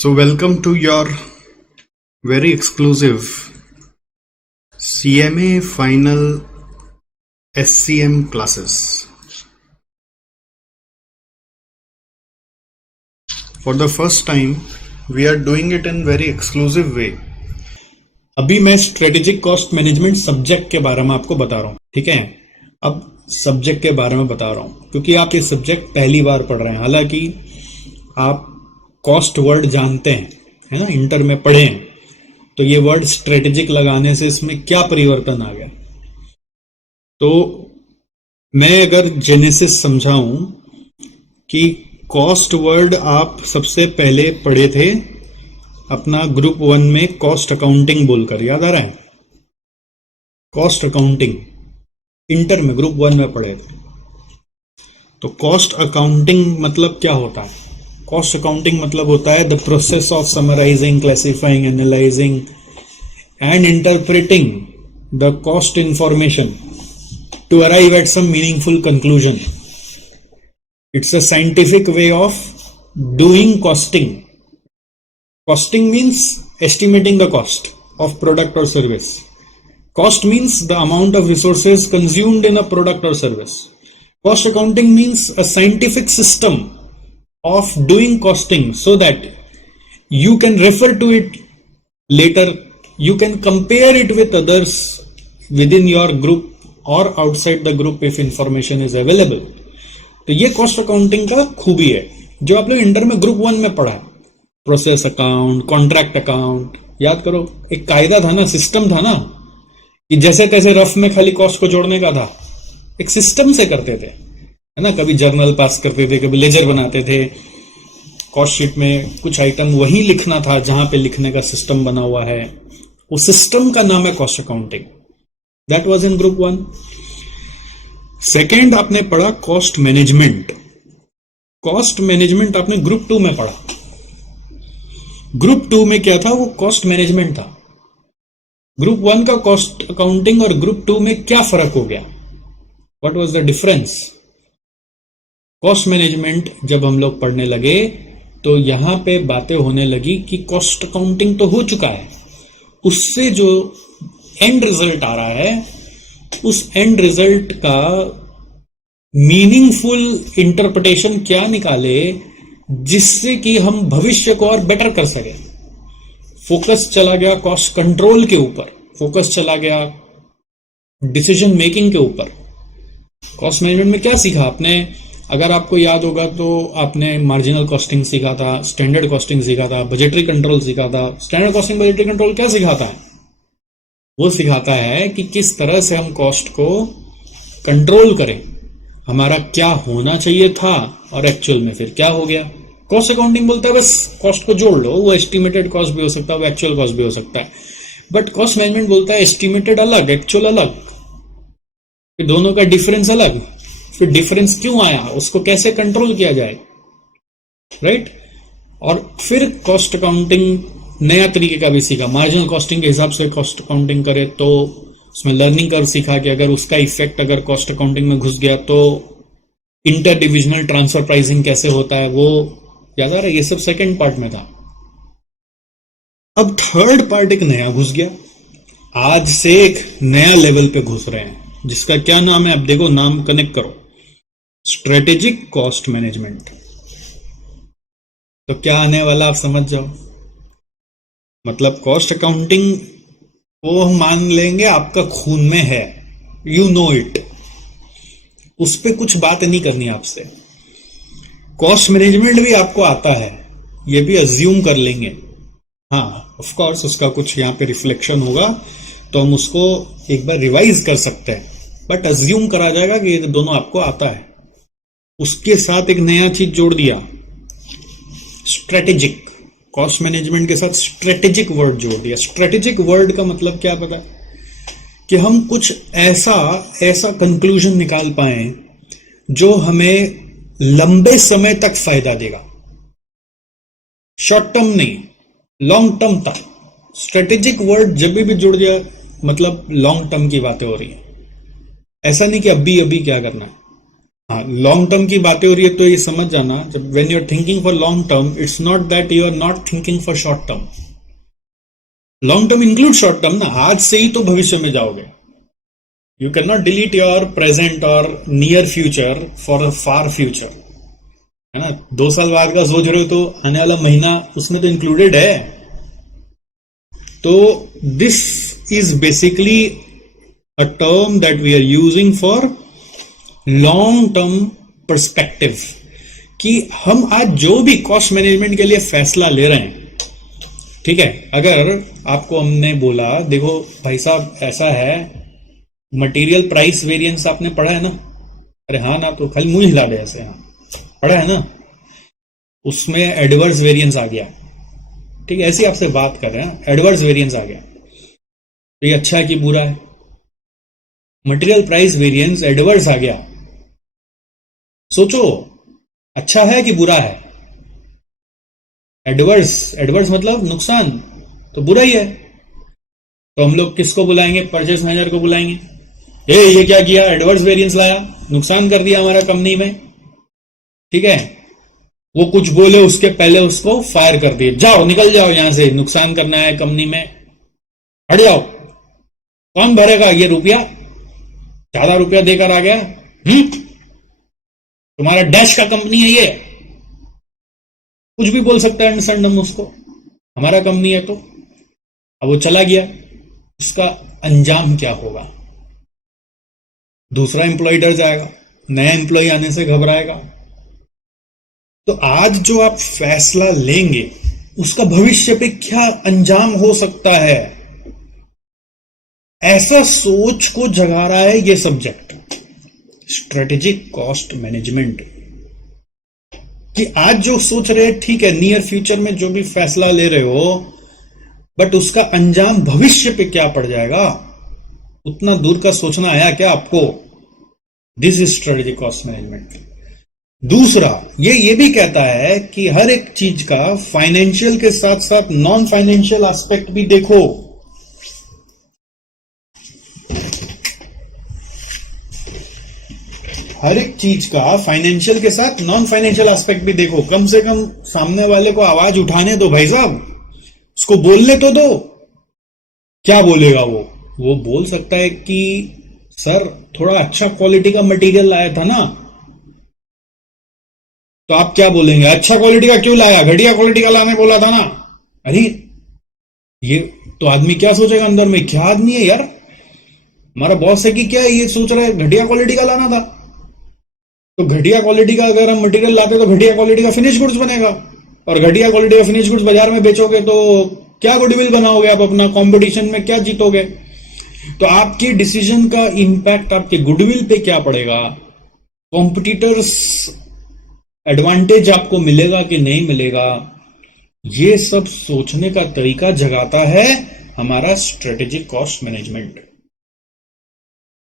So, welcome to your very exclusive CMA Final SCM classes. For the first time, we are doing it in very exclusive way. अभी मैं strategic cost management subject के बारे में आपको बता रहा हूँ, ठीक है। अब सब्जेक्ट के बारे में बता रहा हूँ क्योंकि आप ये सब्जेक्ट पहली बार पढ़ रहे हैं। हालांकि आप कॉस्ट वर्ड जानते हैं, है ना, इंटर में पढ़े हैं, तो ये वर्ड स्ट्रेटेजिक लगाने से इसमें क्या परिवर्तन आ गया। तो मैं अगर जेनेसिस समझाऊं कि कॉस्ट वर्ड आप सबसे पहले पढ़े थे अपना ग्रुप 1 में कॉस्ट अकाउंटिंग बोलकर, याद आ रहा है? कॉस्ट अकाउंटिंग इंटर में ग्रुप 1 में पढ़े थे। तो कॉस्ट अकाउंटिंग मतलब क्या होता है? कॉस्ट अकाउंटिंग मतलब होता है the process of summarising, classifying, analysing and interpreting the cost information to arrive at some meaningful conclusion. It's a scientific way of doing costing. Costing means estimating the cost of product or service. Cost means the amount of resources consumed in a product or service. Cost accounting means a scientific system of doing costing so that you can refer to it later, you can compare it with others within your group or outside the group if information is available. तो ये cost accounting का खूबी है जो आप लोग inter में group 1 में पढ़ा है। प्रोसेस अकाउंट, कॉन्ट्रैक्ट अकाउंट, याद करो, एक कायदा था ना, सिस्टम था ना, कि जैसे तैसे रफ में खाली कॉस्ट को जोड़ने का था, एक सिस्टम से करते थे, है ना। कभी जर्नल पास करते थे, कभी लेजर बनाते थे, कॉस्ट शीट में कुछ आइटम वही लिखना था जहां पे लिखने का सिस्टम बना हुआ है। उस सिस्टम का नाम है cost accounting. That was in group 1। Second आपने पढ़ा कॉस्ट मैनेजमेंट। कॉस्ट मैनेजमेंट आपने ग्रुप 2 में पढ़ा। ग्रुप 2 में क्या था? वो कॉस्ट मैनेजमेंट था। ग्रुप 1 का कॉस्ट अकाउंटिंग और ग्रुप 2 में क्या फर्क हो गया? What was the difference? Cost management जब हम लोग पढ़ने लगे तो यहां पे बातें होने लगी कि कॉस्ट अकाउंटिंग तो हो चुका है, उससे जो एंड रिजल्ट आ रहा है, उस एंड रिजल्ट का मीनिंगफुल इंटरप्रिटेशन क्या निकाले जिससे कि हम भविष्य को और बेटर कर सके। फोकस चला गया कॉस्ट कंट्रोल के ऊपर, फोकस चला गया डिसीजन मेकिंग के ऊपर। कॉस्ट मैनेजमेंट में क्या सीखा आपने? अगर आपको याद होगा तो आपने मार्जिनल कॉस्टिंग सीखा था, स्टैंडर्ड कॉस्टिंग सीखा था, बजटरी कंट्रोल सीखा था। स्टैंडर्ड कॉस्टिंग, बजटरी कंट्रोल क्या सिखाता है? वो सिखाता है कि किस तरह से हम कॉस्ट को कंट्रोल करें, हमारा क्या होना चाहिए था और एक्चुअल में फिर क्या हो गया। कॉस्ट अकाउंटिंग बोलता है बस कॉस्ट को जोड़ लो, वो एस्टिमेटेड कॉस्ट भी हो सकता है, वो एक्चुअल कॉस्ट भी हो सकता है। बट कॉस्ट मैनेजमेंट बोलता है एस्टिमेटेड अलग, एक्चुअल अलग, फिर दोनों का डिफरेंस अलग, फिर डिफरेंस क्यों आया, उसको कैसे कंट्रोल किया जाए, राइट। और फिर कॉस्ट अकाउंटिंग नया तरीके का भी सीखा, मार्जिनल कॉस्टिंग के हिसाब से कॉस्ट अकाउंटिंग करे, तो उसमें लर्निंग कर्व सीखा कि अगर उसका इफेक्ट अगर कॉस्ट अकाउंटिंग में घुस गया तो इंटर डिविजनल ट्रांसफर प्राइसिंग कैसे होता है, वो याद आ रहा है। ये सब सेकंड पार्ट में था। अब थर्ड पार्ट एक नया घुस गया, आज से एक नया लेवल पे घुस रहे हैं जिसका क्या नाम है? अब देखो, नाम कनेक्ट करो, स्ट्रेटेजिक कॉस्ट मैनेजमेंट। तो क्या आने वाला आप समझ जाओ। मतलब कॉस्ट अकाउंटिंग वो हम मान लेंगे आपका खून में है, यू नो इट, उस पर कुछ बात नहीं करनी आपसे। कॉस्ट मैनेजमेंट भी आपको आता है, ये भी अज्यूम कर लेंगे। हाँ, ऑफ कोर्स उसका कुछ यहाँ पे रिफ्लेक्शन होगा तो हम उसको एक बार रिवाइज कर सकते हैं, बट अज्यूम करा जाएगा कि ये दोनों आपको आता है। उसके साथ एक नया चीज जोड़ दिया, स्ट्रेटेजिक। कॉस्ट मैनेजमेंट के साथ स्ट्रेटेजिक वर्ड जोड़ दिया। स्ट्रेटेजिक वर्ड का मतलब क्या पता है? कि हम कुछ ऐसा कंक्लूजन निकाल पाए जो हमें लंबे समय तक फायदा देगा, शॉर्ट टर्म नहीं, लॉन्ग टर्म तक। स्ट्रेटेजिक वर्ड जब भी जुड़ दिया मतलब लॉन्ग टर्म की बातें हो रही है। ऐसा नहीं कि अभी क्या करना है, हाँ, लॉन्ग टर्म की बातें हो रही है तो ये समझ जाना, जब when you are thinking for long term, it's not that you are not thinking for short term. Long term include short term ना, आज से ही तो भविष्य में जाओगे। You can not delete your present और near future for a far future, है ना। 2 साल बाद का सोच रहे हो तो आने वाला महीना उसमें तो इंक्लूडेड है। तो this is basically a term that we are using for long term perspective, कि हम आज जो भी कॉस्ट मैनेजमेंट के लिए फैसला ले रहे हैं, ठीक है, अगर आपको हमने बोला देखो भाई साहब ऐसा है, मटेरियल प्राइस वेरिएंस आपने पढ़ा है ना, अरे हाँ ना, तो खाली मुंह हिला दे ऐसे, हाँ पढ़ा है ना, उसमें एडवर्स वेरिएंस आ गया, ठीक है, ऐसी आपसे बात कर रहे हैं, एडवर्स वेरिएंस आ गया, तो ये अच्छा है कि बुरा है? मटेरियल प्राइस वेरिएंस एडवर्स आ गया, सोचो अच्छा है कि बुरा है? एडवर्स, एडवर्स मतलब नुकसान, तो बुरा ही है। तो हम लोग किसको बुलाएंगे? परचेस मैनेजर को बुलाएंगे, ये क्या किया, एडवर्स वेरिएंस लाया, नुकसान कर दिया हमारा कंपनी में, ठीक है। वो कुछ बोले उसके पहले उसको फायर कर दिए, जाओ निकल जाओ यहां से, नुकसान करना है कंपनी में, हट जाओ। कौन भरेगा ये रुपया? ज्यादा रुपया देकर आ गया, तुम्हारा डैश का कंपनी है ये, कुछ भी बोल सकता है अंडरस्टैंड हम उसको, हमारा कंपनी है तो। अब वो चला गया, उसका अंजाम क्या होगा? दूसरा एम्प्लॉय डर जाएगा, नया एम्प्लॉय आने से घबराएगा। तो आज जो आप फैसला लेंगे उसका भविष्य पे क्या अंजाम हो सकता है, ऐसा सोच को जगा रहा है ये सब्जेक्ट, स्ट्रेटेजिक कॉस्ट मैनेजमेंट। कि आज जो सोच रहे हैं ठीक है, नियर फ्यूचर में जो भी फैसला ले रहे हो, बट उसका अंजाम भविष्य पे क्या पड़ जाएगा, उतना दूर का सोचना आया क्या आपको? This is strategic cost management. दूसरा, ये भी कहता है कि हर एक चीज का फाइनेंशियल के साथ साथ नॉन फाइनेंशियल एस्पेक्ट भी देखो। हर एक चीज का फाइनेंशियल के साथ नॉन फाइनेंशियल एस्पेक्ट भी देखो। कम से कम सामने वाले को आवाज उठाने दो भाई साहब, उसको बोलने तो दो। क्या बोलेगा वो बोल सकता है कि सर थोड़ा अच्छा क्वालिटी का मटेरियल लाया था ना। तो आप क्या बोलेंगे? अच्छा क्वालिटी का क्यों लाया, घटिया क्वालिटी का लाने बोला था ना। अरे ये तो आदमी क्या सोचेगा अंदर में, क्या आदमी है यार, हमारा बॉस है कि क्या है, ये सोच रहा है घटिया क्वालिटी का लाना था। तो घटिया क्वालिटी का अगर हम मटेरियल लाते तो घटिया क्वालिटी का फिनिश गुड्स बनेगा, और घटिया क्वालिटी का फिनिश गुड्स बाजार में बेचोगे तो क्या गुडविल बनाओगे आप अपना, कंपटीशन में क्या जीतोगे। तो आपके डिसीजन का इंपैक्ट आपके गुडविल पे क्या पड़ेगा, कॉम्पिटिटर्स एडवांटेज आपको मिलेगा कि नहीं मिलेगा, ये सब सोचने का तरीका जगाता है हमारा स्ट्रेटेजिक कॉस्ट मैनेजमेंट।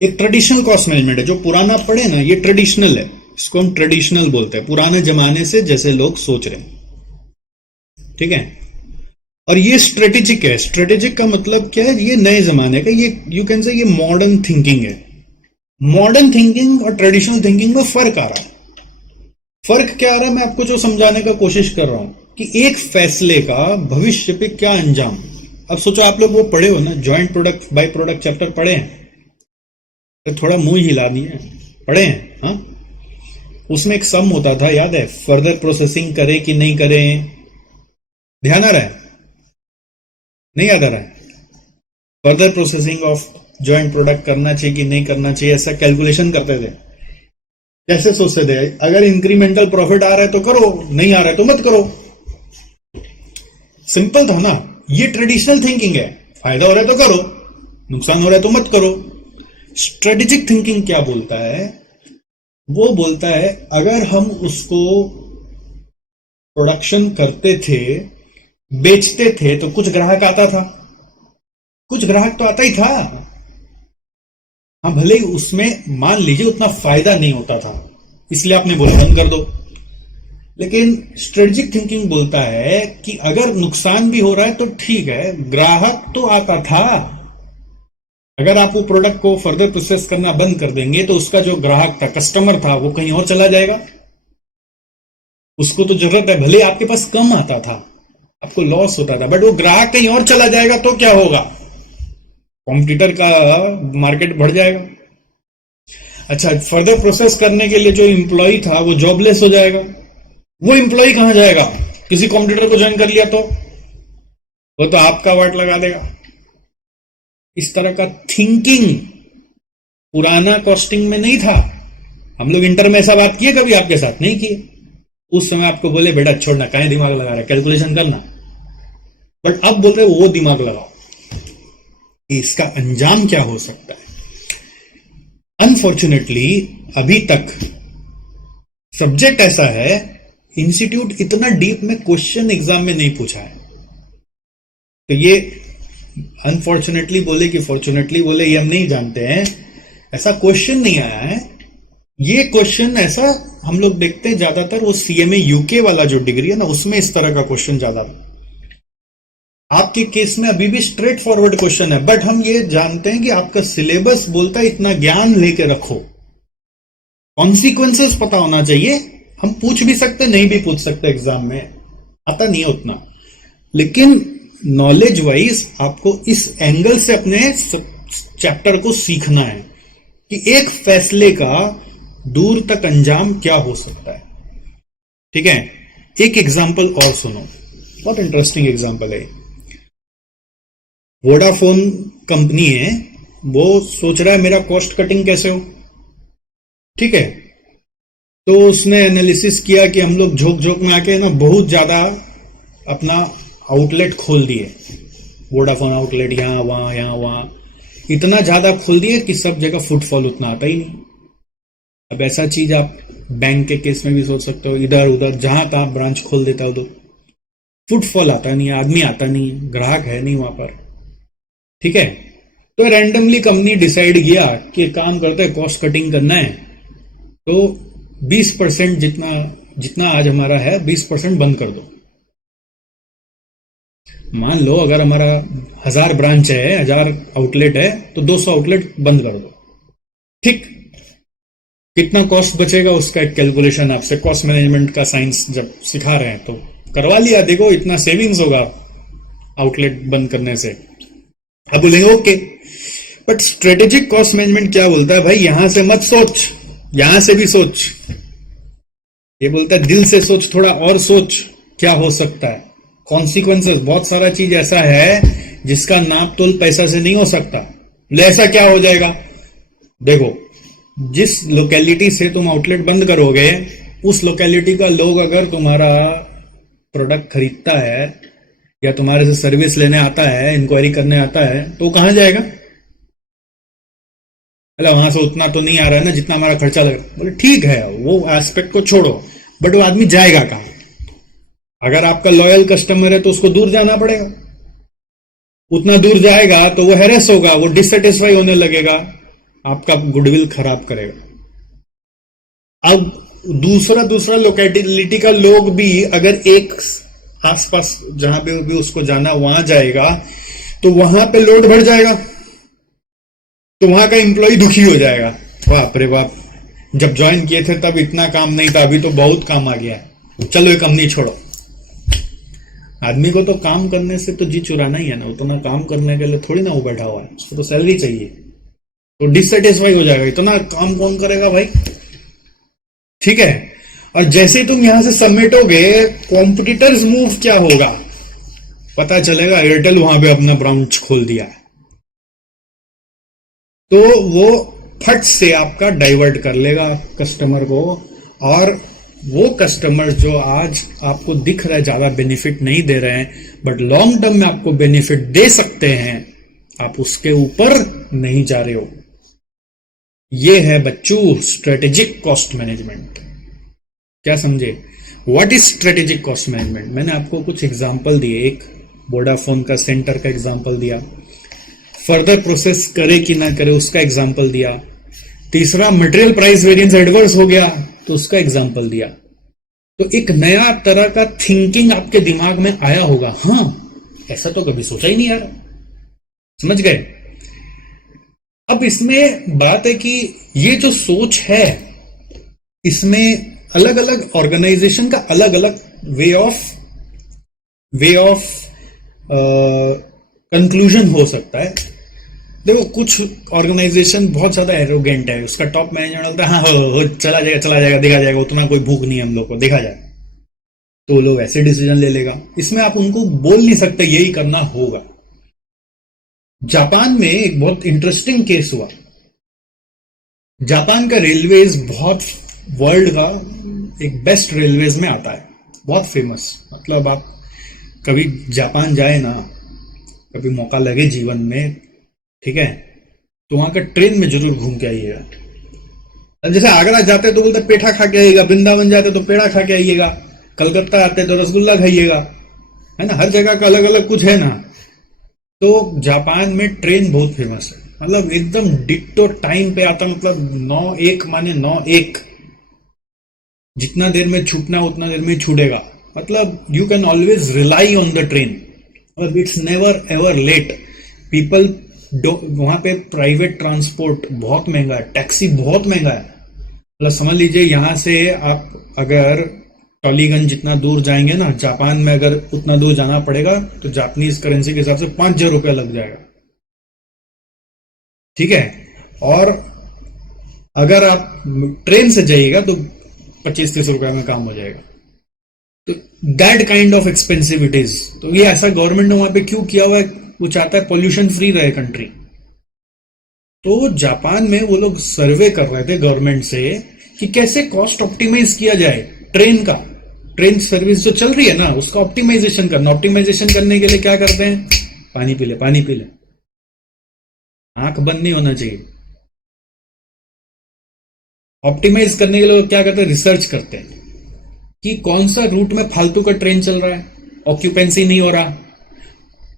एक ट्रेडिशनल कॉस्ट मैनेजमेंट है, जो पुराना पढ़े ना, ये ट्रेडिशनल है, इसको हम ट्रेडिशनल बोलते हैं, पुराने जमाने से जैसे लोग सोच रहे हैं, ठीक है। और ये स्ट्रेटेजिक है। स्ट्रेटेजिक का मतलब क्या है? ये नए जमाने का, ये यू कैन से ये मॉडर्न थिंकिंग है। मॉडर्न थिंकिंग और ट्रेडिशनल थिंकिंग में फर्क आ रहा है। फर्क क्या आ रहा है, मैं आपको जो समझाने का कोशिश कर रहा हूं कि एक फैसले का भविष्य पे क्या अंजाम। अब सोचो आप लोग वो पढ़े हो ना, joint product by product chapter पढ़े हैं, तो थोड़ा मुंह हिला दिए, पढ़े हैं हाँ। उसमें एक सम होता था, याद है? फर्दर प्रोसेसिंग करें कि नहीं करें, ध्यान आ रहा है? नहीं याद आ रहा है? Further processing of joint product करना चाहिए कि नहीं करना चाहिए, ऐसा कैलकुलेशन करते थे। कैसे सोचते थे? अगर इंक्रीमेंटल प्रॉफिट आ रहा है तो करो, नहीं आ रहा है तो मत करो। सिंपल था ना। ये ट्रेडिशनल थिंकिंग है, फायदा हो रहा है तो करो, नुकसान हो रहा है तो मत करो। स्ट्रेटेजिक थिंकिंग क्या बोलता है? वो बोलता है अगर हम उसको प्रोडक्शन करते थे, बेचते थे, तो कुछ ग्राहक आता था, कुछ ग्राहक तो आता ही था। हाँ, भले ही उसमें मान लीजिए उतना फायदा नहीं होता था, इसलिए आपने बोला बंद कर दो। लेकिन स्ट्रेटेजिक थिंकिंग बोलता है कि अगर नुकसान भी हो रहा है तो ठीक है, ग्राहक तो आता था, अगर आप वो प्रोडक्ट को फर्दर प्रोसेस करना बंद कर देंगे तो उसका जो ग्राहक था, कस्टमर था, वो कहीं और चला जाएगा। उसको तो जरूरत है, भले आपके पास कम आता था, आपको लॉस होता था, बट वो ग्राहक कहीं और चला जाएगा तो क्या होगा? कॉम्पिटिटर का मार्केट बढ़ जाएगा। अच्छा, फर्दर प्रोसेस करने के लिए जो इंप्लॉय था वो जॉबलेस हो जाएगा। वो इंप्लॉय कहां जाएगा? किसी कॉम्पिटिटर को ज्वाइन कर लिया तो वो तो आपका वाट लगा देगा। इस तरह का थिंकिंग पुराना कॉस्टिंग में नहीं था। हम लोग इंटर में ऐसा बात किए कभी आपके साथ? नहीं किए। उस समय आपको बोले बेटा छोड़ना, काहे दिमाग लगा रहा है, कैलकुलेशन करना। बट अब बोल रहे वो दिमाग लगाओ कि इसका अंजाम क्या हो सकता है। अनफॉर्चुनेटली अभी तक सब्जेक्ट ऐसा है, इंस्टीट्यूट इतना डीप में क्वेश्चन एग्जाम में नहीं पूछा है। तो ये अनफॉर्चुनेटली बोले कि फॉर्चुनेटली बोले, ये हम नहीं जानते हैं, ऐसा क्वेश्चन नहीं आया है। ये क्वेश्चन ऐसा हम लोग देखते हैं ज्यादातर वो सीएमए यूके वाला जो डिग्री है ना, उसमें इस तरह का क्वेश्चन ज्यादा। आपके केस में अभी भी स्ट्रेट फॉरवर्ड क्वेश्चन है, बट हम ये जानते हैं कि आपका सिलेबस बोलता है इतना ज्ञान लेके रखो, कॉन्सिक्वेंसेस पता होना चाहिए। हम पूछ भी सकते, नहीं भी पूछ सकते, एग्जाम में आता नहीं है उतना, लेकिन नॉलेज वाइज आपको इस एंगल से अपने चैप्टर को सीखना है कि एक फैसले का दूर तक अंजाम क्या हो सकता है। ठीक है, एक एग्जांपल और सुनो, बहुत इंटरेस्टिंग एग्जांपल है। वोडाफोन कंपनी है, वो सोच रहा है मेरा कॉस्ट कटिंग कैसे हो। ठीक है, तो उसने एनालिसिस किया कि हम लोग झोंक झोंक में आके ना बहुत ज्यादा अपना आउटलेट खोल दिए, वोडाफोन आउटलेट यहां वहां इतना ज्यादा खोल दिए कि सब जगह फुटफॉल उतना आता ही नहीं। अब ऐसा चीज आप बैंक के केस में भी सोच सकते हो, इधर उधर जहां का ब्रांच खोल देता हो तो फुटफॉल आता नहीं, आदमी आता नहीं, ग्राहक है नहीं वहां पर। ठीक है, तो रैंडमली कंपनी डिसाइड किया कि काम करते हैं, कॉस्ट कटिंग करना है, तो 20% जितना आज हमारा है 20% बंद कर दो। मान लो अगर हमारा 1000 ब्रांच है, 1000 आउटलेट है, तो 200 आउटलेट बंद कर दो। ठीक, कितना कॉस्ट बचेगा उसका एक कैलकुलेशन आपसे कॉस्ट मैनेजमेंट का साइंस जब सिखा रहे हैं तो करवा लिया, देखो इतना सेविंग्स होगा आउटलेट बंद करने से। अब बोलेंगे okay, but strategic cost management क्या बोलता है? भाई यहां से मत सोच, यहां से भी सोच। ये बोलता है दिल से सोच, थोड़ा और सोच क्या हो सकता है, कॉन्सिक्वेंसेस। बहुत सारा चीज ऐसा है जिसका नाप तोल पैसा से नहीं हो सकता। ऐसा क्या हो जाएगा? देखो, जिस लोकेलिटी से तुम आउटलेट बंद करोगे, उस लोकेलिटी का लोग अगर तुम्हारा प्रोडक्ट खरीदता है या तुम्हारे से सर्विस लेने आता है, इंक्वायरी करने आता है, तो कहां जाएगा? अरे वहां से उतना तो नहीं आ रहा है ना जितना हमारा खर्चा लग रहा है। बोले ठीक है, वो एस्पेक्ट को छोड़ो, बट वो आदमी जाएगा कहां? अगर आपका लॉयल कस्टमर है तो उसको दूर जाना पड़ेगा। उतना दूर जाएगा तो वो हैरेस होगा, वो डिससेटिस्फाई होने लगेगा, आपका गुडविल खराब करेगा। अब दूसरा लोकेलिटी का लोग भी अगर एक आसपास जहां पे भी उसको जाना वहां जाएगा तो वहां पे लोड बढ़ जाएगा, तो वहां का एम्प्लॉय दुखी हो जाएगा। बाप रे बाप, जब ज्वाइन किए थे तब इतना काम नहीं था, अभी तो बहुत काम आ गया है, चलो ये कंपनी छोड़ो। आदमी को तो काम करने से तो जी चुराना ही है ना, उतना काम करने के लिए थोड़ी ना वो बैठा हुआ है, उसको तो सैलरी चाहिए, तो डिससेटिस्फाई हो जाएगा। इतना काम कौन करेगा भाई? ठीक है, और जैसे ही तुम यहां से सबमिटोगे, कॉम्पिटिटर्स मूव क्या होगा पता चलेगा, एयरटेल वहां पे अपना ब्रांच खोल दिया है, तो वो फट से आपका डाइवर्ट कर लेगा कस्टमर को। और वो कस्टमर जो आज आपको दिख रहा है ज्यादा बेनिफिट नहीं दे रहे हैं, बट लॉन्ग टर्म में आपको बेनिफिट दे सकते हैं, आप उसके ऊपर नहीं जा रहे हो। ये है बच्चों स्ट्रेटेजिक कॉस्ट मैनेजमेंट। क्या समझे? What is strategic cost management? मैंने आपको कुछ एग्जांपल दिए, एक वोडाफोन का सेंटर का एग्जांपल दिया, फर्दर प्रोसेस करे कि ना करे उसका एग्जांपल दिया, तीसरा मटेरियल प्राइस वेरिएंस एडवर्स हो गया तो उसका एग्जांपल दिया। तो एक नया तरह का थिंकिंग आपके दिमाग में आया होगा, हाँ ऐसा तो कभी सोचा ही नहीं यार, समझ गए? अब इसमें बात है कि ये जो सोच है, इसमें अलग अलग ऑर्गेनाइजेशन का अलग अलग वे ऑफ कंक्लूजन हो सकता है। देखो, कुछ ऑर्गेनाइजेशन बहुत ज्यादा एरोगेंट है, उसका टॉप मैनेजमेंट बोलता है हाँ हो चला जाएगा देखा जाएगा, उतना कोई भूख नहीं है हम लोग को, देखा जाए, तो वो लोग ऐसे डिसीजन ले लेगा। इसमें आप उनको बोल नहीं सकते यही करना होगा। जापान में एक बहुत इंटरेस्टिंग केस हुआ। जापान का रेलवेज बहुत वर्ल्ड का एक बेस्ट रेलवेज में आता है, बहुत फेमस। मतलब आप कभी जापान जाए ना, कभी मौका लगे जीवन में, ठीक है, तो वहां का ट्रेन में जरूर घूम के आइएगा। अब जैसे आगरा जाते तो बोलते पेठा खा के आइएगा, वृंदावन जाते तो पेड़ा खा के आइएगा, कलकत्ता आते तो रसगुल्ला खाइएगा, है ना, हर जगह का अलग अलग कुछ है ना। तो जापान में ट्रेन बहुत फेमस है, मतलब एकदम डिक्टो टाइम पे आता, मतलब 9:01 माने 9:01, जितना देर में छूटना उतना देर में छूटेगा। मतलब you can always rely on the train, मतलब it's never ever late. People वहां पे प्राइवेट ट्रांसपोर्ट बहुत महंगा है, टैक्सी बहुत महंगा है। मतलब समझ लीजिए यहां से आप अगर टॉलीगंज जितना दूर जाएंगे ना, जापान में अगर उतना दूर जाना पड़ेगा तो जापानीज करेंसी के हिसाब से 5,000 रुपया लग जाएगा, ठीक है। और अगर आप ट्रेन से जाइएगा तो 25-30 रुपया में काम हो जाएगा। तो that kind of expensive it is. तो ये ऐसा गवर्नमेंट ने वहां पे क्यों किया हुआ है, वो चाहता है पॉल्यूशन फ्री रहे कंट्री। तो जापान में वो लोग सर्वे कर रहे थे गवर्नमेंट से कि कैसे कॉस्ट ऑप्टिमाइज किया जाए ट्रेन का। ट्रेन सर्विस जो चल रही है ना, उसका ऑप्टिमाइजेशन करना। ऑप्टिमाइजेशन करने के लिए क्या करते हैं, पानी पी ले, पानी पी ले, आंख बंद नहीं होना चाहिए। ऑप्टिमाइज करने के लिए क्या करते हैं, रिसर्च करते हैं कि कौन सा रूट में फालतू का ट्रेन चल रहा है, ऑक्यूपेंसी नहीं हो रहा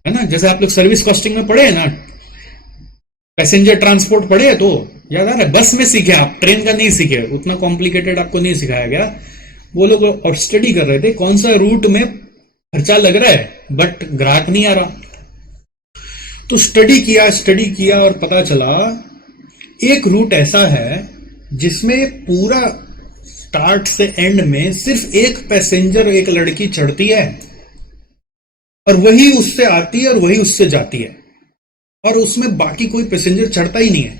है ना। जैसे आप लोग सर्विस कॉस्टिंग में पढ़े हैं ना, पैसेंजर ट्रांसपोर्ट पढ़े हैं, तो याद आ रहा है, बस में सीखे आप, ट्रेन का नहीं सीखे, उतना कॉम्प्लिकेटेड आपको नहीं सिखाया गया। वो लोग और स्टडी कर रहे थे कौन सा रूट में खर्चा लग रहा है बट ग्राहक नहीं आ रहा। तो स्टडी किया और पता चला एक रूट ऐसा है जिसमें पूरा स्टार्ट से एंड में सिर्फ एक पैसेंजर, एक लड़की चढ़ती है और वही उससे आती है और वही उससे जाती है, और उसमें बाकी कोई पैसेंजर चढ़ता ही नहीं है।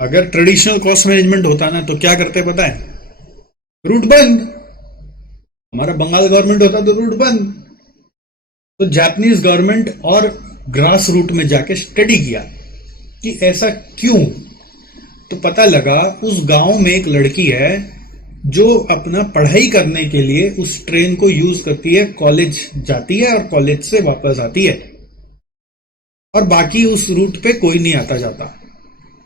अगर ट्रेडिशनल कॉस्ट मैनेजमेंट होता ना तो क्या करते पता है, रूट बंद। हमारा बंगाल गवर्नमेंट होता तो रूट बंद। तो जापानीज गवर्नमेंट और ग्रास रूट में जाके स्टडी किया कि ऐसा क्यों। तो पता लगा उस गांव में एक लड़की है जो अपना पढ़ाई करने के लिए उस ट्रेन को यूज करती है, कॉलेज जाती है और कॉलेज से वापस आती है, और बाकी उस रूट पे कोई नहीं आता जाता।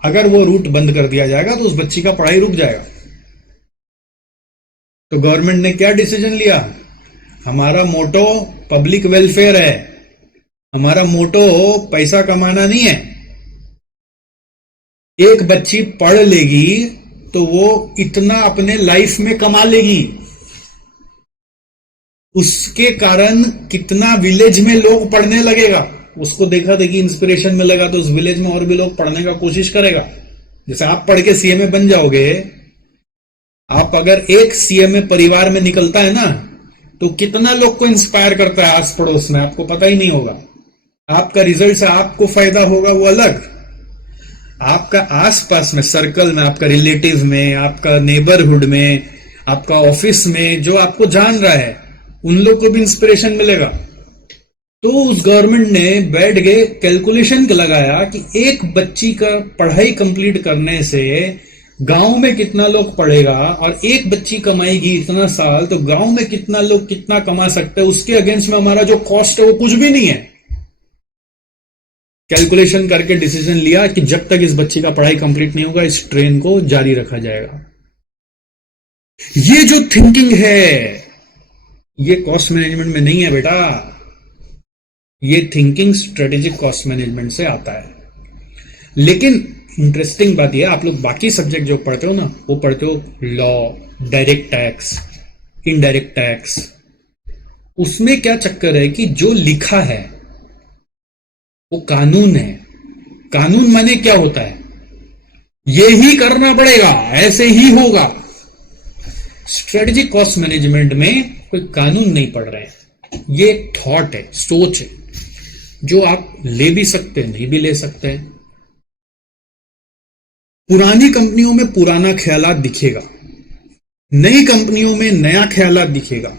अगर वो रूट बंद कर दिया जाएगा तो उस बच्ची का पढ़ाई रुक जाएगा। तो गवर्नमेंट ने क्या डिसीजन लिया, हमारा मोटो पब्लिक वेलफेयर है, हमारा मोटो पैसा कमाना नहीं है। एक बच्ची पढ़ लेगी तो वो इतना अपने लाइफ में कमा लेगी, उसके कारण कितना विलेज में लोग पढ़ने लगेगा, उसको देखा देखी इंस्पिरेशन मिलेगा तो उस विलेज में और भी लोग पढ़ने का कोशिश करेगा। जैसे आप पढ़ के सीएमए बन जाओगे, आप अगर एक सीएमए परिवार में निकलता है ना तो कितना लोग को इंस्पायर करता है आस पड़ोस में, आपको पता ही नहीं होगा। आपका रिजल्ट से आपको फायदा होगा वो अलग, आपका आसपास में सर्कल में, आपका रिलेटिव में, आपका नेबरहुड में, आपका ऑफिस में जो आपको जान रहा है उन लोग को भी इंस्पिरेशन मिलेगा। तो उस गवर्नमेंट ने बैठ के कैलकुलेशन लगाया कि एक बच्ची का पढ़ाई कंप्लीट करने से गांव में कितना लोग पढ़ेगा, और एक बच्ची कमाएगी इतना साल तो गांव में कितना लोग कितना कमा सकते हैं, उसके अगेंस्ट में हमारा जो कॉस्ट है वो कुछ भी नहीं है। कैलकुलेशन करके डिसीजन लिया कि जब तक इस बच्ची का पढ़ाई कंप्लीट नहीं होगा इस ट्रेन को जारी रखा जाएगा। ये जो थिंकिंग है ये कॉस्ट मैनेजमेंट में नहीं है बेटा, ये थिंकिंग स्ट्रेटेजिक कॉस्ट मैनेजमेंट से आता है। लेकिन इंटरेस्टिंग बात यह, आप लोग बाकी सब्जेक्ट जो पढ़ते हो ना, वो पढ़ते हो law, direct tax, indirect tax. उसमें क्या चक्कर है कि जो लिखा है वो कानून है, कानून माने क्या होता है, ये ही करना पड़ेगा, ऐसे ही होगा। स्ट्रेटेजिक कॉस्ट मैनेजमेंट में कोई कानून नहीं पढ़ रहे हैं, ये एक थॉट है, सोच है, जो आप ले भी सकते हैं, नहीं भी ले सकते हैं। पुरानी कंपनियों में पुराना ख्यालात दिखेगा, नई कंपनियों में नया ख्यालात दिखेगा।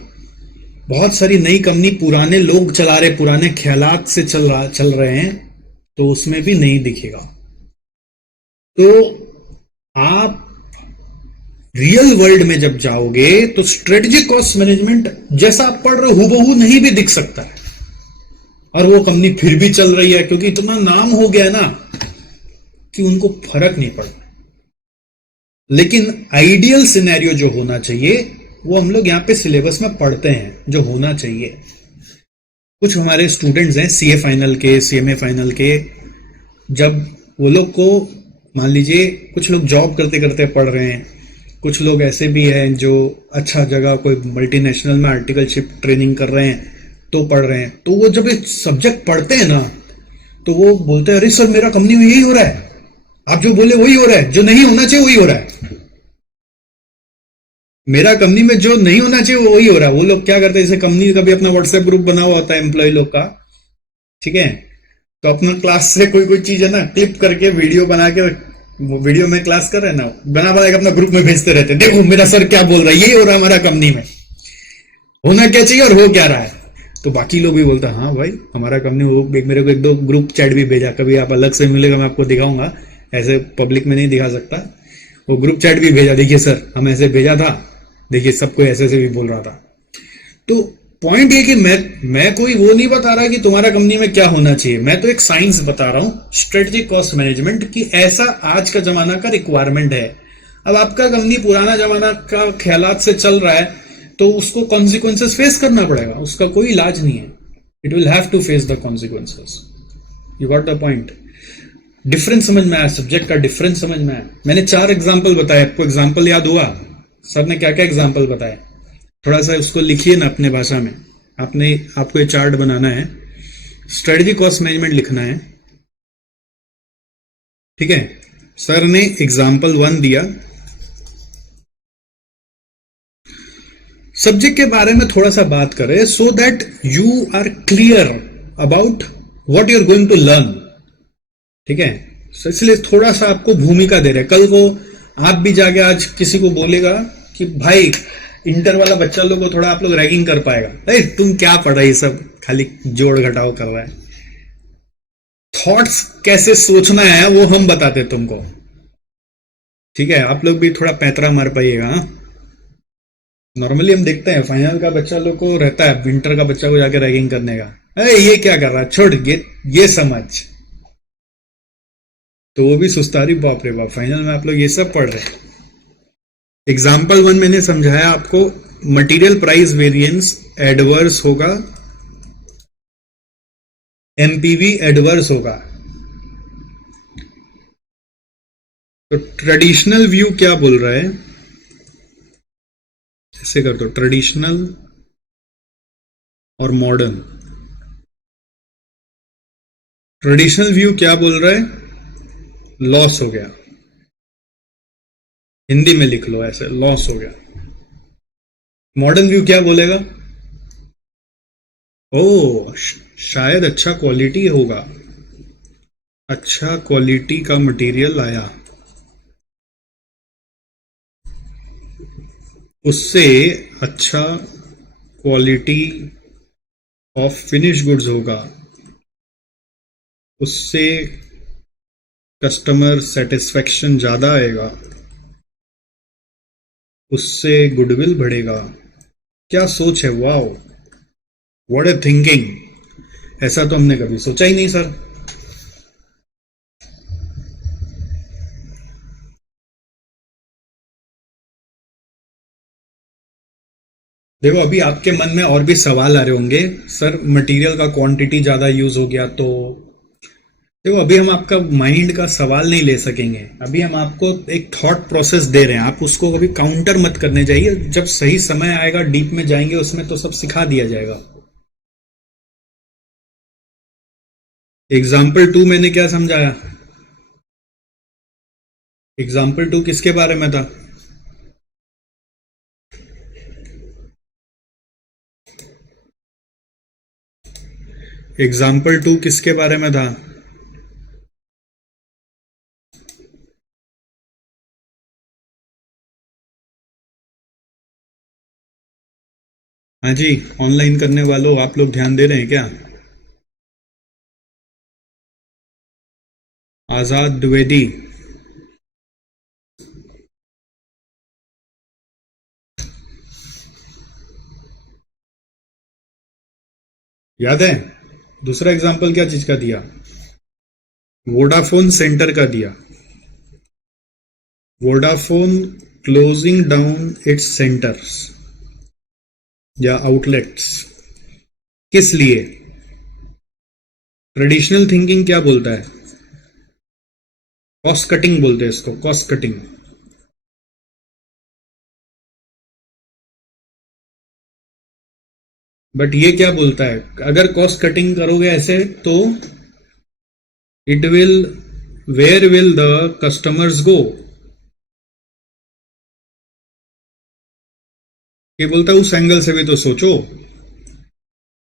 बहुत सारी नई कंपनी पुराने लोग चला रहे, पुराने ख्यालात से चल रहे हैं, तो उसमें भी नहीं दिखेगा। तो आप रियल वर्ल्ड में जब जाओगे तो स्ट्रेटेजिक कॉस्ट मैनेजमेंट जैसा आप पढ़ रहे हो हूबहू नहीं भी दिख सकता है, और वो कंपनी फिर भी चल रही है, क्योंकि इतना नाम हो गया ना कि उनको फर्क नहीं पड़ता। लेकिन आइडियल सिनेरियो जो होना चाहिए वो हम लोग यहां पे सिलेबस में पढ़ते हैं, जो होना चाहिए। कुछ हमारे स्टूडेंट्स हैं सीए फाइनल के, सीएमए फाइनल के, जब वो लोग को मान लीजिए कुछ लोग जॉब करते करते पढ़ रहे हैं, कुछ लोग ऐसे भी हैं जो अच्छा जगह कोई मल्टीनेशनल में आर्टिकलशिप ट्रेनिंग कर रहे हैं तो पढ़ रहे हैं, तो वो जब एक सब्जेक्ट पढ़ते हैं ना तो वो बोलते हैं अरे सर मेरा कंपनी में यही हो रहा है, आप जो बोले वही हो रहा है, जो नहीं होना चाहिए वही हो रहा है, मेरा कंपनी में जो नहीं होना चाहिए वो वही हो रहा है। वो लोग क्या करते हैं, जैसे कंपनी का भी अपना व्हाट्सएप ग्रुप बना हुआ होता है एम्प्लॉय लोग का, ठीक है, तो अपना क्लास से कोई चीज है ना क्लिप करके वीडियो बना के, वो वीडियो में क्लास कर रहे हैं ना, बना के अपना ग्रुप में भेजते रहते हैं, देखो मेरा सर क्या बोल रहा है, यही हो रहा है हमारा कंपनी में, होना क्या चाहिए और हो क्या रहा है। तो बाकी लोग भी बोलते हैं हाँ भाई हमारा कंपनी, वो मेरे को एक दो ग्रुप चैट भी भेजा, कभी आप अलग से मिलेगा मैं आपको दिखाऊंगा, ऐसे पब्लिक में नहीं दिखा सकता, वो ग्रुप चैट भी भेजा, देखिए सर हम ऐसे भेजा था, देखिए सबको ऐसे भी बोल रहा था। तो पॉइंट ये कि मैं कोई वो नहीं बता रहा कि तुम्हारा कंपनी में क्या होना चाहिए, मैं तो एक साइंस बता रहा हूं स्ट्रेटेजिक कॉस्ट मैनेजमेंट की, ऐसा आज का जमाना का रिक्वायरमेंट है। अब आपका कंपनी पुराना जमाना का ख्यालात से चल रहा है तो उसको कॉन्सिक्वेंसेस फेस करना पड़ेगा, उसका कोई इलाज नहीं है, it will have to face the consequences. You got the point? Difference समझ में आया, सब्जेक्ट का डिफरेंस समझ में आया। मैंने 4 एग्जाम्पल बताए, आपको एग्जाम्पल याद हुआ? सर ने क्या क्या एग्जाम्पल बताए, थोड़ा सा उसको लिखिए ना अपने भाषा में। आपको ये चार्ट बनाना है, स्ट्रेटेजिक कॉस्ट मैनेजमेंट लिखना है, ठीक है। सर ने एग्जाम्पल 1 दिया, सब्जेक्ट के बारे में थोड़ा सा बात करें so that you are clear about what you are going to learn, ठीक है। इसलिए थोड़ा सा आपको भूमिका दे रहे हैं। कल को आप भी जाके आज किसी को बोलेगा कि भाई इंटर वाला बच्चा लोग को थोड़ा आप लोग रैगिंग कर पाएगा, अरे तुम क्या पढ़ा, ये सब खाली जोड़ घटाव कर रहा है। थॉट्स कैसे सोचना है वो हम बताते तुमको, ठीक है। आप लोग भी थोड़ा पैतरा मार पाइएगा। नॉर्मली हम देखते हैं फाइनल का बच्चा लोग को रहता है विंटर का बच्चा को जाके रैगिंग करने का, अरे ये क्या कर रहा है, छोड़ ये समझ, तो वो भी सुस्तारी, बाप रे बाप, फाइनल में आप लोग ये सब पढ़ रहे हैं। एग्जाम्पल 1 मैंने समझाया आपको, मटेरियल प्राइस वेरिएंस एडवर्स होगा, एमपीवी एडवर्स होगा। तो ट्रेडिशनल व्यू क्या बोल रहा है, ऐसे कर दो, ट्रेडिशनल और मॉडर्न। ट्रेडिशनल व्यू क्या बोल रहा है, लॉस हो गया, हिंदी में लिख लो ऐसे, लॉस हो गया। मॉडर्न व्यू क्या बोलेगा, ओ शायद अच्छा क्वालिटी होगा, अच्छा क्वालिटी का मटेरियल आया, उससे अच्छा क्वालिटी ऑफ फिनिश गुड्स होगा, उससे कस्टमर सेटिस्फेक्शन ज्यादा आएगा, उससे गुडविल बढ़ेगा। क्या सोच है, वाओ व्हाट ए थिंकिंग, ऐसा तो हमने कभी सोचा ही नहीं सर। देखो अभी आपके मन में और भी सवाल आ रहे होंगे, सर मटेरियल का क्वांटिटी ज्यादा यूज हो गया तो। देखो अभी हम आपका माइंड का सवाल नहीं ले सकेंगे, अभी हम आपको एक थॉट प्रोसेस दे रहे हैं, आप उसको कभी काउंटर मत करने चाहिए, जब सही समय आएगा डीप में जाएंगे उसमें तो सब सिखा दिया जाएगा। एग्जाम्पल 2 मैंने क्या समझाया, एग्जाम्पल 2 किसके बारे में था? एग्जाम्पल 2 किसके बारे में था? हाँ जी, ऑनलाइन करने वालों आप लोग ध्यान दे रहे हैं क्या? आजाद द्विवेदी, याद है? दूसरा एग्जाम्पल क्या चीज का दिया? वोडाफोन सेंटर का दिया। Vodafone closing down it's centres या आउटलेट्स। किस लिए? ट्रेडिशनल थिंकिंग क्या बोलता है? कॉस्ट कटिंग बोलते हैं इसको, कॉस्ट कटिंग। बट ये क्या बोलता है? अगर कॉस्ट कटिंग करोगे ऐसे तो it will, where will the customers go? ये बोलता है उस एंगल से भी तो सोचो।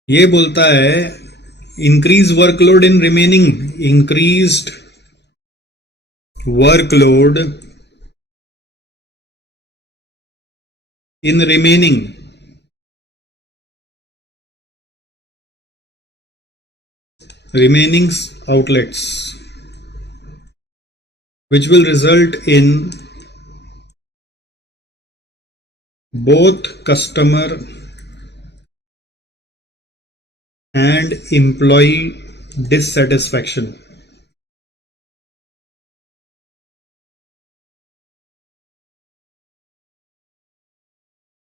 ये बोलता है increase workload in remaining, increased workload in remaining outlets, which will result in both customer and employee dissatisfaction.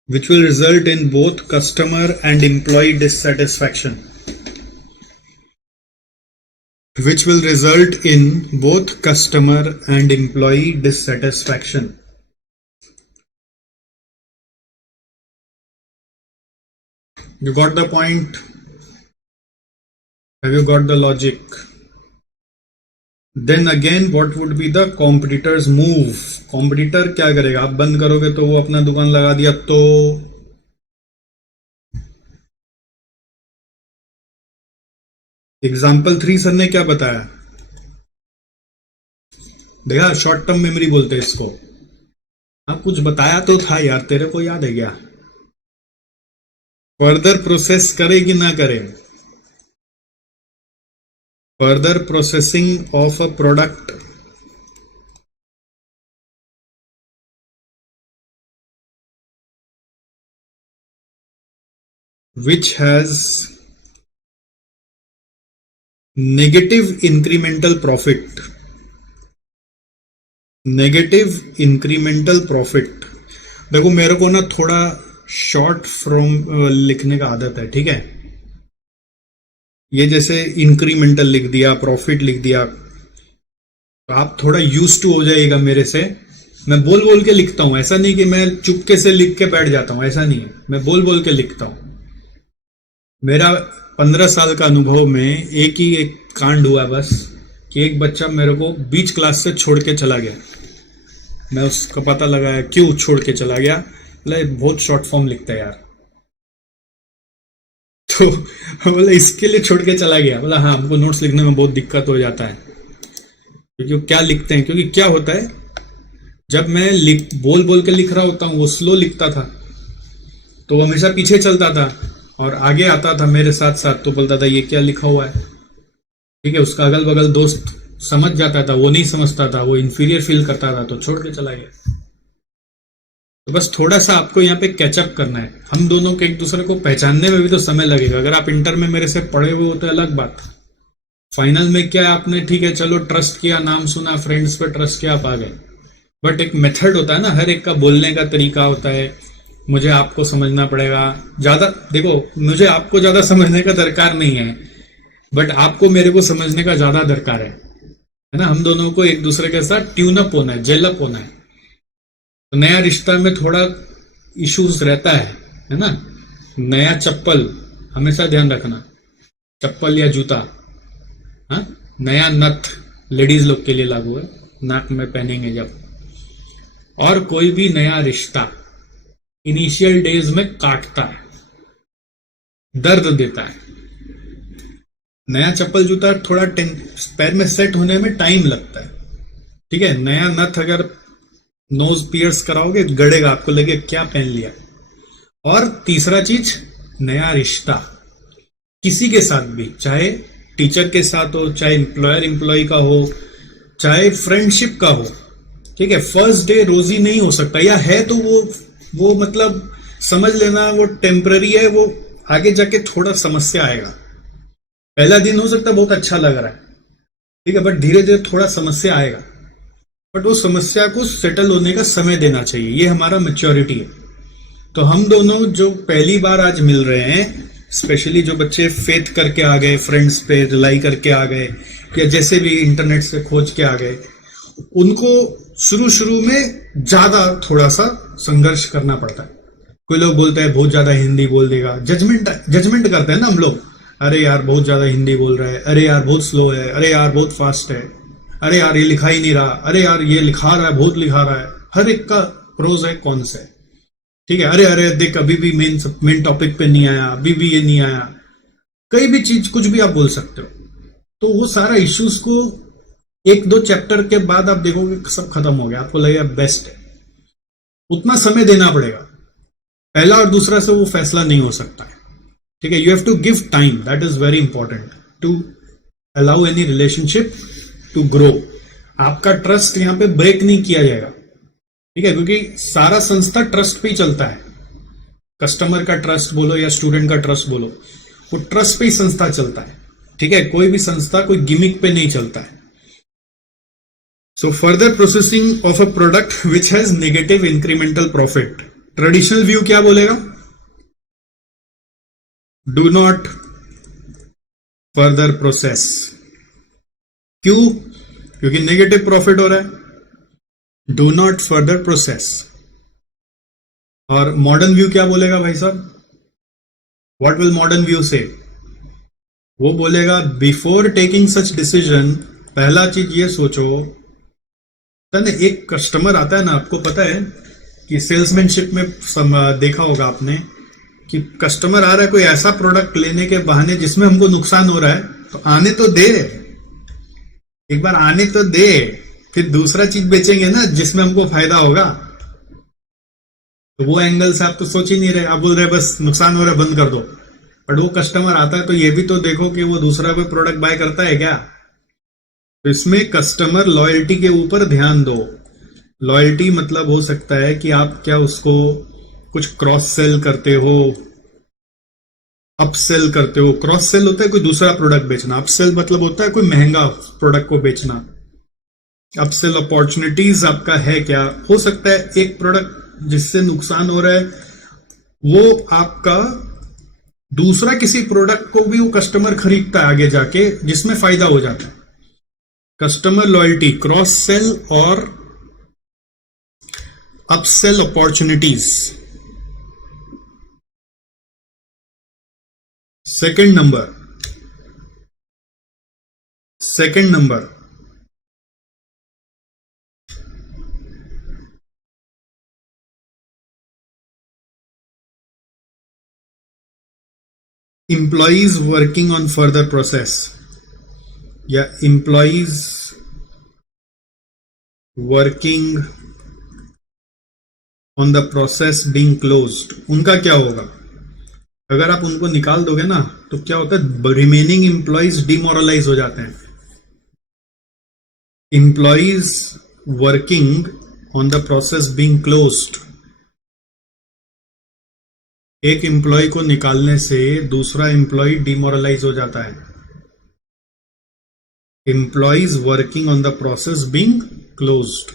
Which will result in both customer and employee dissatisfaction. Which will result in both customer and employee dissatisfaction. You got the point? Have you got the logic? Then again, what would be the competitor's move? Competitor क्या करेगा? आप बंद करोगे तो वो अपना दुकान लगा दिया तो एग्जाम्पल 3 सर ने क्या बताया? देखा, शॉर्ट टर्म मेमोरी बोलते हैं इसको। हाँ, कुछ बताया तो था यार, तेरे को याद है क्या? फर्दर प्रोसेस करे कि ना करे? Further processing of a product which has negative incremental profit. Negative incremental profit. देखो, मेरे को ना थोड़ा शॉर्ट फ्रॉम लिखने का आदत है, ठीक है? ये जैसे इंक्रीमेंटल लिख दिया, प्रॉफिट लिख दिया, तो आप थोड़ा यूज टू हो जाएगा मेरे से। मैं बोल बोल के लिखता हूं, ऐसा नहीं कि मैं चुपके से लिख के बैठ जाता हूं, ऐसा नहीं है। मैं बोल बोल के लिखता हूं। मेरा 15 साल का अनुभव में एक ही एक कांड हुआ बस, कि एक बच्चा मेरे को बीच क्लास से छोड़ के चला गया। मैं उसका पता लगाया क्यों छोड़ के चला गया। बोला बहुत शॉर्ट फॉर्म लिखता है यार, तो बोला इसके लिए छोड़ के चला गया। बोला हाँ, हमको नोट्स लिखने में बहुत दिक्कत हो जाता है। क्योंकि क्या लिखते हैं, क्योंकि क्या होता है, जब मैं बोल बोल के लिख रहा होता हूँ, वो स्लो लिखता था तो वो हमेशा पीछे चलता था और आगे आता था मेरे साथ साथ, तो बोलता था ये क्या लिखा हुआ है, ठीक है? उसका अगल बगल दोस्त समझ जाता था, वो नहीं समझता था, वो इंफीरियर फील करता था, तो छोड़ के चला गया। तो बस थोड़ा सा आपको यहाँ पे कैचअप करना है। हम दोनों के एक दूसरे को पहचानने में भी तो समय लगेगा। अगर आप इंटर में मेरे से पढ़े हुए हो तो अलग बात, फाइनल में क्या आपने, ठीक है चलो ट्रस्ट किया, नाम सुना, फ्रेंड्स पे ट्रस्ट किया, आप आ गए। बट एक मेथड होता है ना, हर एक का बोलने का तरीका होता है। मुझे आपको समझना पड़ेगा ज्यादा। देखो, मुझे आपको ज्यादा समझने का दरकार नहीं है, बट आपको मेरे को समझने का ज्यादा दरकार है ना? हम दोनों को एक दूसरे के साथ ट्यून अप होना है, जेल अप होना है। तो नया रिश्ता में थोड़ा इश्यूज रहता है ना? नया चप्पल हमेशा ध्यान रखना, चप्पल या जूता, हाँ? नया नथ लेडीज लोग के लिए लागू है। नाक में पहनेंगे जब। और कोई भी नया रिश्ता इनिशियल डेज में काटता है, दर्द देता है। नया चप्पल जूता थोड़ा पैर में सेट होने में टाइम लगता है, ठीक है। नया नथ अगर नोज पियर्स कराओगे गड़ेगा, आपको लगे क्या पहन लिया। और तीसरा चीज, नया रिश्ता किसी के साथ भी, चाहे टीचर के साथ हो, चाहे एम्प्लॉयर एम्प्लॉय का हो, चाहे फ्रेंडशिप का हो, ठीक है। फर्स्ट डे रोजी नहीं हो सकता, या है तो वो मतलब समझ लेना वो टेम्पररी है, वो आगे जाके थोड़ा समस्या आएगा। पहला दिन हो सकता है बहुत अच्छा लग रहा है, ठीक है, बट धीरे धीरे थोड़ा समस्या आएगा। बट वो समस्या को सेटल होने का समय देना चाहिए, ये हमारा मैच्योरिटी है। तो हम दोनों जो पहली बार आज मिल रहे हैं, स्पेशली जो बच्चे फेथ करके आ गए, फ्रेंड्स पे रिलाई करके आ गए, या जैसे भी इंटरनेट से खोज के आ गए, उनको शुरू में ज्यादा थोड़ा सा संघर्ष करना पड़ता है। कोई लोग बोलते हैं बहुत ज्यादा हिंदी बोल देगा, जजमेंट करते हैं ना हम लोग। अरे यार बहुत ज्यादा हिंदी बोल रहा है, अरे यार बहुत स्लो है, अरे यार बहुत फास्ट है, अरे यार ये लिखा ही नहीं रहा, अरे यार ये लिखा रहा है, बहुत लिखा रहा है। हर एक का प्रोज है कॉन्स है, ठीक है। अरे अरे देख अभी भी मेन टॉपिक पे नहीं आया, अभी भी ये नहीं आया। कई भी चीज कुछ भी आप बोल सकते हो। तो वो सारा इश्यूज को एक दो चैप्टर के बाद आप देखोगे सब खत्म हो गया, आपको लगेगा बेस्ट है। उतना समय देना पड़ेगा, पहला और दूसरा से वो फैसला नहीं हो सकता है, ठीक है। You have to give time, that is very important to allow any relationship to grow. आपका ट्रस्ट यहां पे ब्रेक नहीं किया जाएगा, ठीक है, क्योंकि सारा संस्था ट्रस्ट पे ही चलता है। कस्टमर का ट्रस्ट बोलो या स्टूडेंट का ट्रस्ट बोलो, वो ट्रस्ट पे ही संस्था चलता है, ठीक है। कोई भी संस्था कोई गिमिक पे नहीं चलता है। So further processing of a product which has negative incremental profit, traditional view क्या बोलेगा? Do not further process. क्यों? क्योंकि नेगेटिव प्रॉफिट हो रहा है। Do not further process. और मॉडर्न व्यू क्या बोलेगा भाई साहब? व्हाट विल मॉडर्न व्यू से? वो बोलेगा बिफोर टेकिंग सच डिसीजन, पहला चीज ये सोचो। एक कस्टमर आता है ना, आपको पता है कि सेल्समैनशिप में देखा होगा आपने कि कस्टमर आ रहा है कोई ऐसा प्रोडक्ट लेने के बहाने जिसमें हमको नुकसान हो रहा है, तो आने तो दे, एक बार आने तो दे, फिर दूसरा चीज बेचेंगे ना जिसमें हमको फायदा होगा। तो वो एंगल से आप तो सोच ही नहीं रहे, आप बोल रहे बस नुकसान हो रहा है बंद कर दो। बट वो कस्टमर आता है तो ये भी तो देखो कि वो दूसरा कोई प्रोडक्ट बाय करता है क्या। तो इसमें कस्टमर लॉयल्टी के ऊपर ध्यान दो। लॉयल्टी मतलब हो सकता है कि आप क्या उसको कुछ क्रॉस सेल करते हो, अपसेल करते हो। क्रॉस सेल होता है कोई दूसरा प्रोडक्ट बेचना, अपसेल मतलब होता है कोई महंगा प्रोडक्ट को बेचना। अपसेल अपॉर्चुनिटीज आपका है क्या? हो सकता है एक प्रोडक्ट जिससे नुकसान हो रहा है वो आपका दूसरा किसी प्रोडक्ट को भी वो कस्टमर खरीदता है आगे जाके, जिसमें फायदा हो जाता है। कस्टमर लॉयल्टी, क्रॉस सेल और upsell opportunities. Second number employees working on further process या employees working on the process being closed, उनका क्या होगा? अगर आप उनको निकाल दोगे ना तो क्या होता है, रिमेनिंग एम्प्लॉइज डिमोरलाइज हो जाते हैं। Employees working on the process being closed, एक एम्प्लॉय को निकालने से दूसरा एम्प्लॉय डिमोरलाइज हो जाता है। Employees working on the process being closed.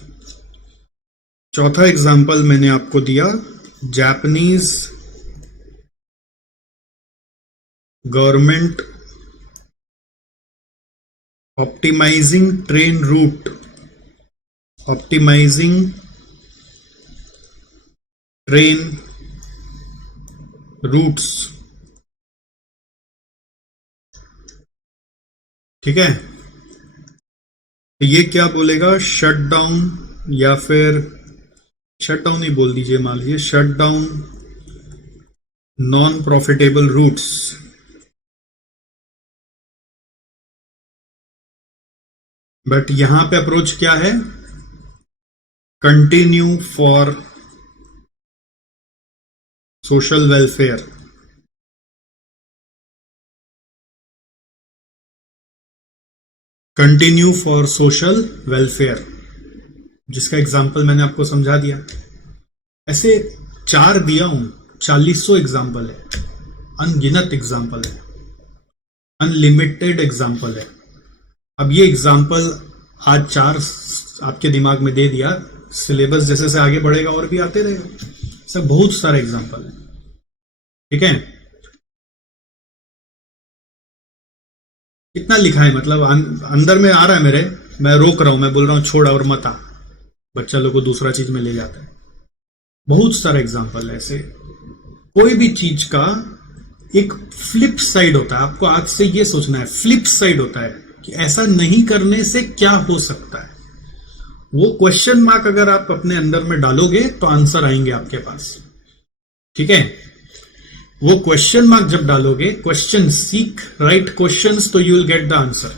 चौथा एग्जाम्पल मैंने आपको दिया, Japanese government optimising train route, optimising train routes, ठीक है। तो ये क्या बोलेगा, शट डाउन, या फिर शट डाउन ही बोल दीजिए, मान लीजिए shut down non profitable routes. But यहां पे अप्रोच क्या है, continue for social welfare. Continue for social welfare, जिसका एग्जाम्पल मैंने आपको समझा दिया। ऐसे 4 दिया हूं, 4000 एग्जाम्पल है, अनगिनत एग्जाम्पल है, अनलिमिटेड एग्जाम्पल है। अब ये एग्जाम्पल आज 4 आपके दिमाग में दे दिया, सिलेबस जैसे से आगे बढ़ेगा और भी आते रहेगा। सब बहुत सारे एग्जाम्पल है, ठीक है। कितना लिखा है, मतलब अंदर में आ रहा है मेरे, मैं रोक रहा हूं, मैं बोल रहा हूं छोड़ और मत आ, बच्चा लोग को दूसरा चीज में ले जाता है। बहुत सारे एग्जाम्पल है ऐसे। कोई भी चीज का एक फ्लिप साइड होता है, आपको आज से ये सोचना है, फ्लिप साइड होता है कि ऐसा नहीं करने से क्या हो सकता है। वो क्वेश्चन मार्क अगर आप अपने अंदर में डालोगे तो आंसर आएंगे आपके पास, ठीक है। वो क्वेश्चन मार्क जब डालोगे, क्वेश्चन सीक राइट क्वेश्चंस, तो you will get the answer.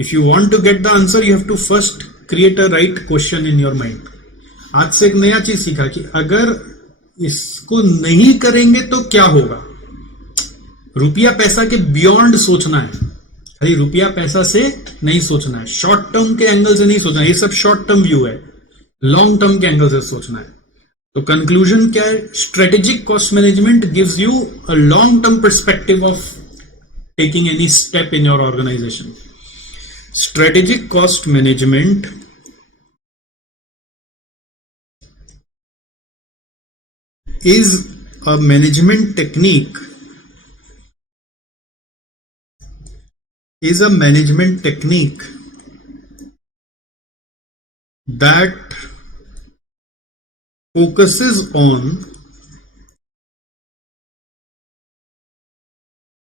If you want to get the answer, you have to first create a right question in your mind. आज से एक नया चीज सीखा कि अगर इसको नहीं करेंगे तो क्या होगा। रुपया पैसा के बियॉन्ड सोचना है, खाली रुपया पैसा से नहीं सोचना है, शॉर्ट टर्म के एंगल से नहीं सोचना है। ये सब शॉर्ट टर्म व्यू है, लॉन्ग टर्म के एंगल से सोचना है। तो कंक्लूजन क्या है, strategic cost management gives you a long term perspective of taking any step in your organisation. Strategic cost management is a management technique that focuses on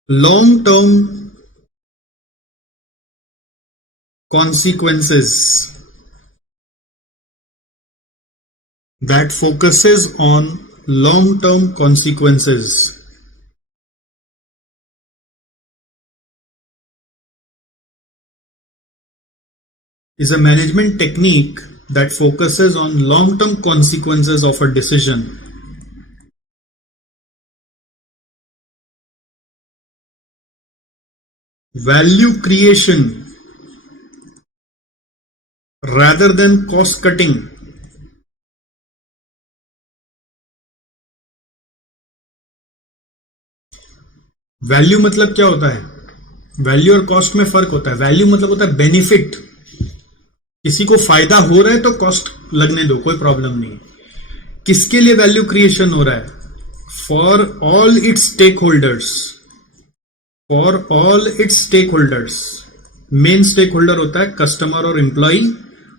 long term consequences, is a management technique that focuses on long-term consequences of a decision. Value creation rather than cost cutting. Value मतलब क्या होता है, value और cost में फर्क होता है। Value मतलब होता है बेनिफिट, किसी को फायदा हो रहा है तो कॉस्ट लगने दो, कोई प्रॉब्लम नहीं। किसके लिए वैल्यू क्रिएशन हो रहा है, for all its stakeholders, for all its stakeholders. Main stakeholder होता है कस्टमर और एम्प्लॉय,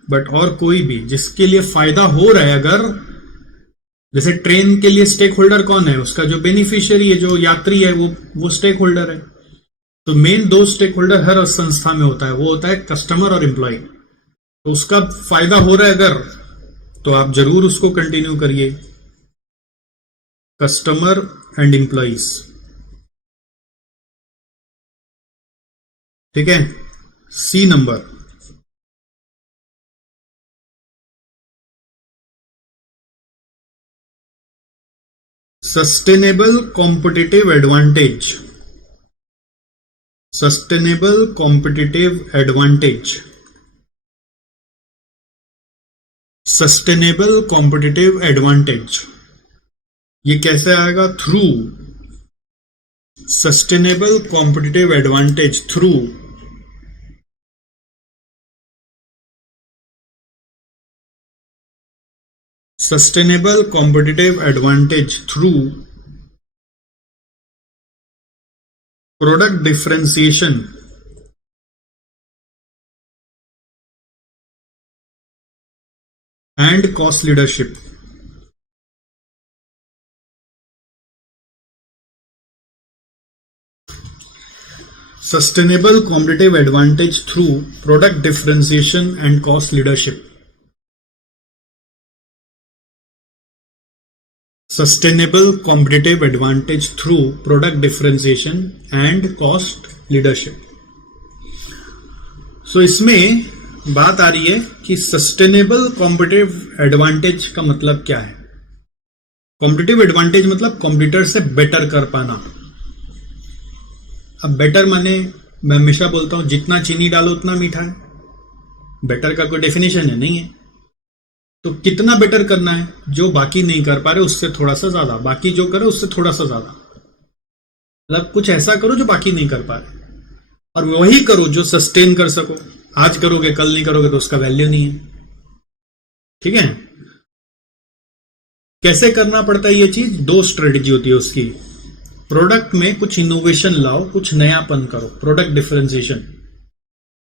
बट और कोई भी जिसके लिए फायदा हो रहा है। अगर जैसे ट्रेन के लिए स्टेक होल्डर कौन है, उसका जो बेनिफिशियरी है, जो यात्री है, वो स्टेक होल्डर है। तो मेन 2 स्टेक होल्डर हर संस्था में होता है, वो होता है कस्टमर और एम्प्लॉय। तो उसका फायदा हो रहा है अगर, तो आप जरूर उसको कंटिन्यू करिए, कस्टमर एंड एम्प्लॉइज, ठीक है। C number, sustainable competitive advantage, sustainable competitive advantage, sustainable competitive advantage. ये कैसे आएगा, through sustainable competitive advantage, through sustainable competitive advantage through product differentiation and cost leadership. sustainable competitive advantage through product differentiation and cost leadership. Sustainable competitive advantage through product differentiation and cost leadership. So इसमें बात आ रही है कि sustainable competitive advantage का मतलब क्या है. Competitive advantage मतलब कॉम्पिटिटर से बेटर कर पाना. अब बेटर माने मैं हमेशा बोलता हूं जितना चीनी डालो उतना मीठा है. बेटर का कोई डेफिनेशन है नहीं है. तो कितना बेटर करना है, जो बाकी नहीं कर पा रहे उससे थोड़ा सा ज्यादा, बाकी जो करे उससे थोड़ा सा ज्यादा. मतलब कुछ ऐसा करो जो बाकी नहीं कर पा रहे, और वही करो जो सस्टेन कर सको. आज करोगे कल नहीं करोगे तो उसका वैल्यू नहीं है. ठीक है. कैसे करना पड़ता है ये चीज, दो स्ट्रेटेजी होती है उसकी. प्रोडक्ट में कुछ इनोवेशन लाओ, कुछ नयापन करो, प्रोडक्ट डिफरेंशिएशन.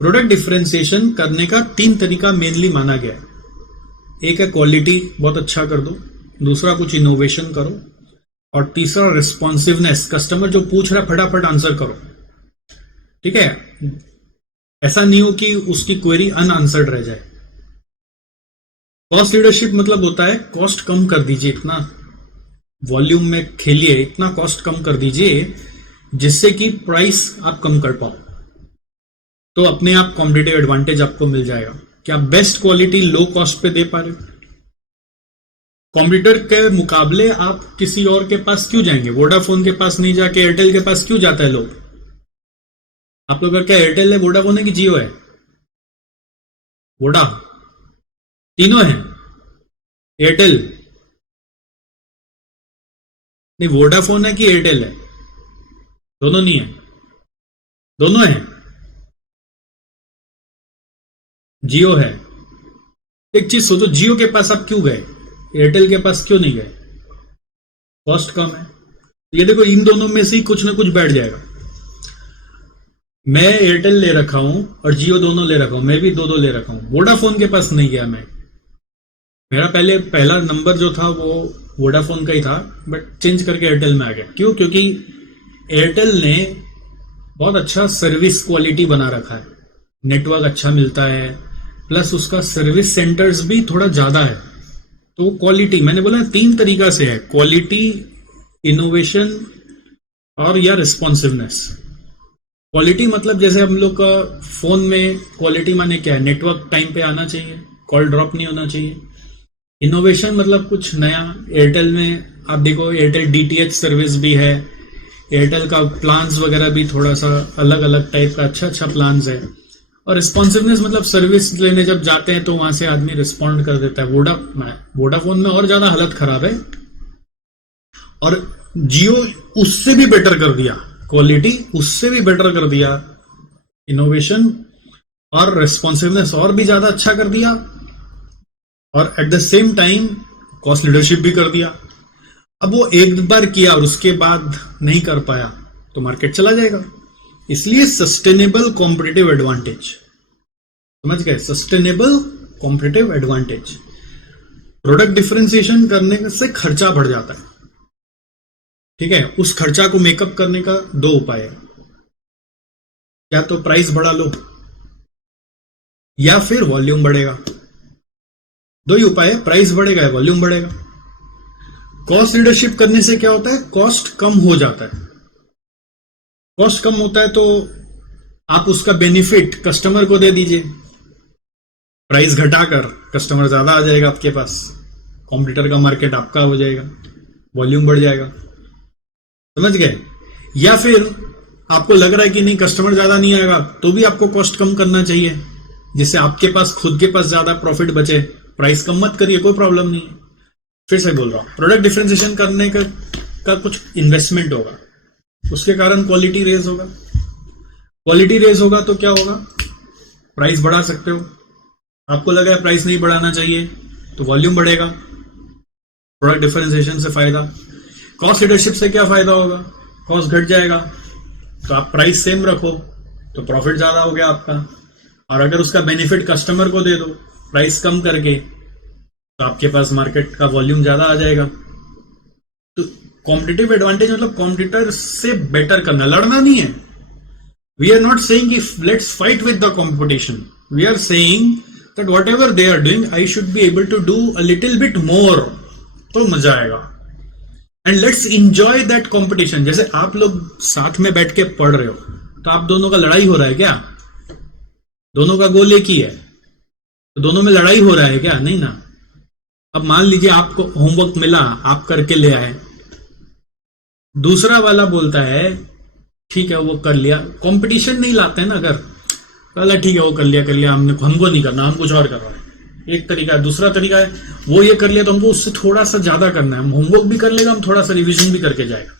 प्रोडक्ट डिफरेंशिएशन करने का 3 तरीका मेनली माना गया है. एक है क्वालिटी बहुत अच्छा कर दो, दूसरा कुछ इनोवेशन करो, और तीसरा रिस्पॉन्सिवनेस, कस्टमर जो पूछ रहा है फटाफट आंसर करो. ठीक है. ऐसा नहीं हो कि उसकी क्वेरी अनआंसर्ड रह जाए. कॉस्ट लीडरशिप मतलब होता है कॉस्ट कम कर दीजिए, इतना वॉल्यूम में खेलिए, इतना कॉस्ट कम कर दीजिए जिससे कि प्राइस आप कम कर पाओ. तो अपने आप कॉम्पिटिटिव एडवांटेज आपको मिल जाएगा कि आप बेस्ट क्वालिटी लो कॉस्ट पे दे पा रहे हो. कॉम्पिटिटर के मुकाबले आप किसी और के पास क्यों जाएंगे. वोडाफोन के पास नहीं जाके एयरटेल के पास क्यों जाता है लोग. आप लोग का क्या एयरटेल है, वोडाफोन है कि जियो है. वोडा तीनों है. एयरटेल नहीं, वोडाफोन है कि एयरटेल है. दोनों नहीं है, दोनों है. जियो है. एक चीज सोचो, जियो के पास आप क्यों गए, एयरटेल के पास क्यों नहीं गए. कॉस्ट कम है. ये देखो इन दोनों में से ही कुछ ना कुछ बैठ जाएगा. मैं एयरटेल ले रखा हूं और जियो दोनों ले रखा हूं, मैं भी दो ले रखा हूं. वोडाफोन के पास नहीं गया मैं. मेरा पहला नंबर जो था वो वोडाफोन का ही था, बट चेंज करके एयरटेल में आ गया. क्यों, क्योंकि एयरटेल ने बहुत अच्छा सर्विस क्वालिटी बना रखा है, नेटवर्क अच्छा मिलता है, प्लस उसका सर्विस सेंटर्स भी थोड़ा ज्यादा है. तो क्वालिटी मैंने बोला 3 तरीका से है, क्वालिटी, इनोवेशन और या रिस्पॉन्सिवनेस. क्वालिटी मतलब जैसे हम लोग का फोन में क्वालिटी माने क्या है, नेटवर्क टाइम पे आना चाहिए, कॉल ड्रॉप नहीं होना चाहिए. इनोवेशन मतलब कुछ नया. एयरटेल में आप देखो एयरटेल डीटीएच सर्विस भी है, एयरटेल का प्लान्स वगैरह भी थोड़ा सा अलग अलग टाइप का अच्छा प्लान्स है. और रिस्पॉन्सिवनेस मतलब सर्विस लेने जब जाते हैं तो वहां से आदमी रिस्पॉन्ड कर देता है. वोडाफोन में और ज्यादा हालत खराब है, और जियो उससे भी बेटर कर दिया, क्वालिटी उससे भी बेटर कर दिया, इनोवेशन और रिस्पॉन्सिवनेस और भी ज्यादा अच्छा कर दिया, और at the same time cost leadership भी कर दिया. अब वो एक बार किया और उसके बाद नहीं कर पाया तो मार्केट चला जाएगा. इसलिए सस्टेनेबल कॉम्पिटिटिव एडवांटेज, समझ गए, sustainable competitive advantage. Product differentiation करने से खर्चा बढ़ जाता है. ठीक है. उस खर्चा को मेकअप करने का 2 उपाय है, या तो प्राइस बढ़ा लो या फिर वॉल्यूम बढ़ेगा. 2 ही उपाय है, प्राइस बढ़ेगा या वॉल्यूम बढ़ेगा. कॉस्ट लीडरशिप करने से क्या होता है, कॉस्ट कम हो जाता है. कॉस्ट कम होता है तो आप उसका बेनिफिट कस्टमर को दे दीजिए. प्राइस घटाकर कस्टमर ज्यादा आ जाएगा आपके पास, कॉम्पिटिटर का मार्केट आपका हो जाएगा, वॉल्यूम बढ़ जाएगा. समझ गए. या फिर आपको लग रहा है कि नहीं कस्टमर ज्यादा नहीं आएगा तो भी आपको कॉस्ट कम करना चाहिए, जिससे आपके पास खुद के पास ज्यादा प्रॉफिट बचे. प्राइस कम मत करिए, कोई प्रॉब्लम नहीं है. फिर से बोल रहा हूं, प्रोडक्ट डिफरेंशिएशन करने का कुछ इन्वेस्टमेंट होगा, उसके कारण क्वालिटी रेज होगा. क्वालिटी रेज होगा तो क्या होगा, प्राइस बढ़ा सकते हो. आपको लगा है प्राइस नहीं बढ़ाना चाहिए तो वॉल्यूम बढ़ेगा. प्रोडक्ट डिफरेंशिएशन से फायदा. कॉस्ट लीडरशिप से क्या फायदा होगा, कॉस्ट घट जाएगा तो आप प्राइस सेम रखो तो प्रॉफिट ज्यादा हो गया आपका. और अगर उसका बेनिफिट कस्टमर को दे दो प्राइस कम करके तो आपके पास मार्केट का वॉल्यूम ज्यादा आ जाएगा. तो कॉम्पिटिटिव एडवांटेज मतलब कॉम्पिटिटर से बेटर करना, लड़ना नहीं है. We are not saying if let's fight with the competition. We are saying that whatever they are doing, I should be able to do a little bit more. तो मजा आएगा. And let's enjoy that competition. जैसे आप लोग साथ में बैठ के पढ़ रहे हो, तो आप दोनों का लड़ाई हो रहा है क्या? दोनों का गोल एक ही है, तो दोनों में लड़ाई हो रहा है क्या? नहीं ना. अब मान लीजिए आपको होमवर्क मिला, आप करके ले आए, दूसरा वाला बोलता है ठीक है वो कर लिया. कंपटीशन नहीं लाते हैं ना. अगर पहला ठीक है वो कर लिया, हमको नहीं करना, हम कुछ और कर रहा है, एक तरीका है. दूसरा तरीका है वो ये कर लिया तो हमको उससे थोड़ा सा ज्यादा करना है, हम होमवर्क भी कर लेगा, हम थोड़ा सा रिवीजन भी करके जाएगा.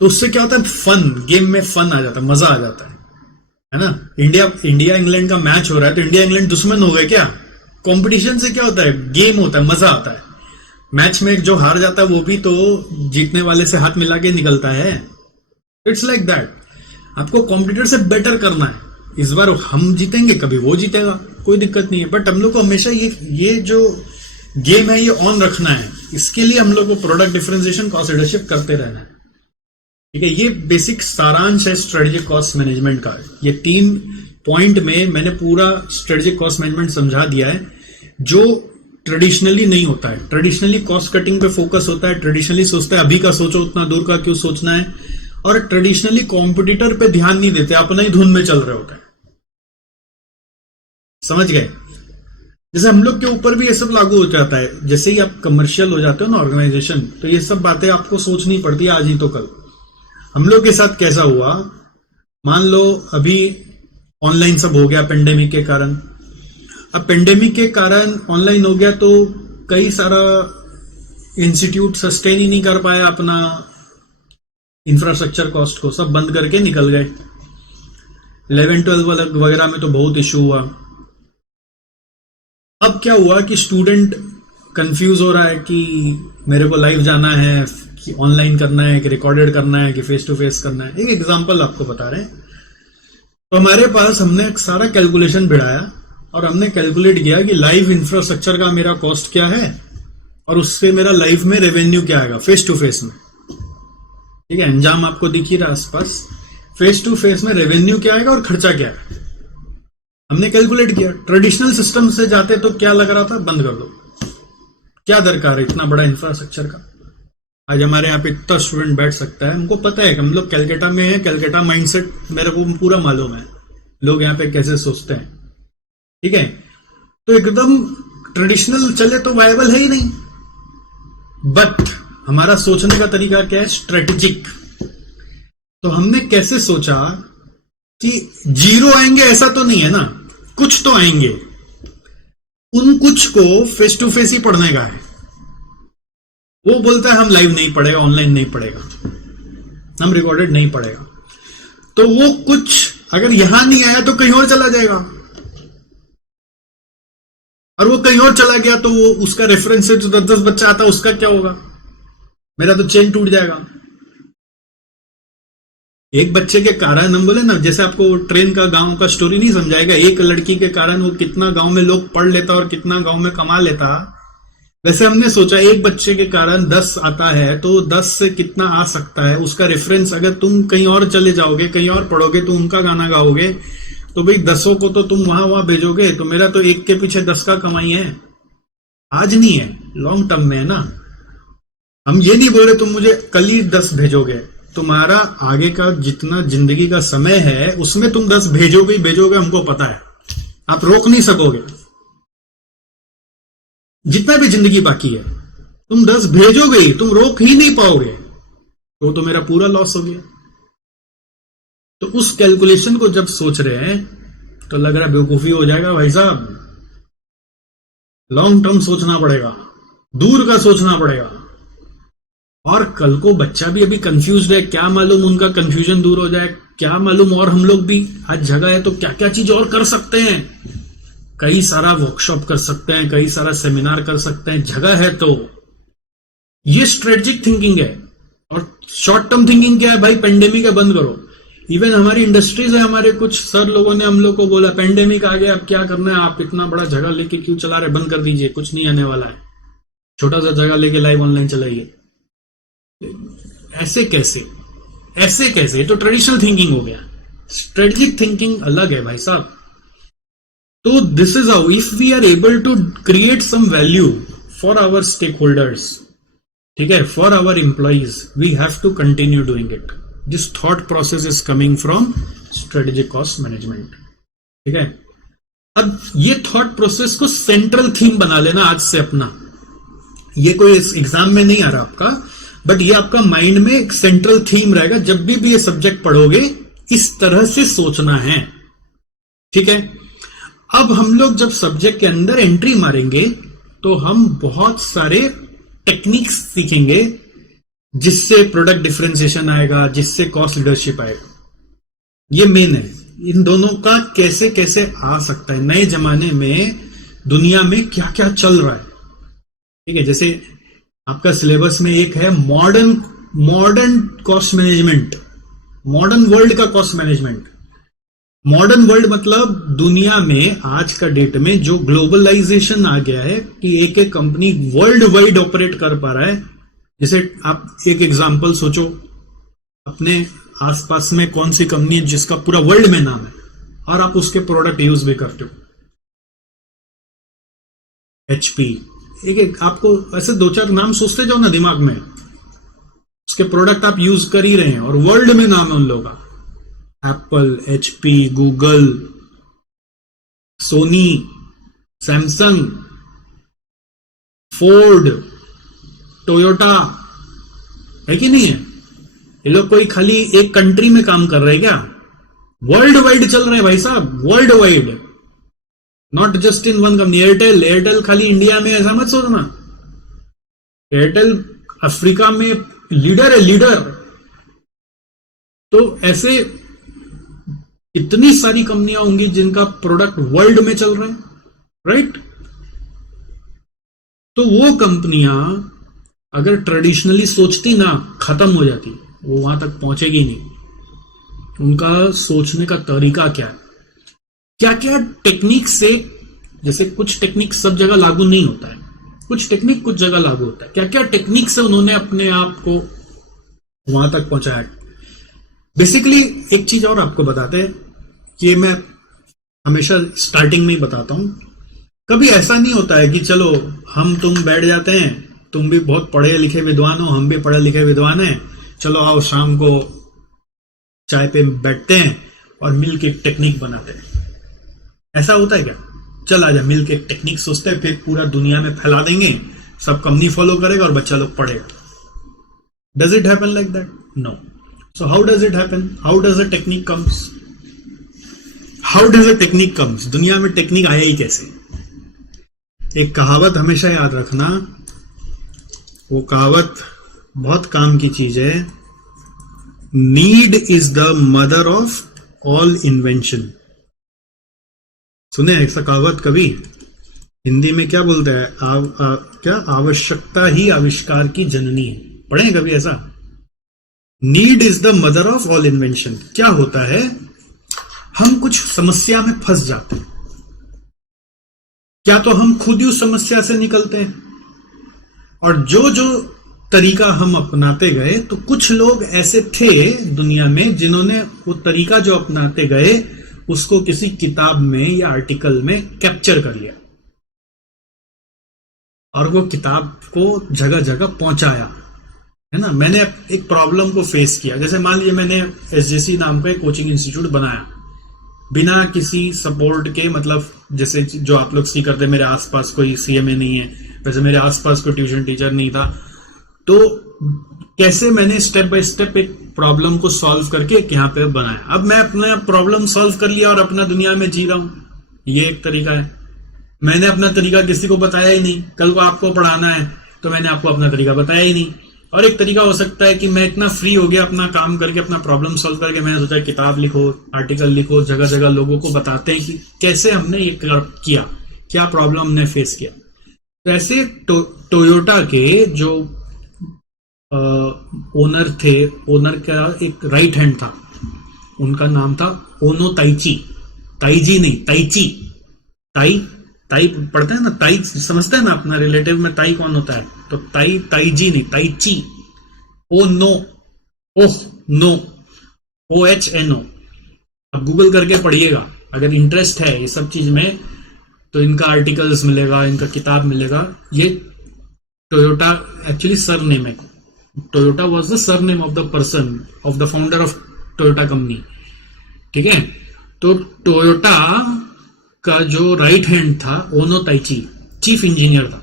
तो उससे क्या होता है, फन, गेम में फन आ जाता है, मजा आ जाता है ना. इंडिया इंग्लैंड का मैच हो रहा है तो इंडिया इंग्लैंड दुश्मन हो गए क्या? कंपटीशन से क्या होता है, गेम होता है, मजा आता है. मैच में जो हार जाता है वो भी तो जीतने वाले से हाथ मिला के निकलता है. It's like that. आपको कॉम्पिटिटर से बेटर करना है. इस बार हम जीतेंगे, कभी वो जीतेगा, कोई दिक्कत नहीं है. बट हम लोग को हमेशा ये जो गेम है ये ऑन रखना है. इसके लिए हम लोग को प्रोडक्ट डिफरेंशिएशन, कॉस्ट लीडरशिप करते रहना है. ठीक है, ये बेसिक सारांश है स्ट्रेटेजिक कॉस्ट मैनेजमेंट का. ये 3 पॉइंट में मैंने पूरा स्ट्रेटेजिक कॉस्ट मैनेजमेंट समझा दिया है, जो ट्रेडिशनली नहीं होता है. ट्रेडिशनली कॉस्ट कटिंग पे फोकस होता है, ट्रेडिशनली सोचता है अभी का सोचो, उतना दूर का क्यों सोचना है, और ट्रेडिशनली कॉम्पिटिटर पे ध्यान नहीं देते, अपना ही धुन में चल रहे होते हैं. समझ गए? जैसे हम लोग के ऊपर भी ये सब लागू हो जाता है. जैसे ही आप कमर्शियल हो जाते हो ना ऑर्गेनाइजेशन, तो ये सब बातें आपको सोचनी पड़ती है आज ही तो कल. हम लोग के साथ कैसा हुआ, मान लो अभी ऑनलाइन सब हो गया पेंडेमिक के कारण. अब पेंडेमिक के कारण ऑनलाइन हो गया तो कई सारा इंस्टीट्यूट सस्टेन ही नहीं कर पाया अपना इंफ्रास्ट्रक्चर कॉस्ट को, सब बंद करके निकल गए. 11-12 वगैरह में तो बहुत इशू हुआ. अब क्या हुआ कि स्टूडेंट कंफ्यूज हो रहा है कि मेरे को लाइव जाना है, कि ऑनलाइन करना है, कि रिकॉर्डेड करना है, कि फेस टू फेस करना है. एक एग्जांपल आपको बता रहे हैं. तो हमारे पास हमने सारा कैलकुलेशन भिड़ाया और हमने कैलकुलेट किया कि लाइव इंफ्रास्ट्रक्चर का मेरा कॉस्ट क्या है और उससे मेरा लाइव में रेवेन्यू क्या आएगा फेस टू फेस में. ठीक है, अंजाम आपको दिख ही रहा आसपास. फेस टू फेस में रेवेन्यू क्या आएगा और खर्चा क्या है, हमने कैलकुलेट किया. ट्रेडिशनल सिस्टम से जाते तो क्या लग रहा था, बंद कर दो, क्या दरकार है इतना बड़ा इंफ्रास्ट्रक्चर का. आज हमारे यहाँ पे इतना स्टूडेंट बैठ सकता है. हमको पता है कि हम लोग कैलकाटा में है, कैलकाटा माइंडसेट मेरे को पूरा मालूम है, लोग यहाँ पे कैसे सोचते हैं. ठीक है, तो एकदम ट्रेडिशनल चले तो वायबल है ही नहीं. बट हमारा सोचने का तरीका क्या है, स्ट्रेटेजिक. तो हमने कैसे सोचा कि 0 आएंगे ऐसा तो नहीं है ना, कुछ तो आएंगे. उन कुछ को फेस टू फेस ही पढ़ने का है. वो बोलता है हम लाइव नहीं पढ़ेगा, ऑनलाइन नहीं पढ़ेगा, हम रिकॉर्डेड नहीं पढ़ेगा. तो वो कुछ अगर यहां नहीं आया तो कहीं और चला जाएगा, और वो कहीं और चला गया तो वो उसका रेफरेंस से जो 10 बच्चा आता है उसका क्या होगा, मेरा तो चेन टूट जाएगा. एक बच्चे के कारण हम बोले ना, जैसे आपको ट्रेन का गांव का स्टोरी नहीं समझाएगा, एक लड़की के कारण वो कितना गांव में लोग पढ़ लेता और कितना गांव में कमा लेता. वैसे हमने सोचा एक बच्चे के कारण 10 आता है तो 10 से कितना आ सकता है, उसका रेफरेंस अगर तुम कहीं और चले जाओगे, कहीं और पढ़ोगे तो उनका गाना गाओगे, तो भाई 10 को तो तुम वहां भेजोगे, तो मेरा तो एक के पीछे 10 का कमाई है. आज नहीं है, लॉन्ग टर्म में है ना. हम ये नहीं बोल रहे तुम मुझे कल ही 10 भेजोगे, तुम्हारा आगे का जितना जिंदगी का समय है उसमें तुम 10 भेजोगे ही भेजोगे, हमको पता है. आप रोक नहीं सकोगे. जितना भी जिंदगी बाकी है तुम 10 भेजोगे ही, तुम रोक ही नहीं पाओगे, तो मेरा पूरा लॉस हो गया. तो उस कैलकुलेशन को जब सोच रहे हैं तो लग रहा है बेवकूफी हो जाएगा भाई साहब. लॉन्ग टर्म सोचना पड़ेगा, दूर का सोचना पड़ेगा. और कल को बच्चा भी अभी कंफ्यूज है, क्या मालूम उनका कंफ्यूजन दूर हो जाए, क्या मालूम. और हम लोग भी आज जगह है तो क्या क्या चीज और कर सकते हैं. कई सारा वर्कशॉप कर सकते हैं, कई सारा सेमिनार कर सकते हैं, जगह है तो. ये स्ट्रेटेजिक थिंकिंग है. और शॉर्ट टर्म थिंकिंग क्या है भाई, पेंडेमिक है बंद करो. इवन हमारी इंडस्ट्रीज है, हमारे कुछ सर लोगों ने हम लोग को बोला पेंडेमिक आ गया अब क्या करना है, आप इतना बड़ा जगह लेके क्यों चला रहे, बंद कर दीजिए, कुछ नहीं आने वाला है, छोटा सा जगह लेके लाइव ऑनलाइन चलाइए. ऐसे कैसे, ऐसे कैसे, ये तो ट्रेडिशनल थिंकिंग हो गया, स्ट्रेटेजिक थिंकिंग अलग है भाई साहब। तो this is how if we are able to create some value for our stakeholders, ठीक है, for our employees, we have to continue doing it. This thought process is coming from strategic cost management, ठीक है। अब ये thought process को central theme बना लेना आज से अपना, ये कोई इस एग्जाम में नहीं आ रहा आपका, बट ये आपका माइंड में एक सेंट्रल थीम रहेगा। जब भी ये सब्जेक्ट पढ़ोगे इस तरह से सोचना है, ठीक है। अब हम लोग जब सब्जेक्ट के अंदर एंट्री मारेंगे तो हम बहुत सारे टेक्निक्स सीखेंगे जिससे प्रोडक्ट डिफरेंशिएशन आएगा, जिससे कॉस्ट लीडरशिप आएगा। ये मेन है, इन दोनों का कैसे कैसे आ सकता है, नए जमाने में दुनिया में क्या क्या चल रहा है, ठीक है। जैसे आपका सिलेबस में एक है modern cost management, modern world का कॉस्ट मैनेजमेंट। मॉडर्न वर्ल्ड मतलब दुनिया में आज का डेट में जो ग्लोबलाइजेशन आ गया है कि एक एक कंपनी वर्ल्ड वाइड ऑपरेट कर पा रहा है। जैसे आप एक एग्जांपल सोचो, अपने आसपास में कौन सी कंपनी है जिसका पूरा वर्ल्ड में नाम है और आप उसके प्रोडक्ट यूज भी करते हो। HP, एक आपको ऐसे दो चार नाम सोचते जाओ ना दिमाग में, उसके प्रोडक्ट आप यूज कर ही रहे हैं और वर्ल्ड में नाम है उन लोगों का। Apple, HP, Google, Sony, Samsung, Ford, Toyota, है कि नहीं है? ये लोग कोई खाली एक कंट्री में काम कर रहे हैं क्या? वर्ल्ड वाइड चल रहे हैं भाई साहब, world wide, not just in one company. Airtel खाली इंडिया में, ऐसा मत सोचना। एयरटेल अफ्रीका में लीडर है, लीडर। तो ऐसे इतनी सारी कंपनियां होंगी जिनका प्रोडक्ट वर्ल्ड में चल रहे हैं, राइट। तो वो कंपनियां अगर ट्रेडिशनली सोचती ना, खत्म हो जाती, वो वहां तक पहुंचेगी नहीं। उनका सोचने का तरीका क्या है, क्या क्या टेक्निक से, जैसे कुछ टेक्निक सब जगह लागू नहीं होता है, कुछ टेक्निक कुछ जगह लागू होता है, क्या क्या टेक्निक से उन्होंने अपने आप को वहां तक पहुंचाया। बेसिकली एक चीज और आपको बताते हैं, ये मैं हमेशा स्टार्टिंग में ही बताता हूं, कभी ऐसा नहीं होता है कि चलो हम तुम बैठ जाते हैं, तुम भी बहुत पढ़े लिखे विद्वान हो, हम भी पढ़े लिखे विद्वान हैं, चलो आओ शाम को चाय पे बैठते हैं और मिल के टेक्निक बनाते हैं। ऐसा होता है क्या? चल आजा, मिल के टेक्निक सोचते हैं, फिर पूरा दुनिया में फैला देंगे, सब कंपनी फॉलो करेगा और बच्चा लोग पढ़ेगा। Does it happen like that? No. So how does it happen? How does a technique comes? How does a technique comes? दुनिया में टेक्निक आया ही कैसे? एक कहावत हमेशा याद रखना, वो कहावत बहुत काम की चीज है। Need is the mother of all invention. सुने ऐसा कहावत कभी? हिंदी में क्या बोलता है? क्या आवश्यकता ही आविष्कार की जननी है। पढ़े कभी ऐसा? Need is the mother of all invention. क्या होता है, हम कुछ समस्या में फंस जाते हैं, क्या तो हम खुद ही उस समस्या से निकलते हैं, और जो जो तरीका हम अपनाते गए, तो कुछ लोग ऐसे थे दुनिया में जिन्होंने वो तरीका जो अपनाते गए उसको किसी किताब में या आर्टिकल में कैप्चर कर लिया और वो किताब को जगह जगह पहुंचाया, है ना। मैंने एक प्रॉब्लम को फेस किया, जैसे मान लीजिए मैंने SJC नाम का एक कोचिंग इंस्टीट्यूट बनाया बिना किसी सपोर्ट के, मतलब जैसे जो आप लोग सी करते, मेरे आसपास कोई CMA नहीं है, वैसे मेरे आसपास कोई ट्यूशन टीचर नहीं था, तो कैसे मैंने स्टेप बाय स्टेप एक प्रॉब्लम को सॉल्व करके एक यहाँ पे बनाया। अब मैं अपना प्रॉब्लम सॉल्व कर लिया और अपना दुनिया में जी रहा हूं, ये एक तरीका है। मैंने अपना तरीका किसी को बताया ही नहीं, कल को आपको पढ़ाना है तो मैंने आपको अपना तरीका बताया ही नहीं। और एक तरीका हो सकता है कि मैं इतना फ्री हो गया अपना काम करके, अपना प्रॉब्लम सॉल्व करके, मैंने सोचा किताब लिखो, आर्टिकल लिखो, जगह जगह लोगों को बताते हैं कि कैसे हमने ये किया, क्या प्रॉब्लम हमने फेस किया। तो ऐसे टोयोटा के जो ओनर थे, ओनर का एक राइट हैंड था, उनका नाम था ओनो ताइची। ताइजी नहीं, ताइची। ताई ताई पढ़ते हैं ना, ताई समझते हैं ना, अपना रिलेटिव में ताई कौन होता है, तो ताई ताइजी नहीं, tai chi. Oh no, oh no, OHNO। अब गूगल करके पढ़िएगा अगर इंटरेस्ट है ये सब चीज में, तो इनका आर्टिकल्स मिलेगा, इनका किताब मिलेगा। ये टोयोटा एक्चुअली सरनेम है, Toyota was the surname of the person of the founder of Toyota company, ठीक है। तो टोयोटा का जो राइट हैंड था ओनो ताइची, चीफ इंजीनियर था।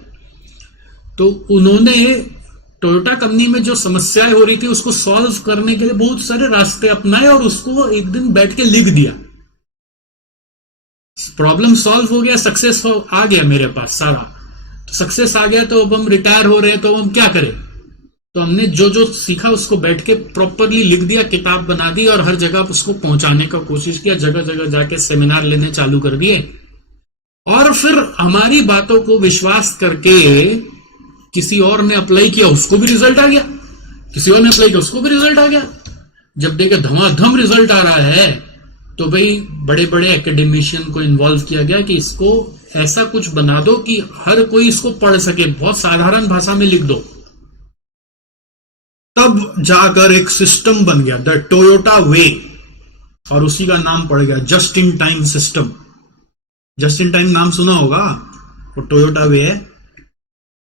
तो उन्होंने टोयोटा कंपनी में जो समस्याएं हो रही थी उसको सॉल्व करने के लिए बहुत सारे रास्ते अपनाए और उसको एक दिन बैठ के लिख दिया। प्रॉब्लम सॉल्व हो गया, सक्सेस आ गया मेरे पास सारा, तो सक्सेस आ गया, तो अब हम रिटायर हो रहे हैं, तो हम क्या करें? तो हमने जो जो सीखा उसको बैठ के प्रॉपरली लिख दिया, किताब बना दी और हर जगह उसको पहुंचाने का कोशिश किया, जगह जगह जाके सेमिनार लेने चालू कर दिए। और फिर हमारी बातों को विश्वास करके किसी और ने अप्लाई किया, उसको भी रिजल्ट आ गया, किसी और ने अप्लाई किया, उसको भी रिजल्ट आ गया। जब देखे धमाधम रिजल्ट आ रहा है, तो भाई बड़े बड़े एकेडमिशियन को इन्वॉल्व किया गया कि इसको ऐसा कुछ बना दो कि हर कोई इसको पढ़ सके, बहुत साधारण भाषा में लिख दो। तब जाकर एक सिस्टम बन गया, द टोयोटा वे, और उसी का नाम पड़ गया just in time system. Just in time नाम सुना होगा, वो टोयोटा वे है।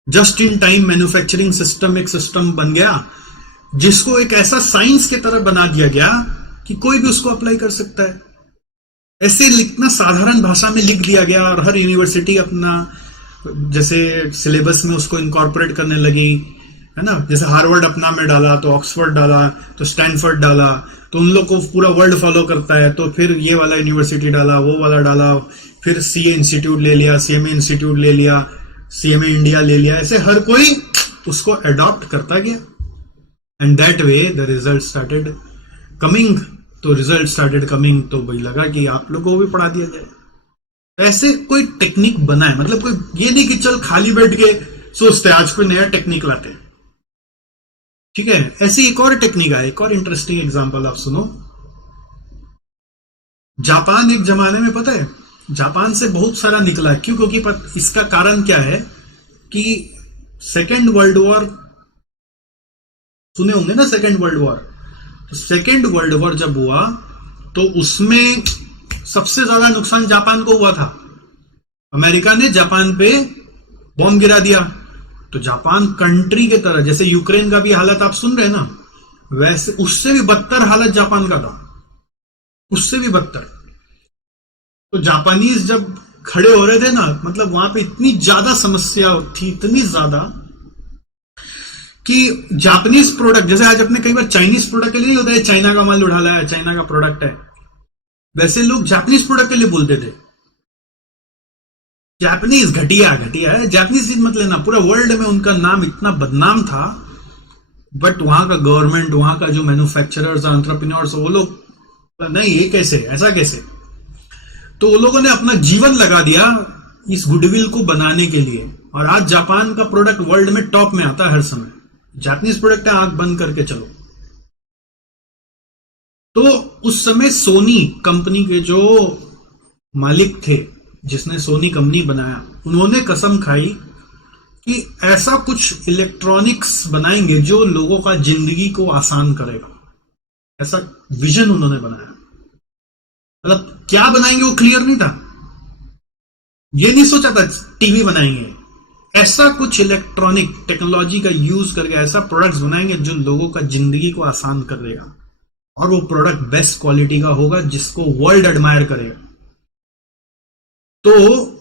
Just in time manufacturing system एक सिस्टम बन गया, जिसको एक ऐसा साइंस की तरह बना दिया गया कि कोई भी उसको अप्लाई कर सकता है। ऐसे लिखना साधारण भाषा में लिख दिया गया, और हर यूनिवर्सिटी अपना जैसे सिलेबस में उसको इनकॉर्पोरेट करने लगी, है ना। जैसे हार्वर्ड अपना में डाला, तो ऑक्सफोर्ड डाला, तो स्टैनफोर्ड डाला, तो उन लोग को पूरा वर्ल्ड फॉलो करता है, तो फिर ये वाला यूनिवर्सिटी डाला, वो वाला डाला, फिर सीए इंस्टीट्यूट ले लिया, सीएमए इंस्टीट्यूट ले लिया, सीएमए इंडिया ले लिया, ऐसे हर कोई उसको अडॉप्ट करता गया। And that way the result started coming. तो रिजल्ट स्टार्टेड कमिंग, तो भाई लगा कि आप लोगों को भी पढ़ा दिया जाए। ऐसे कोई टेक्निक बना है, मतलब कोई ये नहीं कि चल खाली बैठ के सोचते आज कोई नया टेक्निक लाते हैं, ठीक है। ऐसी एक और टेक्निक है, एक और इंटरेस्टिंग एग्जांपल आप सुनो। जापान एक जमाने में, पता है, जापान से बहुत सारा निकला। क्यों? क्योंकि इसका कारण क्या है कि सेकेंड वर्ल्ड वॉर सुने होंगे ना, सेकेंड वर्ल्ड वॉर। तो सेकेंड वर्ल्ड वॉर जब हुआ तो उसमें सबसे ज्यादा नुकसान जापान को हुआ था। अमेरिका ने जापान पे बॉम्ब गिरा दिया, तो जापान कंट्री के तरह, जैसे यूक्रेन का भी हालत आप सुन रहे हैं ना, वैसे उससे भी बदतर हालत जापान का था, उससे भी बदतर। तो जापानीज जब खड़े हो रहे थे ना, मतलब वहां पे इतनी ज्यादा समस्या थी, इतनी ज्यादा कि जापानीज प्रोडक्ट, जैसे आज अपने कई बार चाइनीज प्रोडक्ट के लिए नहीं होता है चाइना का माल उठा लाया, चाइना का प्रोडक्ट है, वैसे लोग जापानीज प्रोडक्ट के लिए बोलते थे जापानीज घटिया घटिया है। जापानीज चीज मत लेना, पूरा वर्ल्ड में उनका नाम इतना बदनाम था। बट वहां का गवर्नमेंट, वहां का जो मैन्युफैक्चरर्स, एंटरप्रेन्योर्स, वो लोग नहीं, ये कैसे, ऐसा कैसे। तो वो लोगों ने अपना जीवन लगा दिया इस गुडविल को बनाने के लिए, और आज जापान का प्रोडक्ट वर्ल्ड में टॉप में आता है हर समय। जापानीज प्रोडक्ट है, आंख बंद करके चलो। तो उस समय सोनी कंपनी के जो मालिक थे, जिसने सोनी कंपनी बनाया, उन्होंने कसम खाई कि ऐसा कुछ इलेक्ट्रॉनिक्स बनाएंगे जो लोगों का जिंदगी को आसान करेगा। ऐसा विजन उन्होंने बनाया। मतलब क्या बनाएंगे वो क्लियर नहीं था, ये नहीं सोचा था टीवी बनाएंगे। ऐसा कुछ इलेक्ट्रॉनिक टेक्नोलॉजी का यूज करके ऐसा प्रोडक्ट्स बनाएंगे जो लोगों का जिंदगी को आसान कर देगा, और वो प्रोडक्ट बेस्ट क्वालिटी का होगा जिसको वर्ल्ड एडमायर करेगा। तो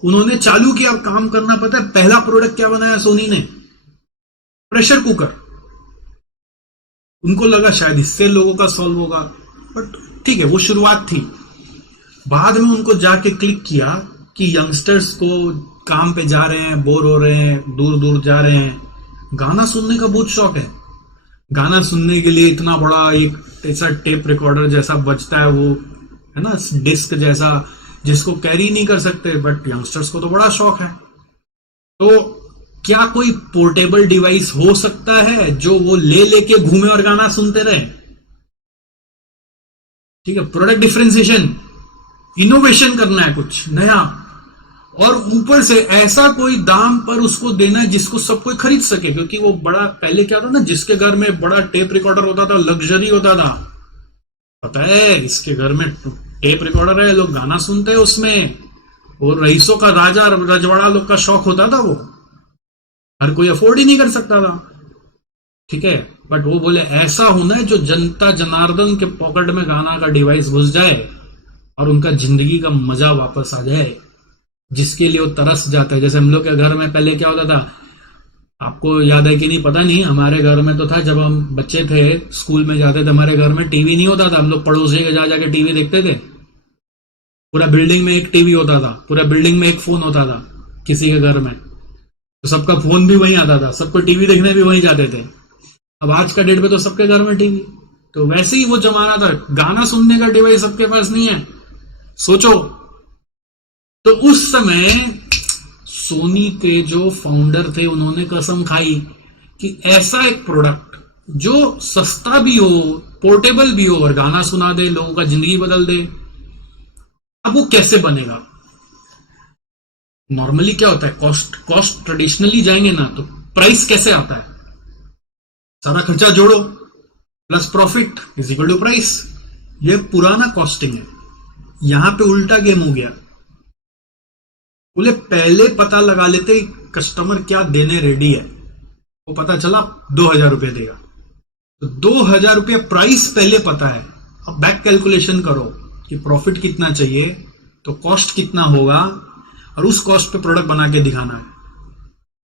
उन्होंने चालू किया काम करना। पता है पहला प्रोडक्ट क्या बनाया सोनी ने? Pressure cooker. उनको लगा शायद इससे लोगों का सॉल्व होगा, बट ठीक है, वो शुरुआत थी। बाद में उनको जाके क्लिक किया कि यंगस्टर्स को काम पे जा रहे हैं, बोर हो रहे हैं, दूर दूर जा रहे हैं, गाना सुनने का बहुत शौक है। गाना सुनने के लिए इतना बड़ा एक ऐसा टेप रिकॉर्डर जैसा बजता है, वो है ना, डिस्क जैसा, जिसको कैरी नहीं कर सकते, बट यंगस्टर्स को तो बड़ा शौक है। तो क्या कोई पोर्टेबल डिवाइस हो सकता है जो वो ले लेके घूमे और गाना सुनते रहे? ठीक है, प्रोडक्ट डिफरेंशिएशन, इनोवेशन करना है, कुछ नया। और ऊपर से ऐसा कोई दाम पर उसको देना है जिसको सब कोई खरीद सके, क्योंकि वो बड़ा, पहले क्या था ना, जिसके घर में बड़ा टेप रिकॉर्डर होता था, लग्जरी होता था, पता है इसके घर में टेप रिकॉर्डर है, लोग गाना सुनते हैं उसमें, और रईसों का, राजा रजवाड़ा लोग का शौक होता था, वो हर कोई अफोर्ड ही नहीं कर सकता था, ठीक है। बट वो बोले ऐसा होना है जो जनता जनार्दन के पॉकेट में गाना का डिवाइस घुस जाए और उनका जिंदगी का मजा वापस आ जाए, जिसके लिए वो तरस जाता है। जैसे हम लोग के घर में पहले क्या होता था, आपको याद है कि नहीं पता नहीं, हमारे घर में तो था, जब हम बच्चे थे स्कूल में जाते थे, हमारे घर में टीवी नहीं होता था, हम लोग पड़ोसी के जा जाके टीवी देखते थे। पूरा बिल्डिंग में एक टीवी होता था, पूरा बिल्डिंग में एक फोन होता था किसी के घर में, तो सबका फोन भी वहीं आता था, सबको टीवी देखने भी वहीं जाते थे। अब आज का डेट पे तो सबके घर में टीवी, तो वैसे ही वो जमाना था, गाना सुनने का डिवाइस सबके पास नहीं है, सोचो। तो उस समय सोनी के जो फाउंडर थे उन्होंने कसम खाई कि ऐसा एक प्रोडक्ट जो सस्ता भी हो, पोर्टेबल भी हो और गाना सुना दे, लोगों का जिंदगी बदल दे। अब वो कैसे बनेगा? नॉर्मली क्या होता है, कॉस्ट ट्रेडिशनली जाएंगे ना तो प्राइस कैसे आता है, सारा खर्चा जोड़ो plus profit is equal to price. ये पुराना कॉस्टिंग है, यहां पे उल्टा गेम हो गया। बोले पहले पता लगा लेते कस्टमर क्या देने रेडी है, वो पता चला 2000 रुपये देगा, तो 2000 रुपये प्राइस पहले पता है। अब बैक कैलकुलेशन करो कि प्रॉफिट कितना चाहिए, तो कॉस्ट कितना होगा, और उस कॉस्ट पे प्रोडक्ट बना के दिखाना है।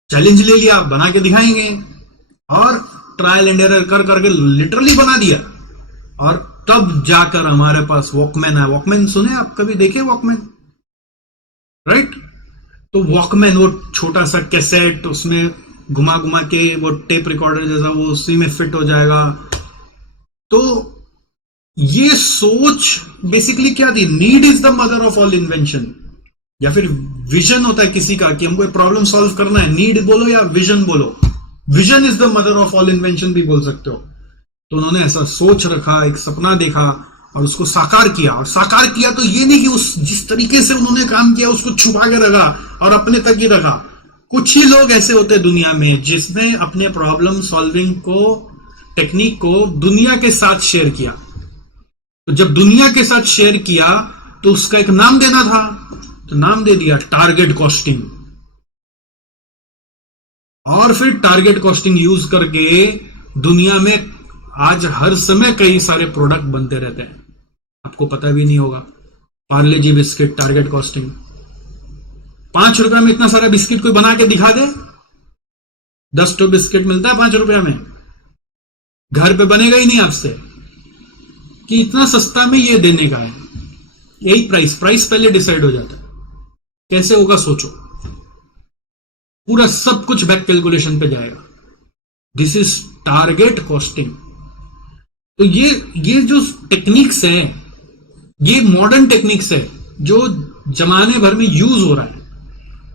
चैलेंज ले लिया, बना के दिखाएंगे, और ट्रायल एंड एरर कर करके लिटरली बना दिया, और तब जाकर हमारे पास वॉकमैन है। वॉकमैन सुने आप, कभी देखे वॉकमैन? राइट? तो वॉकमैन, वो छोटा सा कैसेट, उसमें घुमा घुमा के वो टेप रिकॉर्डर जैसा, वो उसी में फिट हो जाएगा। तो ये सोच बेसिकली क्या थी, need is the mother of all invention, या फिर विजन होता है किसी का कि हमको प्रॉब्लम सॉल्व करना है, नीड बोलो या विजन बोलो, vision is the mother of all invention भी बोल सकते हो। तो उन्होंने ऐसा सोच रखा, एक सपना देखा और उसको साकार किया। और साकार किया तो ये नहीं कि उस जिस तरीके से उन्होंने काम किया उसको छुपा के रखा और अपने तक ही रखा। कुछ ही लोग ऐसे होते दुनिया में जिसने अपने प्रॉब्लम सॉल्विंग को, टेक्निक को दुनिया के साथ शेयर किया। तो जब दुनिया के साथ शेयर किया तो उसका एक नाम देना था, तो नाम दे दिया टारगेट कॉस्टिंग। और फिर टारगेट कॉस्टिंग यूज करके दुनिया में आज हर समय कई सारे प्रोडक्ट बनते रहते हैं, आपको पता भी नहीं होगा। पार्ले जी बिस्किट, टारगेट कॉस्टिंग, 5 रुपए में इतना सारा बिस्किट कोई बना के दिखा दे, 10 तो बिस्किट मिलता है 5 रुपए में, घर पे बनेगा ही नहीं आपसे कि इतना सस्ता में ये देने का है। यही प्राइस पहले डिसाइड हो जाता है। कैसे होगा सोचो, पूरा सब कुछ बैक कैलकुलेशन पे जाएगा। This is target costing. तो ये जो टेक्निक्स है, ये मॉडर्न टेक्निक्स है जो जमाने भर में यूज हो रहा है,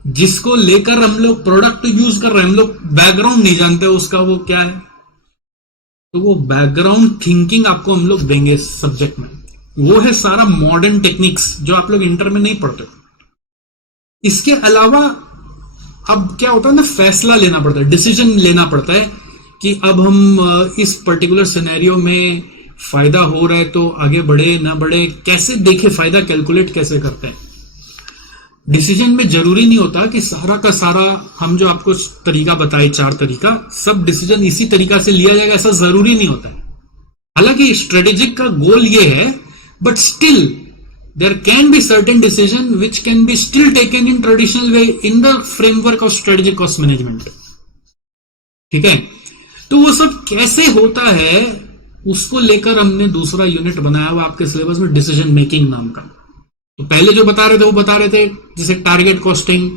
जिसको लेकर हम लोग प्रोडक्ट यूज कर रहे हैं। हम लोग बैकग्राउंड नहीं जानते उसका वो क्या है, तो वो बैकग्राउंड थिंकिंग आपको हम लोग देंगे सब्जेक्ट में। वो है सारा मॉडर्न टेक्निक्स जो आप लोग इंटर में नहीं पढ़ते। इसके अलावा अब क्या होता है ना, फैसला लेना पड़ता है, डिसीजन लेना पड़ता है कि अब हम इस पर्टिकुलर सिनेरियो में फायदा हो रहा है तो आगे बढ़े ना बढ़े, कैसे देखे, फायदा कैलकुलेट कैसे करते हैं। डिसीजन में जरूरी नहीं होता कि सारा का सारा हम जो आपको तरीका बताए, 4 तरीका, सब डिसीजन इसी तरीका से लिया जाएगा, ऐसा जरूरी नहीं होता है। हालांकि स्ट्रेटेजिक का गोल ये है, but still there can be certain decision which can be still taken in traditional way in the framework of strategic cost management. ठीक है, तो वो सब कैसे होता है उसको लेकर हमने दूसरा यूनिट बनाया हुआ आपके सिलेबस में, डिसीजन मेकिंग नाम का। तो पहले जो बता रहे थे वो बता रहे थे जैसे टारगेट कॉस्टिंग,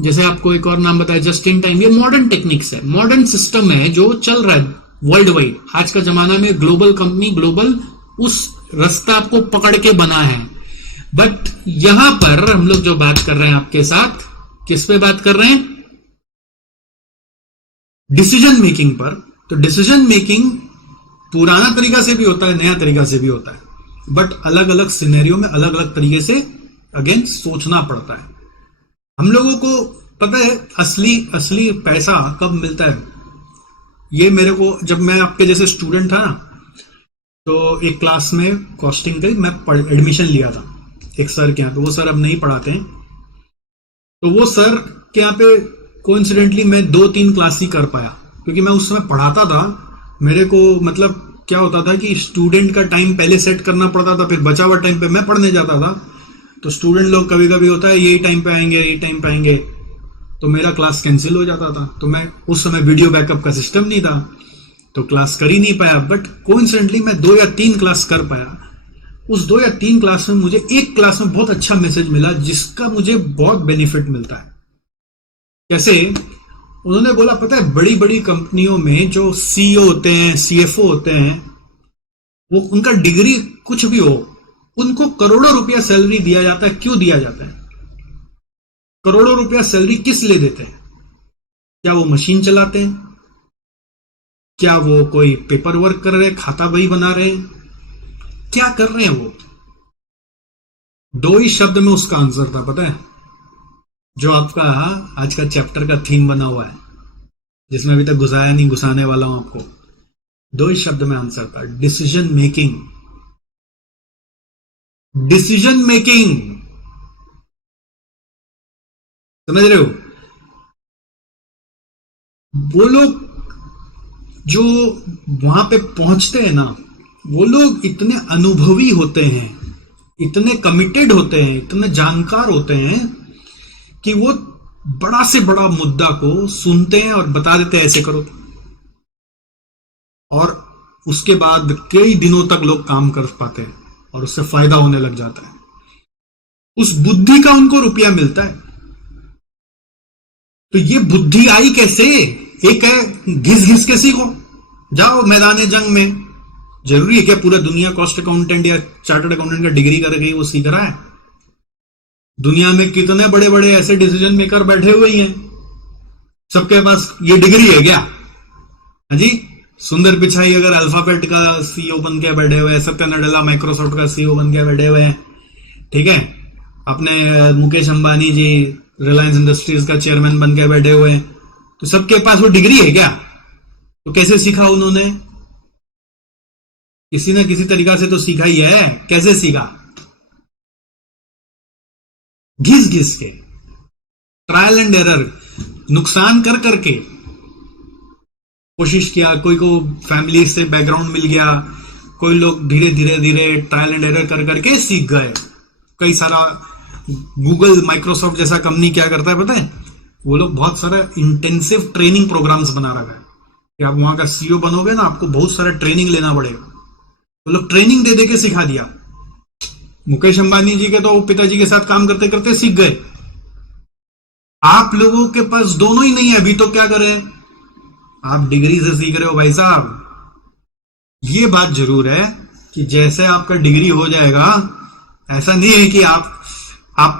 जैसे आपको एक और नाम बताया जस्ट इन टाइम। ये मॉडर्न टेक्निक्स है, मॉडर्न सिस्टम है जो चल रहा है वर्ल्ड वाइड। आज का जमाना में ग्लोबल कंपनी, ग्लोबल उस रास्ता आपको पकड़ के बना है। बट यहां पर हम लोग जो बात कर रहे हैं आपके साथ, किस पे बात कर रहे हैं? डिसीजन मेकिंग पर। तो डिसीजन मेकिंग पुराना तरीका से भी होता है, नया तरीका से भी होता है, बट अलग अलग सिनेरियो में अलग अलग तरीके से अगेन सोचना पड़ता है। हम लोगों को पता है असली असली पैसा कब मिलता है। ये मेरे को जब मैं आपके जैसे स्टूडेंट था ना, तो एक क्लास में कॉस्टिंग का मैं एडमिशन लिया था एक सर के यहाँ पे। वो सर अब नहीं पढ़ाते हैं। तो वो सर के यहाँ पे कोइंसिडेंटली मैं 2-3 क्लास ही कर पाया, क्योंकि मैं उस समय पढ़ाता था। मेरे को मतलब क्या होता था कि स्टूडेंट का टाइम पहले सेट करना पड़ता था, फिर बचा हुआ टाइम पे मैं पढ़ने जाता था। तो स्टूडेंट लोग कभी कभी होता है यही टाइम पे आएंगे, यही टाइम पे आएंगे, तो मेरा क्लास कैंसिल हो जाता था। तो मैं उस समय वीडियो बैकअप का सिस्टम नहीं था, तो क्लास कर ही नहीं पाया। बट कोइंसिडेंटली मैं 2 या 3 क्लास कर पाया। उस 2 या 3 क्लास में मुझे एक क्लास में बहुत अच्छा मैसेज मिला, जिसका मुझे बहुत बेनिफिट मिलता है। कैसे? उन्होंने बोला, पता है बड़ी बड़ी कंपनियों में जो सीईओ होते हैं, सीएफओ होते हैं, वो उनका डिग्री कुछ भी हो, उनको करोड़ों रुपया सैलरी दिया जाता है। क्यों दिया जाता है? करोड़ों रुपया सैलरी किस लिए देते हैं? क्या वो मशीन चलाते हैं? क्या वो कोई पेपर वर्क कर रहे हैं, खाता बही बना रहे हैं? क्या कर रहे हैं वो? 2 ही शब्द में उसका आंसर था, पता है? जो आपका आज का चैप्टर का थीम बना हुआ है, जिसमें अभी तक घुसाया नहीं, घुसाने वाला हूं आपको। 2 ही शब्द में आंसर था, डिसीजन मेकिंग। डिसीजन मेकिंग, समझ रहे हो? वो लोग जो वहां पे पहुंचते हैं ना, वो लोग इतने अनुभवी होते हैं, इतने कमिटेड होते हैं, इतने जानकार होते हैं कि वो बड़ा से बड़ा मुद्दा को सुनते हैं और बता देते हैं ऐसे करो, और उसके बाद कई दिनों तक लोग काम कर पाते हैं और उससे फायदा होने लग जाता है। उस बुद्धि का उनको रुपया मिलता है। तो ये बुद्धि आई कैसे? एक है घिस घिस के सीखो, जाओ मैदान जंग में। जरूरी है क्या पूरा दुनिया कॉस्ट अकाउंटेंट या चार्टर्ड अकाउंटेंट का डिग्री कर गई वो सीख रहा है? दुनिया में कितने बड़े बड़े ऐसे डिसीजन मेकर बैठे हुए हैं, सबके पास ये डिग्री है क्या? हाँ जी, सुंदर पिचाई अगर अल्फाबेट का सीईओ बन के बैठे हुए हैं, सत्य नडेला माइक्रोसॉफ्ट का सीईओ बन के बैठे हुए हैं, ठीक है, अपने मुकेश अंबानी जी रिलायंस इंडस्ट्रीज का चेयरमैन बन के बैठे हुए हैं, तो सबके पास वो डिग्री है क्या? तो कैसे सीखा उन्होंने? किसी न किसी तरीका से तो सीखा ही है। कैसे सीखा? घिस घिस के, ट्रायल एंड एरर, नुकसान कर करके कोशिश किया। कोई को फैमिली से बैकग्राउंड मिल गया, कोई लोग धीरे धीरे धीरे ट्रायल एंड एरर कर करके सीख गए। कई सारा गूगल माइक्रोसॉफ्ट जैसा कंपनी क्या करता है पता है? वो लोग बहुत सारा इंटेंसिव ट्रेनिंग प्रोग्राम्स बना रखा है कि आप वहां का सीईओ बनोगे ना, आपको बहुत सारा ट्रेनिंग लेना पड़ेगा। वो लोग ट्रेनिंग दे दे के सिखा दिया। मुकेश अंबानी जी के तो पिताजी के साथ काम करते करते सीख गए। आप लोगों के पास दोनों ही नहीं है, अभी तो क्या करें? आप डिग्री से सीख रहे हो भाई साहब। ये बात जरूर है कि जैसे आपका डिग्री हो जाएगा, ऐसा नहीं है कि आप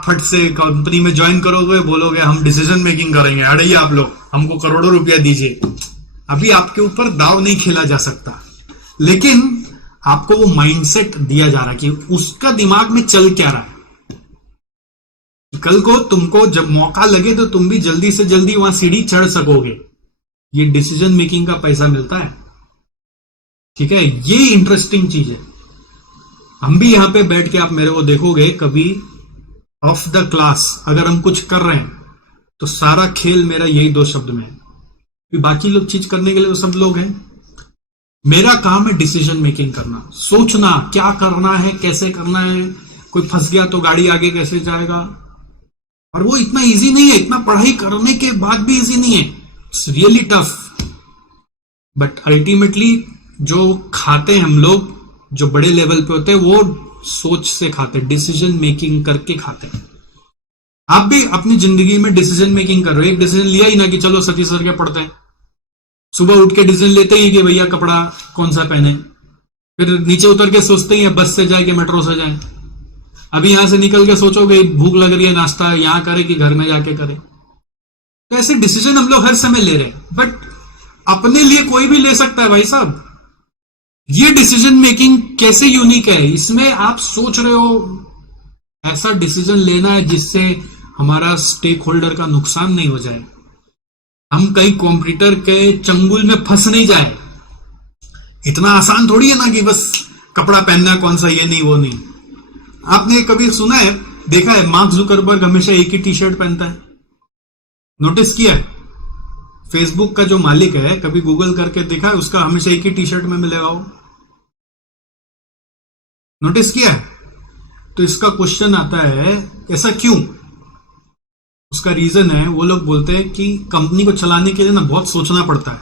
फट से कंपनी में ज्वाइन करोगे, बोलोगे हम डिसीजन मेकिंग करेंगे, अड़िए आप लोग हमको करोड़ों रुपया दीजिए। अभी आपके ऊपर दाव नहीं खेला जा सकता, लेकिन आपको वो माइंडसेट दिया जा रहा है कि उसका दिमाग में चल क्या रहा है। कल को तुमको जब मौका लगे तो तुम भी जल्दी से जल्दी वहां सीढ़ी चढ़ सकोगे। ये डिसीजन मेकिंग का पैसा मिलता है, ठीक है? ये इंटरेस्टिंग चीज है। हम भी यहां पे बैठ के, आप मेरे को देखोगे कभी ऑफ द क्लास, अगर हम कुछ कर रहे हैं तो सारा खेल मेरा यही 2 शब्द में है। बाकी लोग चीज करने के लिए वो सब लोग हैं। मेरा काम है डिसीजन मेकिंग करना, सोचना क्या करना है, कैसे करना है। कोई फंस गया तो गाड़ी आगे कैसे जाएगा। और वो इतना इजी नहीं है, इतना पढ़ाई करने के बाद भी इजी नहीं है। It's really tough. But ultimately जो खाते हैं हम लोग, जो बड़े लेवल पे होते हैं, वो सोच से खाते हैं, डिसीजन मेकिंग करके खाते हैं। आप भी अपनी जिंदगी में डिसीजन मेकिंग कर रहे हो। एक डिसीजन लिया ही ना कि चलो सतीश सर के पढ़ते हैं, सुबह उठ के डिसीजन लेते ही कि भैया कपड़ा कौन सा पहने, फिर नीचे उतर के सोचते ही बस से जाए कि मेट्रो से जाए। अभी यहां से निकल के सोचोगे भूख लग रही है, नाश्ता यहां करे कि घर में जाके करे। तो ऐसे डिसीजन हम लोग हर समय ले रहे हैं, बट अपने लिए कोई भी ले सकता है भाई साहब। ये डिसीजन मेकिंग कैसे यूनिक है? इसमें आप सोच रहे हो ऐसा डिसीजन लेना है जिससे हमारा स्टेक होल्डर का नुकसान नहीं हो जाए, हम कहीं कॉम्पिटिटर के चंगुल में फंस नहीं जाए। इतना आसान थोड़ी है ना कि बस कपड़ा पहनना कौन सा, ये नहीं वो नहीं। आपने कभी सुना है, देखा है, मार्क जुकरबर्ग हमेशा एक ही टी शर्ट पहनता है, नोटिस किया है? फेसबुक का जो मालिक है, कभी गूगल करके देखा है, उसका हमेशा एक ही टी शर्ट में मिलेगा वो, नोटिस किया है? तो इसका क्वेश्चन आता है, ऐसा क्यों? उसका रीजन है, वो लोग बोलते हैं कि कंपनी को चलाने के लिए ना बहुत सोचना पड़ता है,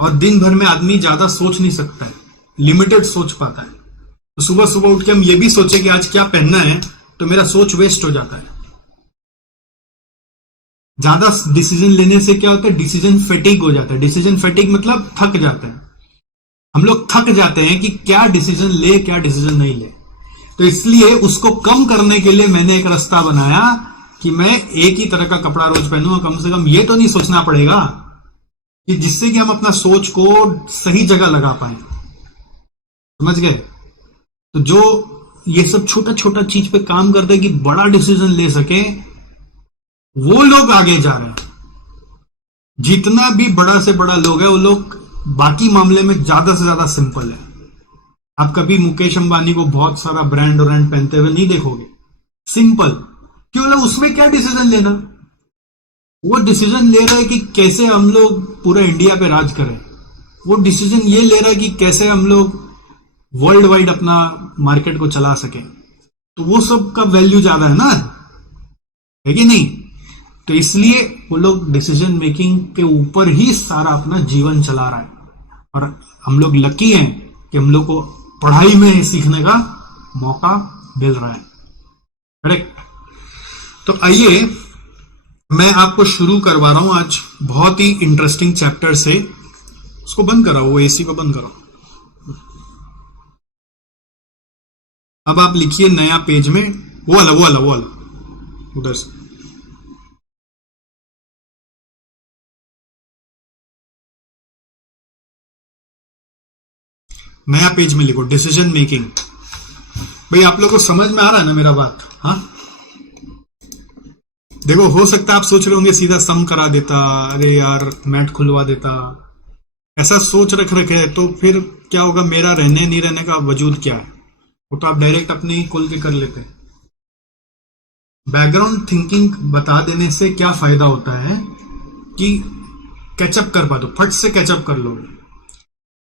और दिन भर में आदमी ज्यादा सोच नहीं सकता है, लिमिटेड सोच पाता है। तो सुबह सुबह उठ के हम ये भी सोचे कि आज क्या पहनना है, तो मेरा सोच वेस्ट हो जाता है। ज्यादा डिसीजन लेने से क्या होता है, डिसीजन फेटिक हो जाता है। डिसीजन फेटिक मतलब थक जाते हैं, हम लोग थक जाते हैं कि क्या डिसीजन ले क्या डिसीजन नहीं ले। तो इसलिए उसको कम करने के लिए मैंने एक रास्ता बनाया कि मैं एक ही तरह का कपड़ा रोज पहनूंगा। कम से कम ये तो नहीं सोचना पड़ेगा कि जिससे कि हम अपना सोच को सही जगह लगा पाए, समझ गए? तो जो ये सब छोटा छोटा चीज पे काम करते हैं कि बड़ा डिसीजन ले सके, वो लोग आगे जा रहे हैं। जितना भी बड़ा से बड़ा लोग है, वो लोग बाकी मामले में ज्यादा से ज्यादा सिंपल है। आप कभी मुकेश अंबानी को बहुत सारा ब्रांड पहनते हुए नहीं देखोगे, सिंपल। क्यों? उसमें क्या डिसीजन लेना? वो डिसीजन ले रहा है कि कैसे हम लोग पूरे इंडिया पे राज करें। वो डिसीजन ये ले रहा है कि कैसे हम लोग वर्ल्ड वाइड अपना मार्केट को चला सके। तो वो सब का वैल्यू ज्यादा है ना, है कि नहीं? तो इसलिए वो लोग डिसीजन मेकिंग के ऊपर ही सारा अपना जीवन चला रहा है। और हम लोग लकी हैं कि हम लोग को पढ़ाई में सीखने का मौका मिल रहा है, करेक्ट? तो आइए मैं आपको शुरू करवा रहा हूं आज बहुत ही इंटरेस्टिंग चैप्टर से। उसको बंद कराओ, वो एसी को बंद करो। अब आप लिखिए नया पेज में, वो वाला उधर से। नया पेज में लिखो डिसीजन मेकिंग। भाई आप लोगों को समझ में आ रहा है ना मेरा बात? हाँ, देखो, हो सकता है आप सोच रहे होंगे सीधा सम करा देता, अरे यार मैट खुलवा देता, ऐसा सोच रखे तो फिर क्या होगा? मेरा रहने नहीं रहने का वजूद क्या है? वो तो आप डायरेक्ट अपने ही खोल के कर लेते हैं। बैकग्राउंड थिंकिंग बता देने से क्या फायदा होता है कि कैचअप कर पा दो, फट से कैचअप कर लोगे।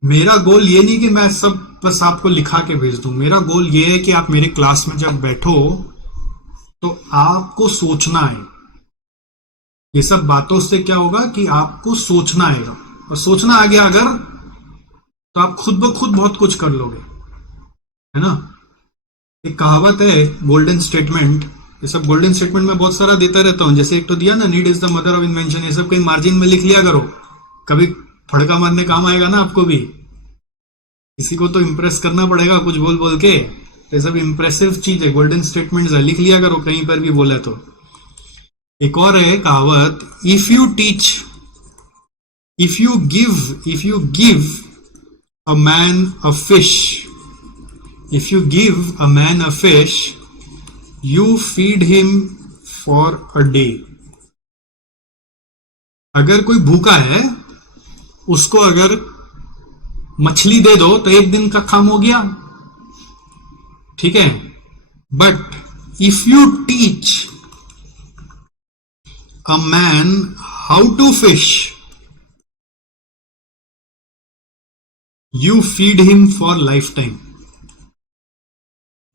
मेरा गोल ये नहीं कि मैं सब बस आपको लिखा के भेज दूं। मेरा गोल ये है कि आप मेरे क्लास में जब बैठो तो आपको सोचना है। ये सब बातों से क्या होगा कि आपको सोचना आएगा, और सोचना आ गया अगर, तो आप खुद ब खुद बहुत कुछ कर लोगे, है ना? एक कहावत है गोल्डन स्टेटमेंट। ये सब गोल्डन स्टेटमेंट में बहुत सारा देता रहता हूं। जैसे एक तो दिया ना, need is the mother of invention. ये सब कहीं मार्जिन में लिख लिया करो, कभी फड़का मारने काम आएगा ना आपको भी। किसी को तो इंप्रेस करना पड़ेगा कुछ बोल बोल के। ये सब इंप्रेसिव चीज है, गोल्डन स्टेटमेंट है, लिख लिया करो कहीं पर भी बोले तो। एक और है कहावत, if you give a man a fish, if you give a man a fish, you feed him for a day. अगर कोई भूखा है, उसको अगर मछली दे दो तो एक दिन का काम हो गया, ठीक है? But if you teach a man how to fish, you feed him for lifetime.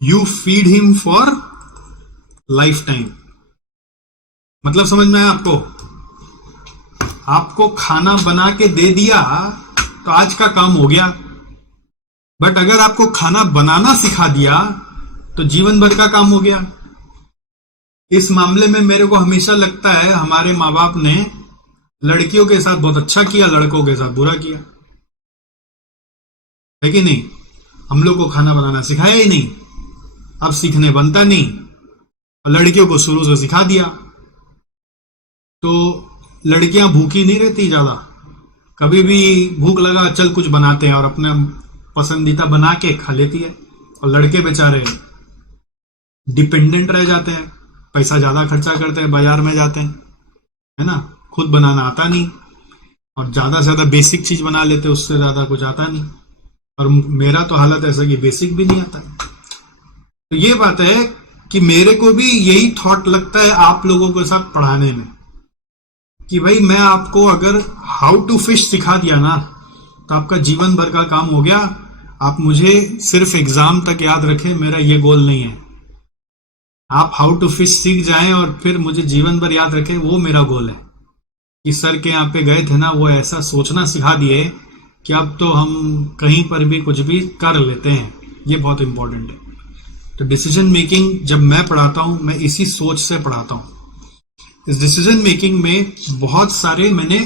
You feed him for lifetime. मतलब समझ में आया आपको? आपको खाना बना के दे दिया तो आज का काम हो गया, बट अगर आपको खाना बनाना सिखा दिया तो जीवन भर का काम हो गया। इस मामले में मेरे को हमेशा लगता है हमारे माँ बाप ने लड़कियों के साथ बहुत अच्छा किया, लड़कों के साथ बुरा किया, है कि नहीं? हम लोग को खाना बनाना सिखाया ही नहीं, अब सीखने बनता नहीं, और लड़कियों को शुरू से सिखा दिया तो लड़कियां भूखी नहीं रहती ज्यादा। कभी भी भूख लगा, चल कुछ बनाते हैं, और अपना पसंदीदा बना के खा लेती है। और लड़के बेचारे डिपेंडेंट रह जाते हैं, पैसा ज्यादा खर्चा करते हैं, बाजार में जाते हैं, है ना, खुद बनाना आता नहीं, और ज्यादा से ज्यादा बेसिक चीज बना लेते हैं, उससे ज्यादा कुछ आता नहीं। और मेरा तो हालत ऐसा कि बेसिक भी नहीं आता है। तो ये बात है कि मेरे को भी यही थॉट लगता है आप लोगों के साथ पढ़ाने में, कि भाई मैं आपको अगर हाउ टू फिश सिखा दिया ना, तो आपका जीवन भर का काम हो गया। आप मुझे सिर्फ एग्जाम तक याद रखें, मेरा ये गोल नहीं है। आप हाउ टू फिश सीख जाएं और फिर मुझे जीवन भर याद रखें, वो मेरा गोल है। कि सर के यहाँ पे गए थे ना, वो ऐसा सोचना सिखा दिए कि अब तो हम कहीं पर भी कुछ भी कर लेते हैं। ये बहुत इंपॉर्टेंट है। तो डिसीजन मेकिंग जब मैं पढ़ाता हूं, मैं इसी सोच से पढ़ाता हूं। इस डिसीजन मेकिंग में बहुत सारे मैंने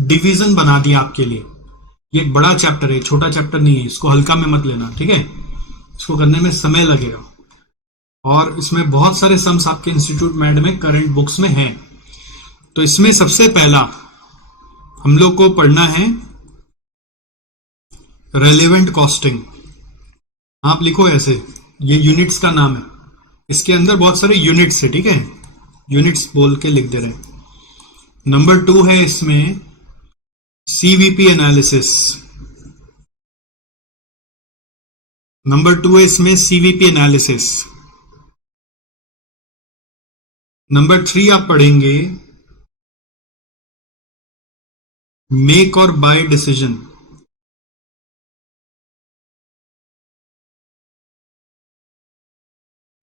डिवीजन बना दिया आपके लिए। ये एक बड़ा चैप्टर है, छोटा चैप्टर नहीं है, इसको हल्का में मत लेना, ठीक है। इसको करने में समय लगेगा, और इसमें बहुत सारे सम्स आपके इंस्टीट्यूट मैड में करंट बुक्स में हैं। तो इसमें सबसे पहला हम लोग को पढ़ना है रेलेवेंट कॉस्टिंग। आप लिखो ऐसे, ये यूनिट्स का नाम है, इसके अंदर बहुत सारे यूनिट्स है, ठीक है, यूनिट्स बोल के लिख दे रहे हैं। नंबर 2 है इसमें सीवीपी एनालिसिस। नंबर 2 है इसमें सीवीपी एनालिसिस। नंबर 3 आप पढ़ेंगे मेक और बाय डिसीजन।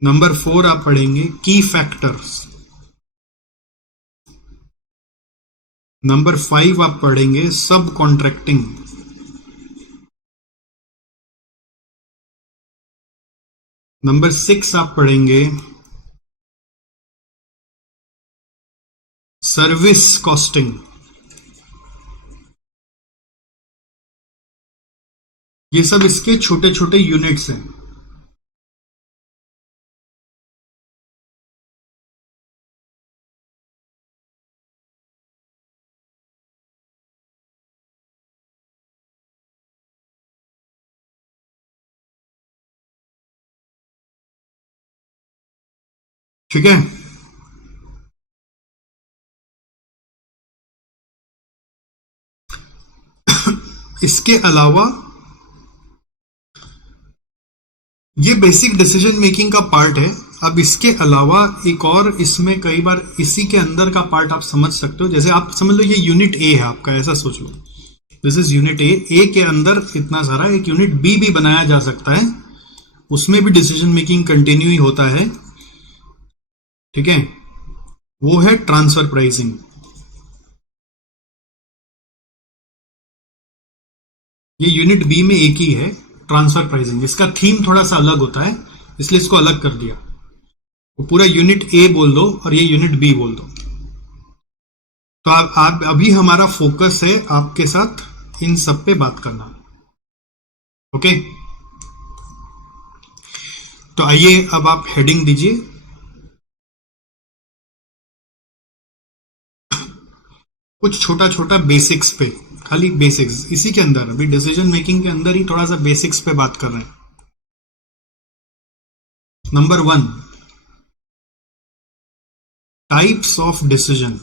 नंबर 4 आप पढ़ेंगे की फैक्टर्स। नंबर 5 आप पढ़ेंगे सब कॉन्ट्रैक्टिंग। नंबर 6 आप पढ़ेंगे सर्विस कॉस्टिंग। ये सब इसके छोटे छोटे यूनिट्स हैं। ठीक है, इसके अलावा ये बेसिक डिसीजन मेकिंग का पार्ट है। अब इसके अलावा एक और इसमें कई बार इसी के अंदर का पार्ट आप समझ सकते हो। जैसे आप समझ लो ये यूनिट ए है आपका, ऐसा सोच लो, दिस इज यूनिट ए। ए के अंदर इतना सारा, एक यूनिट बी भी बनाया जा सकता है, उसमें भी डिसीजन मेकिंग कंटिन्यू ही होता है, ठीक है। वो है ट्रांसफर प्राइसिंग। ये यूनिट बी में एक ही है, ट्रांसफर प्राइसिंग। इसका थीम थोड़ा सा अलग होता है, इसलिए इसको अलग कर दिया। वो पूरा यूनिट ए बोल दो और ये यूनिट बी बोल दो। तो आप अभी हमारा फोकस है आपके साथ इन सब पे बात करना, ओके। तो आइए अब आप हेडिंग दीजिए, कुछ छोटा छोटा बेसिक्स पे, खाली बेसिक्स। इसी के अंदर अभी डिसीजन मेकिंग के अंदर ही थोड़ा सा बेसिक्स पे बात कर रहे हैं। Number 1, types of decision.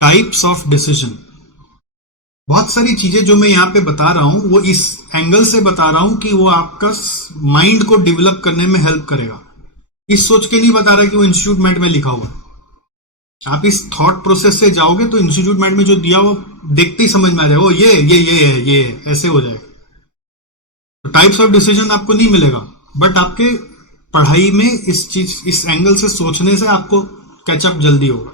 Types of decision, बहुत सारी चीजें जो मैं यहां पे बता रहा हूं वो इस एंगल से बता रहा हूं कि वो आपका माइंड को डेवलप करने में हेल्प करेगा। इस सोच के नहीं बता रहा कि वो इंस्टीट्यूट मैट में लिखा हुआ। आप इस थॉट प्रोसेस से जाओगे तो इंस्टीट्यूट मैट में जो दिया वो देखते ही समझ में आ जाएगा, वो ये ऐसे हो जाएगा। तो टाइप्स ऑफ डिसीजन आपको नहीं मिलेगा, बट आपके पढ़ाई में इस एंगल से सोचने से आपको कैचअप जल्दी होगा।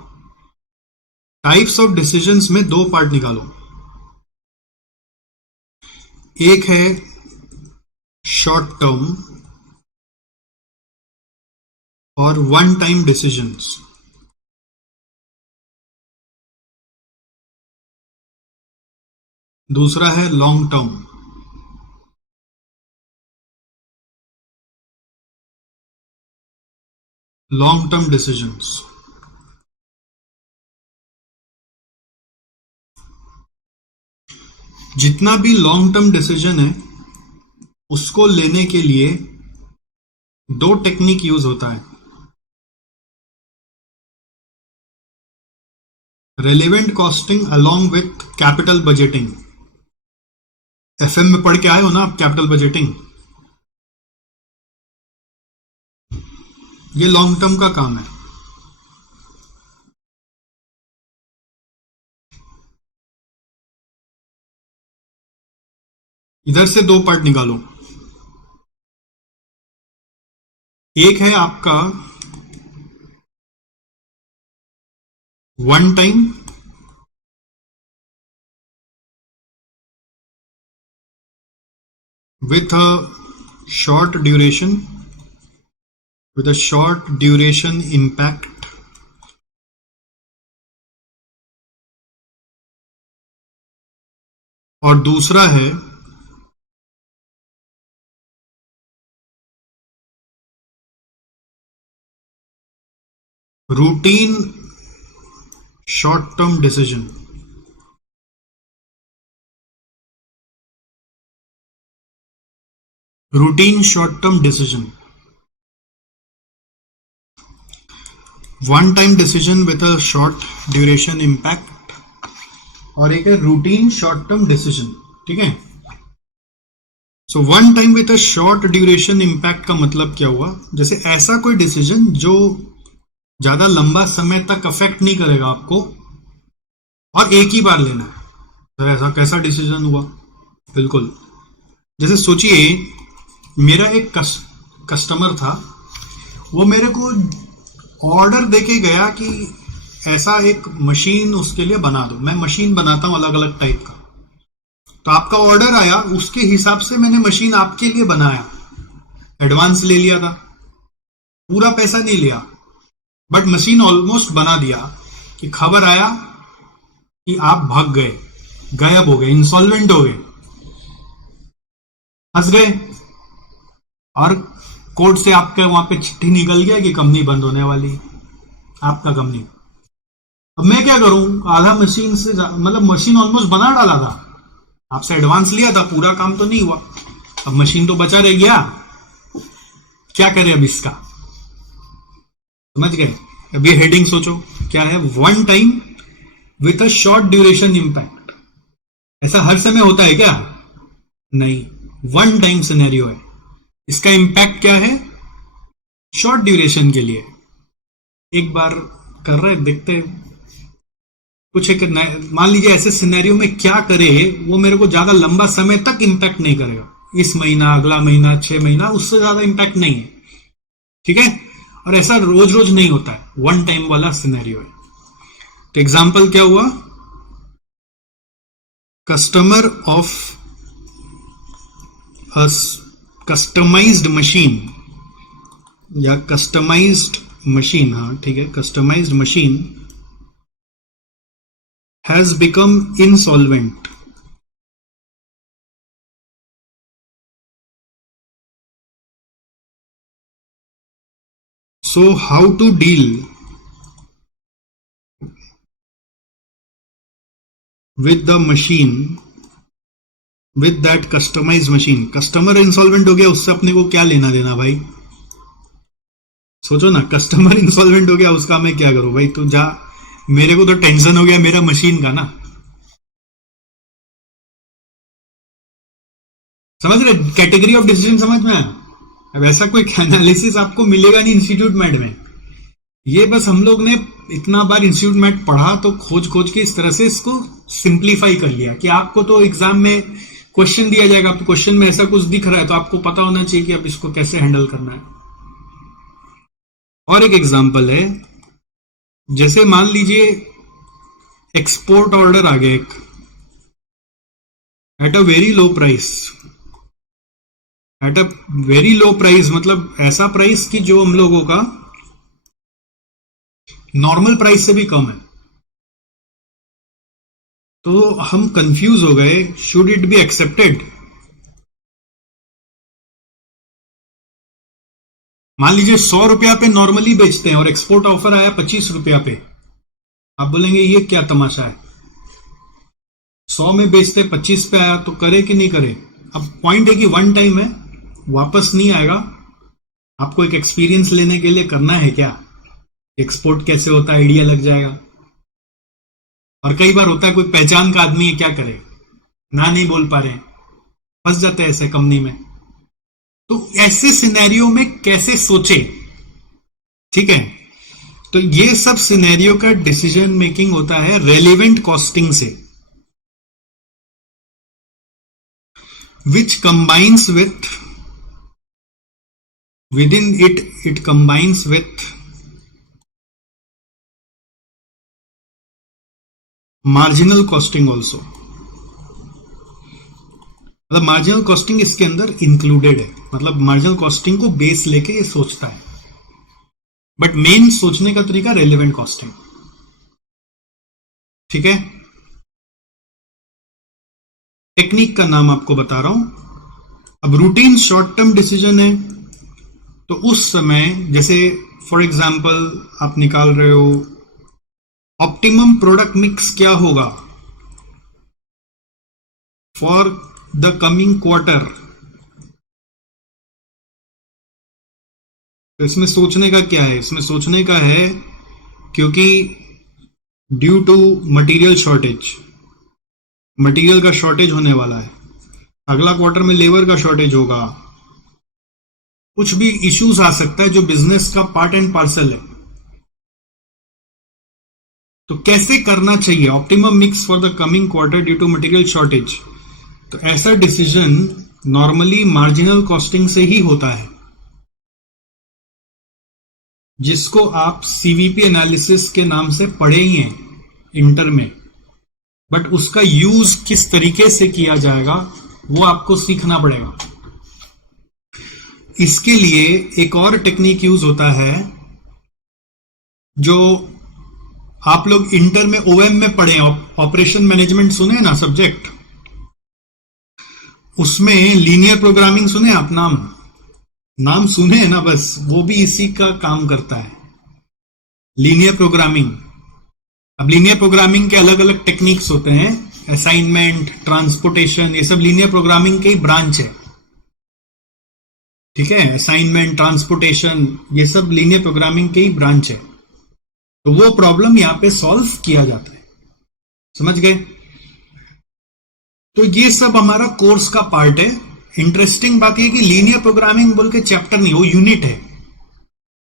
टाइप्स ऑफ डिसीजंस में 2 पार्ट निकालो। एक है शॉर्ट टर्म और वन टाइम डिसीजंस। दूसरा है long term. Long term decisions. जितना भी लॉन्ग टर्म डिसीजन है उसको लेने के लिए दो टेक्निक यूज होता है, relevant costing along with capital budgeting. FM में पढ़ के आए हो ना आप कैपिटल बजटिंग, ये लॉन्ग टर्म का काम है। इधर से दो पार्ट निकालो, एक है आपका one time with a short duration impact, और दूसरा है routine short term decision. Routine short term decision, one time decision with a short duration impact, और एक है रूटीन शॉर्ट टर्म डिसीजन। ठीक है, so one time with a short duration impact का मतलब क्या हुआ, जैसे ऐसा कोई डिसीजन जो ज्यादा लंबा समय तक अफेक्ट नहीं करेगा आपको और एक ही बार लेना है। तो ऐसा कैसा डिसीजन हुआ, बिल्कुल जैसे सोचिए मेरा एक कस्टमर था, वो मेरे को ऑर्डर देके गया कि ऐसा एक मशीन उसके लिए बना दो। मैं मशीन बनाता हूं अलग अलग टाइप का, तो आपका ऑर्डर आया, उसके हिसाब से मैंने मशीन आपके लिए बनाया, एडवांस ले लिया था, पूरा पैसा नहीं लिया, बट मशीन ऑलमोस्ट बना दिया कि खबर आया कि आप भाग गए, गायब हो गए, इंसॉल्वेंट हो गए, फंस गए, और कोर्ट से आपके वहां पे चिट्ठी निकल गया कि कंपनी बंद होने वाली है, आपका कंपनी। अब मैं क्या करूं, आधा मशीन से मतलब मशीन ऑलमोस्ट बना डाला था, आपसे एडवांस लिया था, पूरा काम तो नहीं हुआ, अब मशीन तो बचा रह गया, क्या करें अब इसका, समझ गए। अब ये हेडिंग सोचो क्या है, one time with a short duration impact. ऐसा हर समय होता है क्या, नहीं, वन टाइम सिनेरियो है, इसका इंपैक्ट क्या है, शॉर्ट ड्यूरेशन के लिए, एक बार कर रहे देखते कुछ एक, मान लीजिए ऐसे सिनेरियो में क्या करे वो मेरे को ज्यादा लंबा समय तक इंपैक्ट नहीं करेगा, इस महीना, अगला महीना, 6 महीना, उससे ज्यादा इंपैक्ट नहीं है। ठीक है, और ऐसा रोज रोज नहीं होता है, वन टाइम वाला सिनेरियो है। तो एग्जांपल क्या हुआ, customer of a customized machine, या कस्टमाइज्ड मशीन, हाँ ठीक है, customized machine has become insolvent. So how to deal with the machine, with that customized machine? Customer insolvent हो गया, उससे अपने को क्या लेना देना भाई, सोचो ना, कस्टमर इंसॉल्वेंट हो गया, उसका मैं क्या करूं भाई, तू जा, मेरे को तो टेंशन हो गया मेरा मशीन का ना, समझ रहे, कैटेगरी ऑफ डिसीजन समझ में आया। अब ऐसा कोई एनालिसिस आपको मिलेगा नहीं इंस्टीट्यूट मैट में, ये बस हम लोग ने इतना बार इंस्टीट्यूट मैट पढ़ा तो खोज खोज के इस तरह से इसको सिंप्लीफाई कर लिया कि आपको तो एग्जाम में क्वेश्चन दिया जाएगा, आपको क्वेश्चन में ऐसा कुछ दिख रहा है तो आपको पता होना चाहिए कि अब इसको कैसे हैंडल करना है। और एक एग्जांपल है, जैसे मान लीजिए एक्सपोर्ट ऑर्डर आ गया एक, at a very low price, at a very low price मतलब ऐसा प्राइस कि जो हम लोगों का नॉर्मल प्राइस से भी कम है। तो हम कंफ्यूज हो गए, शुड इट बी एक्सेप्टेड। मान लीजिए 100 रुपया पे नॉर्मली बेचते हैं और एक्सपोर्ट ऑफर आया 25 रुपया पे, आप बोलेंगे ये क्या तमाशा है, 100 में बेचते 25 पे आया, तो करे कि नहीं करे। अब पॉइंट है कि वन टाइम है, वापस नहीं आएगा, आपको एक एक्सपीरियंस लेने के लिए करना है क्या? एक्सपोर्ट कैसे होता है आइडिया लग जाएगा। और कई बार होता है कोई पहचान का आदमी है, क्या करे, ना नहीं बोल पा रहे, फंस जाते हैं ऐसे कंपनी में। तो ऐसे सिनेरियो में कैसे सोचे, ठीक है। तो ये सब सिनेरियो का डिसीजन मेकिंग होता है रेलेवेंट कॉस्टिंग से, which combines within it combines with marginal costing also. मतलब मार्जिनल कॉस्टिंग इसके अंदर इंक्लूडेड है, मतलब मार्जिनल कॉस्टिंग को बेस लेके ये सोचता है, बट मेन सोचने का तरीका रेलेवेंट कॉस्टिंग, ठीक है। टेक्निक का नाम आपको बता रहा हूं। अब रूटीन शॉर्ट टर्म डिसीजन है, तो उस समय जैसे फॉर एग्जांपल आप निकाल रहे हो ऑप्टिमम प्रोडक्ट मिक्स क्या होगा फॉर द कमिंग क्वार्टर, तो इसमें सोचने का क्या है, इसमें सोचने का है क्योंकि due to material shortage, material का शॉर्टेज होने वाला है, अगला क्वार्टर में लेबर का शॉर्टेज होगा, कुछ भी इश्यूज आ सकता है जो बिजनेस का पार्ट एंड पार्सल है। तो कैसे करना चाहिए optimum mix for the coming quarter due to material shortage, तो ऐसा डिसीजन नॉर्मली मार्जिनल कॉस्टिंग से ही होता है, जिसको आप सीवीपी एनालिसिस के नाम से पढ़े ही हैं इंटर में, बट उसका यूज किस तरीके से किया जाएगा वो आपको सीखना पड़ेगा। इसके लिए एक और टेक्निक यूज होता है जो आप लोग इंटर में ओएम में पढ़े, ऑपरेशन मैनेजमेंट सुने ना सब्जेक्ट, उसमें लीनियर प्रोग्रामिंग सुने आप, नाम सुने हैं ना, बस वो भी इसी का काम करता है, लीनियर प्रोग्रामिंग। अब लीनियर प्रोग्रामिंग के अलग अलग टेक्निक्स होते हैं, असाइनमेंट, ट्रांसपोर्टेशन, ये सब लीनियर प्रोग्रामिंग के ही ब्रांच है, ठीक है। असाइनमेंट, ट्रांसपोर्टेशन, ये सब लीनियर प्रोग्रामिंग के ही ब्रांच है। तो वो प्रॉब्लम यहां पे सॉल्व किया जाता है, समझ गए। तो ये सब हमारा कोर्स का पार्ट है। इंटरेस्टिंग बात यह कि लीनियर प्रोग्रामिंग बोल के चैप्टर नहीं, वो यूनिट है।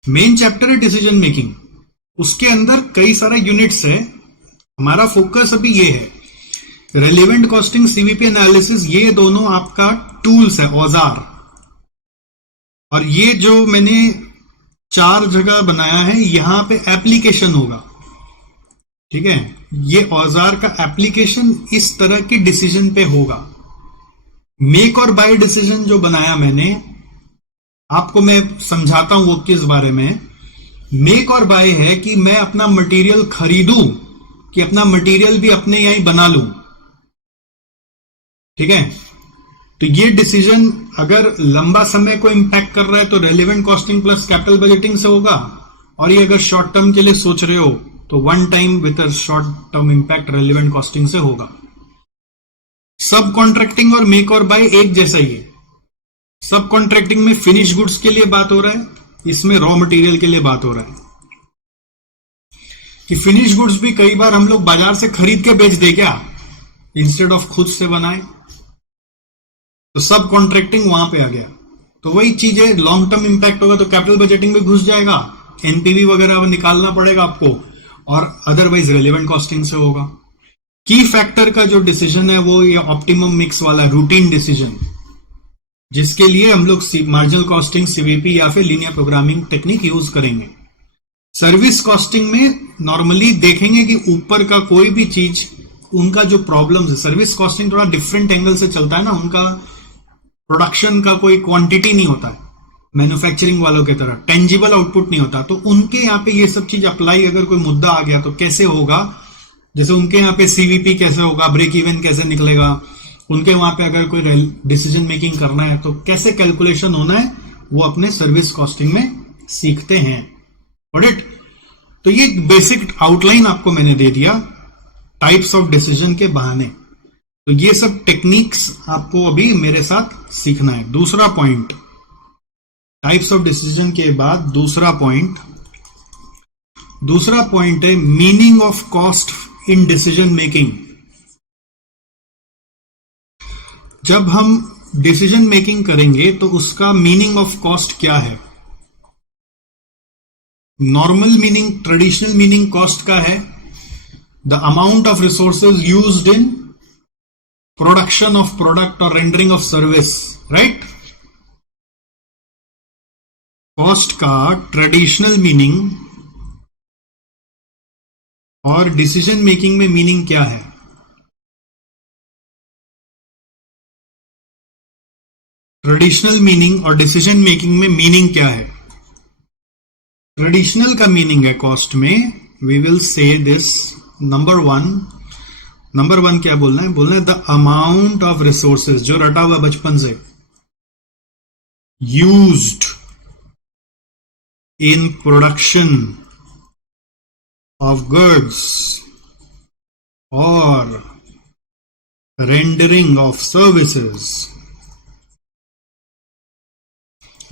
मेन चैप्टर है डिसीजन मेकिंग, उसके अंदर कई सारा यूनिट्स है। हमारा फोकस अभी ये है रेलेवेंट कॉस्टिंग, सीवीपी एनालिसिस, ये दोनों आपका टूल्स है, औजार। और ये जो मैंने 4 जगह बनाया है, यहां पे एप्लीकेशन होगा, ठीक है। ये औजार का एप्लीकेशन इस तरह के डिसीजन पे होगा। मेक और बाय डिसीजन जो बनाया मैंने, आपको मैं समझाता हूं वो किस बारे में। मेक और बाय है कि मैं अपना मटेरियल खरीदूं कि अपना मटेरियल भी अपने यहां बना लूं, ठीक है। तो ये डिसीजन अगर लंबा समय को इंपैक्ट कर रहा है तो relevant costing plus capital budgeting से होगा, और ये अगर शॉर्ट टर्म के लिए सोच रहे हो तो one time with short term impact relevant costing से होगा। सब कॉन्ट्रैक्टिंग और मेक और बाय एक जैसा ही है। सब कॉन्ट्रैक्टिंग में फिनिश गुड्स के लिए बात हो रहा है, इसमें रॉ मटेरियल के लिए बात हो रहा है। कि फिनिश गुड्स भी कई बार हम लोग बाजार से खरीद के बेच दे क्या, इंस्टेड ऑफ खुद से बनाए, तो सब कॉन्ट्रैक्टिंग वहां पे आ गया। तो वही चीज है, लॉन्ग टर्म इंपैक्ट होगा तो कैपिटल बजटिंग में घुस जाएगा, एनपीवी वगैरह निकालना पड़ेगा आपको, और अदरवाइज रेलेवेंट कॉस्टिंग से होगा। की फैक्टर का जो डिसीजन है वो ये ऑप्टिमम मिक्स वाला रूटीन डिसीजन, जिसके लिए हम लोग मार्जिनल कॉस्टिंग, सीवीपी या फिर लीनियर प्रोग्रामिंग टेक्निक यूज करेंगे। सर्विस कॉस्टिंग में नॉर्मली देखेंगे कि ऊपर का कोई भी चीज, उनका जो प्रॉब्लम है, सर्विस कॉस्टिंग थोड़ा डिफरेंट एंगल से चलता है ना, उनका प्रोडक्शन का कोई क्वांटिटी नहीं होता है मैन्युफैक्चरिंग वालों की तरह, टेंजिबल आउटपुट नहीं होता। तो उनके यहाँ पे ये सब चीज अप्लाई, अगर कोई मुद्दा आ गया तो कैसे होगा, जैसे उनके यहाँ पे सीवीपी कैसे होगा, ब्रेक इवन कैसे निकलेगा, उनके वहां पे अगर कोई डिसीजन मेकिंग करना है तो कैसे कैलकुलेशन होना है, वो अपने सर्विस कॉस्टिंग में सीखते हैं। ऑडिट, तो ये बेसिक आउटलाइन आपको मैंने दे दिया टाइप्स ऑफ डिसीजन के बहाने। तो ये सब टेक्निक्स आपको अभी मेरे साथ सीखना है। दूसरा पॉइंट, टाइप्स ऑफ डिसीजन के बाद दूसरा पॉइंट है meaning of cost in decision making. जब हम डिसीजन मेकिंग करेंगे तो उसका मीनिंग ऑफ कॉस्ट क्या है? Normal meaning, traditional meaning cost का है the amount of resources used in production of product और rendering of service, right? Cost का ट्रेडिशनल मीनिंग और डिसीजन मेकिंग में मीनिंग क्या है? ट्रेडिशनल मीनिंग और डिसीजन मेकिंग में मीनिंग क्या है? ट्रेडिशनल का मीनिंग है कॉस्ट में, we will say this number one क्या बोलना है द अमाउंट ऑफ रिसोर्सेज, जो रटा हुआ बचपन से, used in production of goods और rendering of services.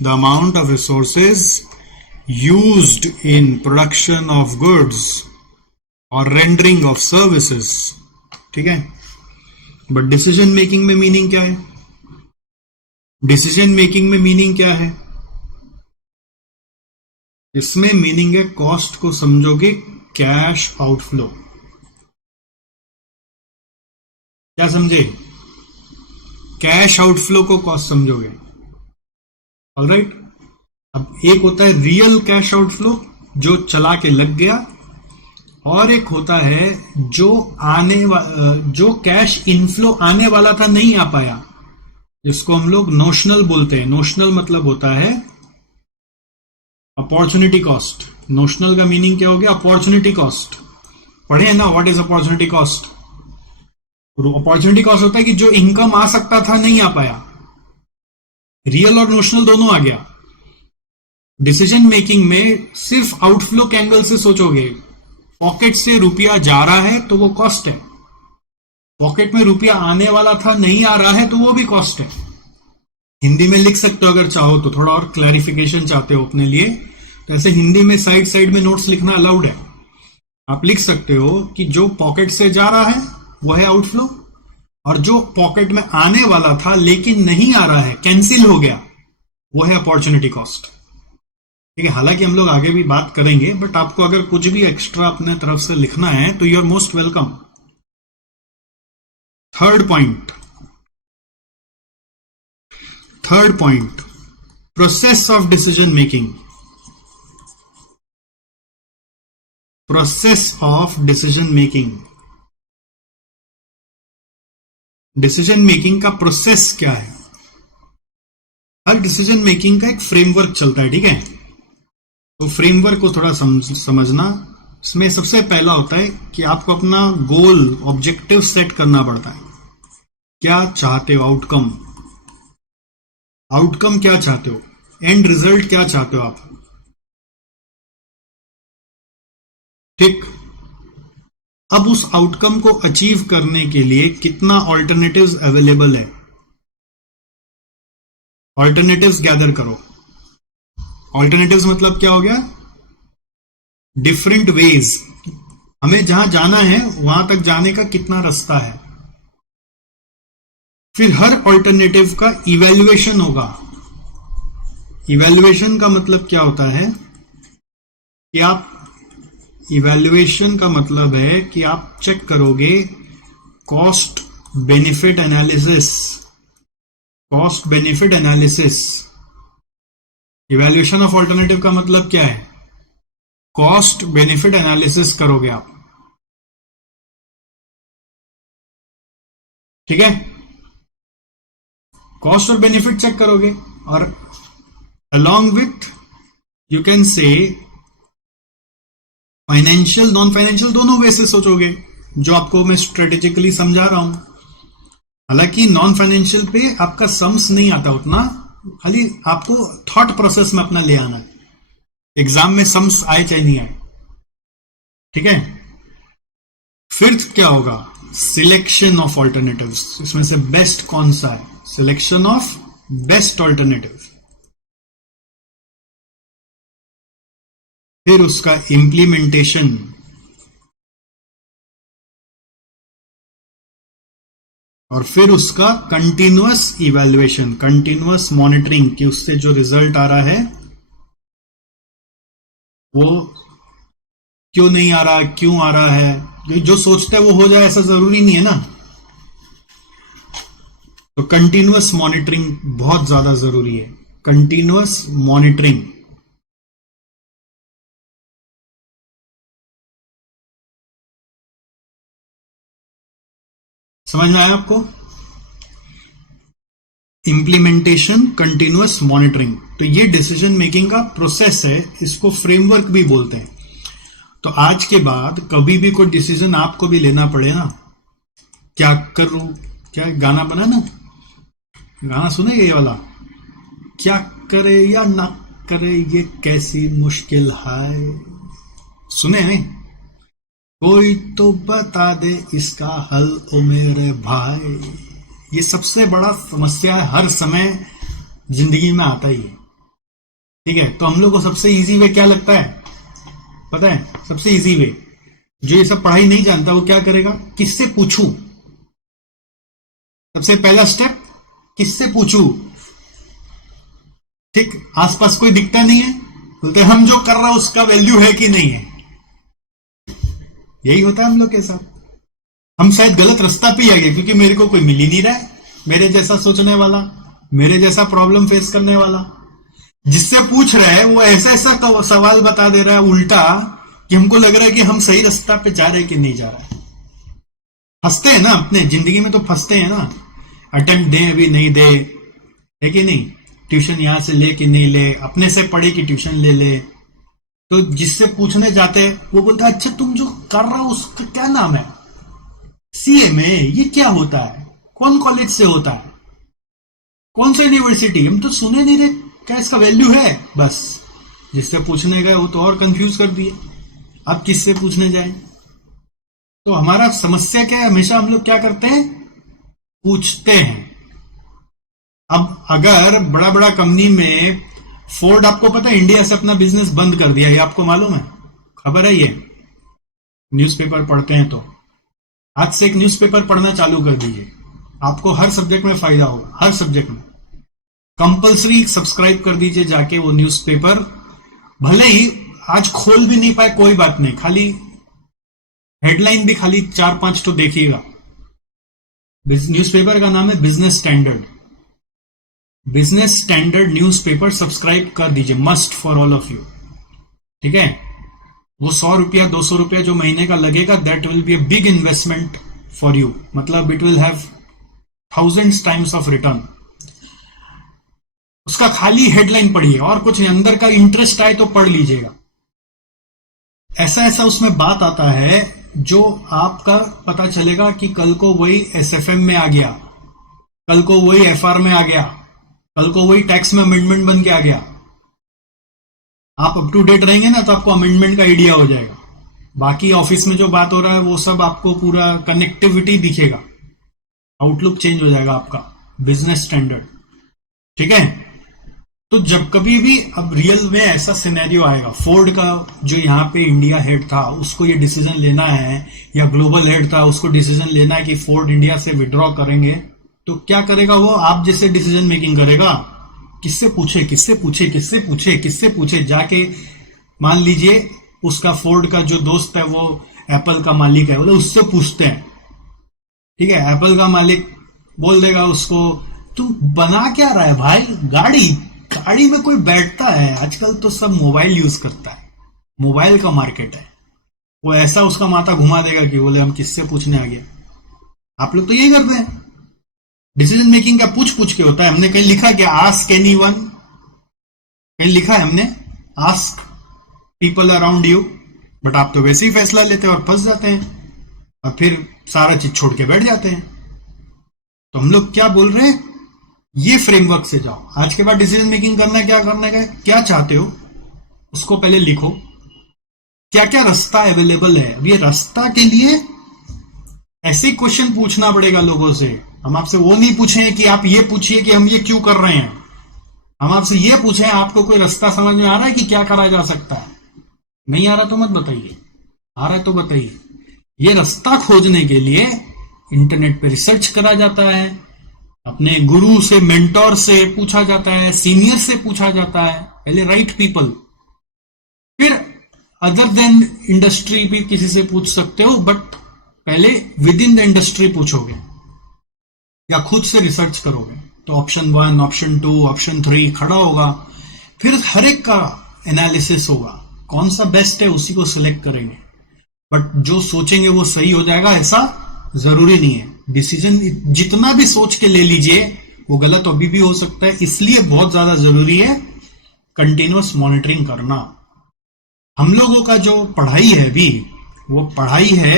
The amount of resources used in production of goods और रेंडरिंग ऑफ सर्विसेज, ठीक है? बट डिसीजन मेकिंग में मीनिंग क्या है? डिसीजन मेकिंग में मीनिंग क्या है? इसमें मीनिंग है, कॉस्ट को समझोगे कैश आउटफ्लो। क्या समझे? कैश आउटफ्लो को कॉस्ट समझोगे, ऑलराइट? अब एक होता है रियल कैश आउटफ्लो जो चला के लग गया, और एक होता है जो कैश इनफ्लो आने वाला था नहीं आ पाया, जिसको हम लोग नोशनल बोलते हैं। नोशनल मतलब होता है अपॉर्चुनिटी कॉस्ट। नोशनल का मीनिंग क्या हो गया? Opportunity cost. पढ़े हैं ना what is opportunity cost? Opportunity cost होता है कि जो इनकम आ सकता था नहीं आ पाया। रियल और नोशनल दोनों आ गया। डिसीजन मेकिंग में सिर्फ आउटफ्लो के एंगल से सोचोगे। पॉकेट से रुपया जा रहा है तो वो कॉस्ट है, पॉकेट में रुपया आने वाला था नहीं आ रहा है तो वो भी कॉस्ट है। हिंदी में लिख सकते हो अगर चाहो तो, थोड़ा और क्लैरिफिकेशन चाहते हो अपने लिए तो ऐसे हिंदी में साइड में नोट्स लिखना अलाउड है। आप लिख सकते हो कि जो पॉकेट से जा रहा है वो है आउटफ्लो, और जो पॉकेट में आने वाला था लेकिन नहीं आ रहा है, कैंसिल हो गया, वो है अपॉर्चुनिटी कॉस्ट। ठीक है, हालांकि हम लोग आगे भी बात करेंगे, बट आपको अगर कुछ भी एक्स्ट्रा अपने तरफ से लिखना है तो you are most welcome. Third point, process of decision making. Process of decision making, decision making का प्रोसेस क्या है? हर डिसीजन मेकिंग का एक फ्रेमवर्क चलता है, ठीक है? तो फ्रेमवर्क को थोड़ा समझना। इसमें सबसे पहला होता है कि आपको अपना गोल, ऑब्जेक्टिव सेट करना पड़ता है। क्या चाहते हो? आउटकम क्या चाहते हो? एंड रिजल्ट क्या चाहते हो आप? ठीक। अब उस आउटकम को अचीव करने के लिए कितना ऑल्टरनेटिव्स अवेलेबल है? ऑल्टरनेटिव्स गैदर करो। ऑल्टरनेटिव्स मतलब क्या हो गया? Different ways. हमें जहां जाना है वहां तक जाने का कितना रास्ता है। फिर हर ऑल्टरनेटिव का इवैल्यूएशन होगा। इवैल्यूएशन का मतलब क्या होता है कि इवैल्यूएशन का मतलब है कि आप चेक करोगे cost benefit analysis. Cost benefit analysis. Evaluation of alternative का मतलब क्या है? कॉस्ट बेनिफिट एनालिसिस करोगे आप, ठीक है? कॉस्ट और बेनिफिट चेक करोगे, और along with you can say financial, non financial दोनों वे से सोचोगे, जो आपको मैं स्ट्रेटेजिकली समझा रहा हूं। हालांकि नॉन फाइनेंशियल पे आपका सम्स नहीं आता उतना, खाली आपको थॉट प्रोसेस में अपना ले आना है। एग्जाम में सम्स आए चाहे नहीं आए, ठीक है? फिफ्थ क्या होगा? Selection of alternatives. इसमें से बेस्ट कौन सा है? Selection of best alternative. फिर उसका इम्प्लीमेंटेशन, और फिर उसका कंटिन्यूअस इवैल्यूएशन, कंटिन्यूअस मॉनिटरिंग कि उससे जो रिजल्ट आ रहा है वो क्यों नहीं आ रहा, क्यों आ रहा है। जो सोचते हैं वो हो जाए ऐसा जरूरी नहीं है ना। तो कंटिन्यूअस मॉनिटरिंग बहुत ज्यादा जरूरी है, कंटिन्यूअस मॉनिटरिंग। समझ में आया आपको? इम्प्लीमेंटेशन, कंटिन्यूअस मॉनिटरिंग, तो ये डिसीजन मेकिंग का प्रोसेस है, इसको फ्रेमवर्क भी बोलते हैं। तो आज के बाद कभी भी कोई डिसीजन आपको भी लेना पड़े ना, क्या करूं, क्या गाना बना ना, गाना सुनेगा ये वाला, क्या करे या ना करे ये कैसी मुश्किल है, सुने नहीं? कोई तो बता दे इसका हल ओ मेरे भाई। ये सबसे बड़ा समस्या है, हर समय जिंदगी में आता ही है। ठीक है, तो हम लोग को सबसे इजी वे क्या लगता है पता है? सबसे इजी वे, जो ये सब पढ़ाई नहीं जानता वो क्या करेगा, किससे पूछूं। सबसे पहला स्टेप, किससे पूछूं। ठीक, आसपास कोई दिखता नहीं है, बोलते हम जो कर रहा उसका वैल्यू है कि नहीं है। यही होता है हम लोग के साथ। हम शायद गलत रास्ता पे ही आ गए, क्योंकि मेरे को कोई मिल ही नहीं रहा है मेरे जैसा सोचने वाला, मेरे जैसा प्रॉब्लम फेस करने वाला। जिससे पूछ रहा है वो ऐसा ऐसा सवाल बता दे रहा है उल्टा, कि हमको लग रहा है कि हम सही रास्ता पे जा रहे हैं कि नहीं जा रहा है। फंसते हैं ना अपने जिंदगी में, तो फंसते हैं ना। अटेम्प्ट दे अभी नहीं दे, है कि नहीं? ट्यूशन यहां से ले कि नहीं ले, अपने से पढ़े कि ट्यूशन ले ले। तो जिससे पूछने जाते हैं वो बोलता है अच्छा तुम जो कर रहा हो उसका क्या नाम है, सीए में ये क्या होता है, कौन कॉलेज से होता है, कौन सा यूनिवर्सिटी, हम तो सुने नहीं रहे, क्या इसका वैल्यू है। बस जिससे पूछने गए वो तो और कंफ्यूज कर दिए, अब किससे पूछने जाए। तो हमारा समस्या क्या है, हमेशा हम लोग क्या करते हैं, पूछते हैं। अब अगर बड़ा बड़ा कंपनी में फोर्ड, आपको पता है इंडिया से अपना बिजनेस बंद कर दिया, ये आपको मालूम है, खबर है? ये न्यूज़पेपर पढ़ते हैं तो आज से एक न्यूज़पेपर पढ़ना चालू कर दीजिए, आपको हर सब्जेक्ट में फायदा होगा, हर सब्जेक्ट में। कंपलसरी सब्सक्राइब कर दीजिए जाके वो न्यूज़पेपर, भले ही आज खोल भी नहीं पाए कोई बात नहीं, खाली हेडलाइन भी खाली 4-5 तो देखिएगा। न्यूज़पेपर का नाम है business standard, business standard newspaper subscribe कर दीजिए, must for all of you. ठीक है, वो 100 रुपया 200 रुपया जो महीने का लगेगा, that will be a big investment for you, मतलब it will have thousands times of return. उसका खाली हेडलाइन पढ़िए और कुछ अंदर का इंटरेस्ट आए तो पढ़ लीजिएगा। ऐसा ऐसा उसमें बात आता है जो आपका पता चलेगा कि कल को वही एसएफएम में आ गया, कल को वही एफआर में आ गया, कल को वही टैक्स में अमेंडमेंट बन के आ गया। आप अप टू डेट रहेंगे ना तो आपको अमेंडमेंट का आइडिया हो जाएगा। बाकी ऑफिस में जो बात हो रहा है वो सब आपको पूरा कनेक्टिविटी दिखेगा, आउटलुक चेंज हो जाएगा आपका, बिजनेस स्टैंडर्ड। ठीक है, तो जब कभी भी अब रियल में ऐसा सिनेरियो आएगा, फोर्ड का जो यहाँ पे इंडिया हेड था उसको ये डिसीजन लेना है, या ग्लोबल हेड था उसको डिसीजन लेना है कि फोर्ड इंडिया से विड्रॉ करेंगे, तो क्या करेगा वो? आप जैसे डिसीजन मेकिंग करेगा, किससे पूछे किससे पूछे किससे पूछे किससे पूछे, जाके मान लीजिए उसका फोर्ड का जो दोस्त है वो एप्पल का मालिक है, बोले उससे पूछते हैं। ठीक है, एप्पल का मालिक बोल देगा उसको तू बना क्या रहा है भाई, गाड़ी में कोई बैठता है, आजकल तो सब मोबाइल यूज करता है, मोबाइल का मार्केट है। वो ऐसा उसका माथा घुमा देगा कि बोले हम किससे पूछने आ गया। आप लोग तो यही करते हैं, डिसीजन मेकिंग का पूछ पूछ के होता है। हमने कहीं लिखा क्या, आस्क एनीवन, कहीं लिखा है हमने ask people around you, but आप तो वैसे ही फैसला लेते हैं और फंस जाते हैं और फिर सारा चीज छोड़ के बैठ जाते हैं। तो हम लोग क्या बोल रहे हैं, ये फ्रेमवर्क से जाओ। आज के बाद डिसीजन मेकिंग करना है, क्या करने का, क्या चाहते हो उसको पहले लिखो, क्या क्या रास्ता अवेलेबल है। अब ये रास्ता के लिए ऐसे क्वेश्चन पूछना पड़ेगा लोगों से। हम आपसे वो नहीं पूछे कि आप ये पूछिए कि हम ये क्यों कर रहे हैं, हम आपसे ये पूछे आपको कोई रास्ता समझ में आ रहा है कि क्या करा जा सकता है। नहीं आ रहा तो मत बताइए, आ रहा है तो बताइए। ये रास्ता खोजने के लिए इंटरनेट पे रिसर्च करा जाता है, अपने गुरु से, मेंटोर से पूछा जाता है, सीनियर से पूछा जाता है, पहले राइट पीपल, फिर अदर देन इंडस्ट्री भी किसी से पूछ सकते हो, बट पहले विद इन द इंडस्ट्री पूछोगे या खुद से रिसर्च करोगे तो ऑप्शन 1, ऑप्शन 2, ऑप्शन 3 खड़ा होगा, फिर हर एक का एनालिसिस होगा, कौन सा बेस्ट है उसी को सिलेक्ट करेंगे। बट जो सोचेंगे वो सही हो जाएगा ऐसा जरूरी नहीं है। डिसीजन जितना भी सोच के ले लीजिए वो गलत अभी भी हो सकता है, इसलिए बहुत ज्यादा जरूरी है कंटिन्यूअस मॉनिटरिंग करना। हम लोगों का जो पढ़ाई है अभी, वो पढ़ाई है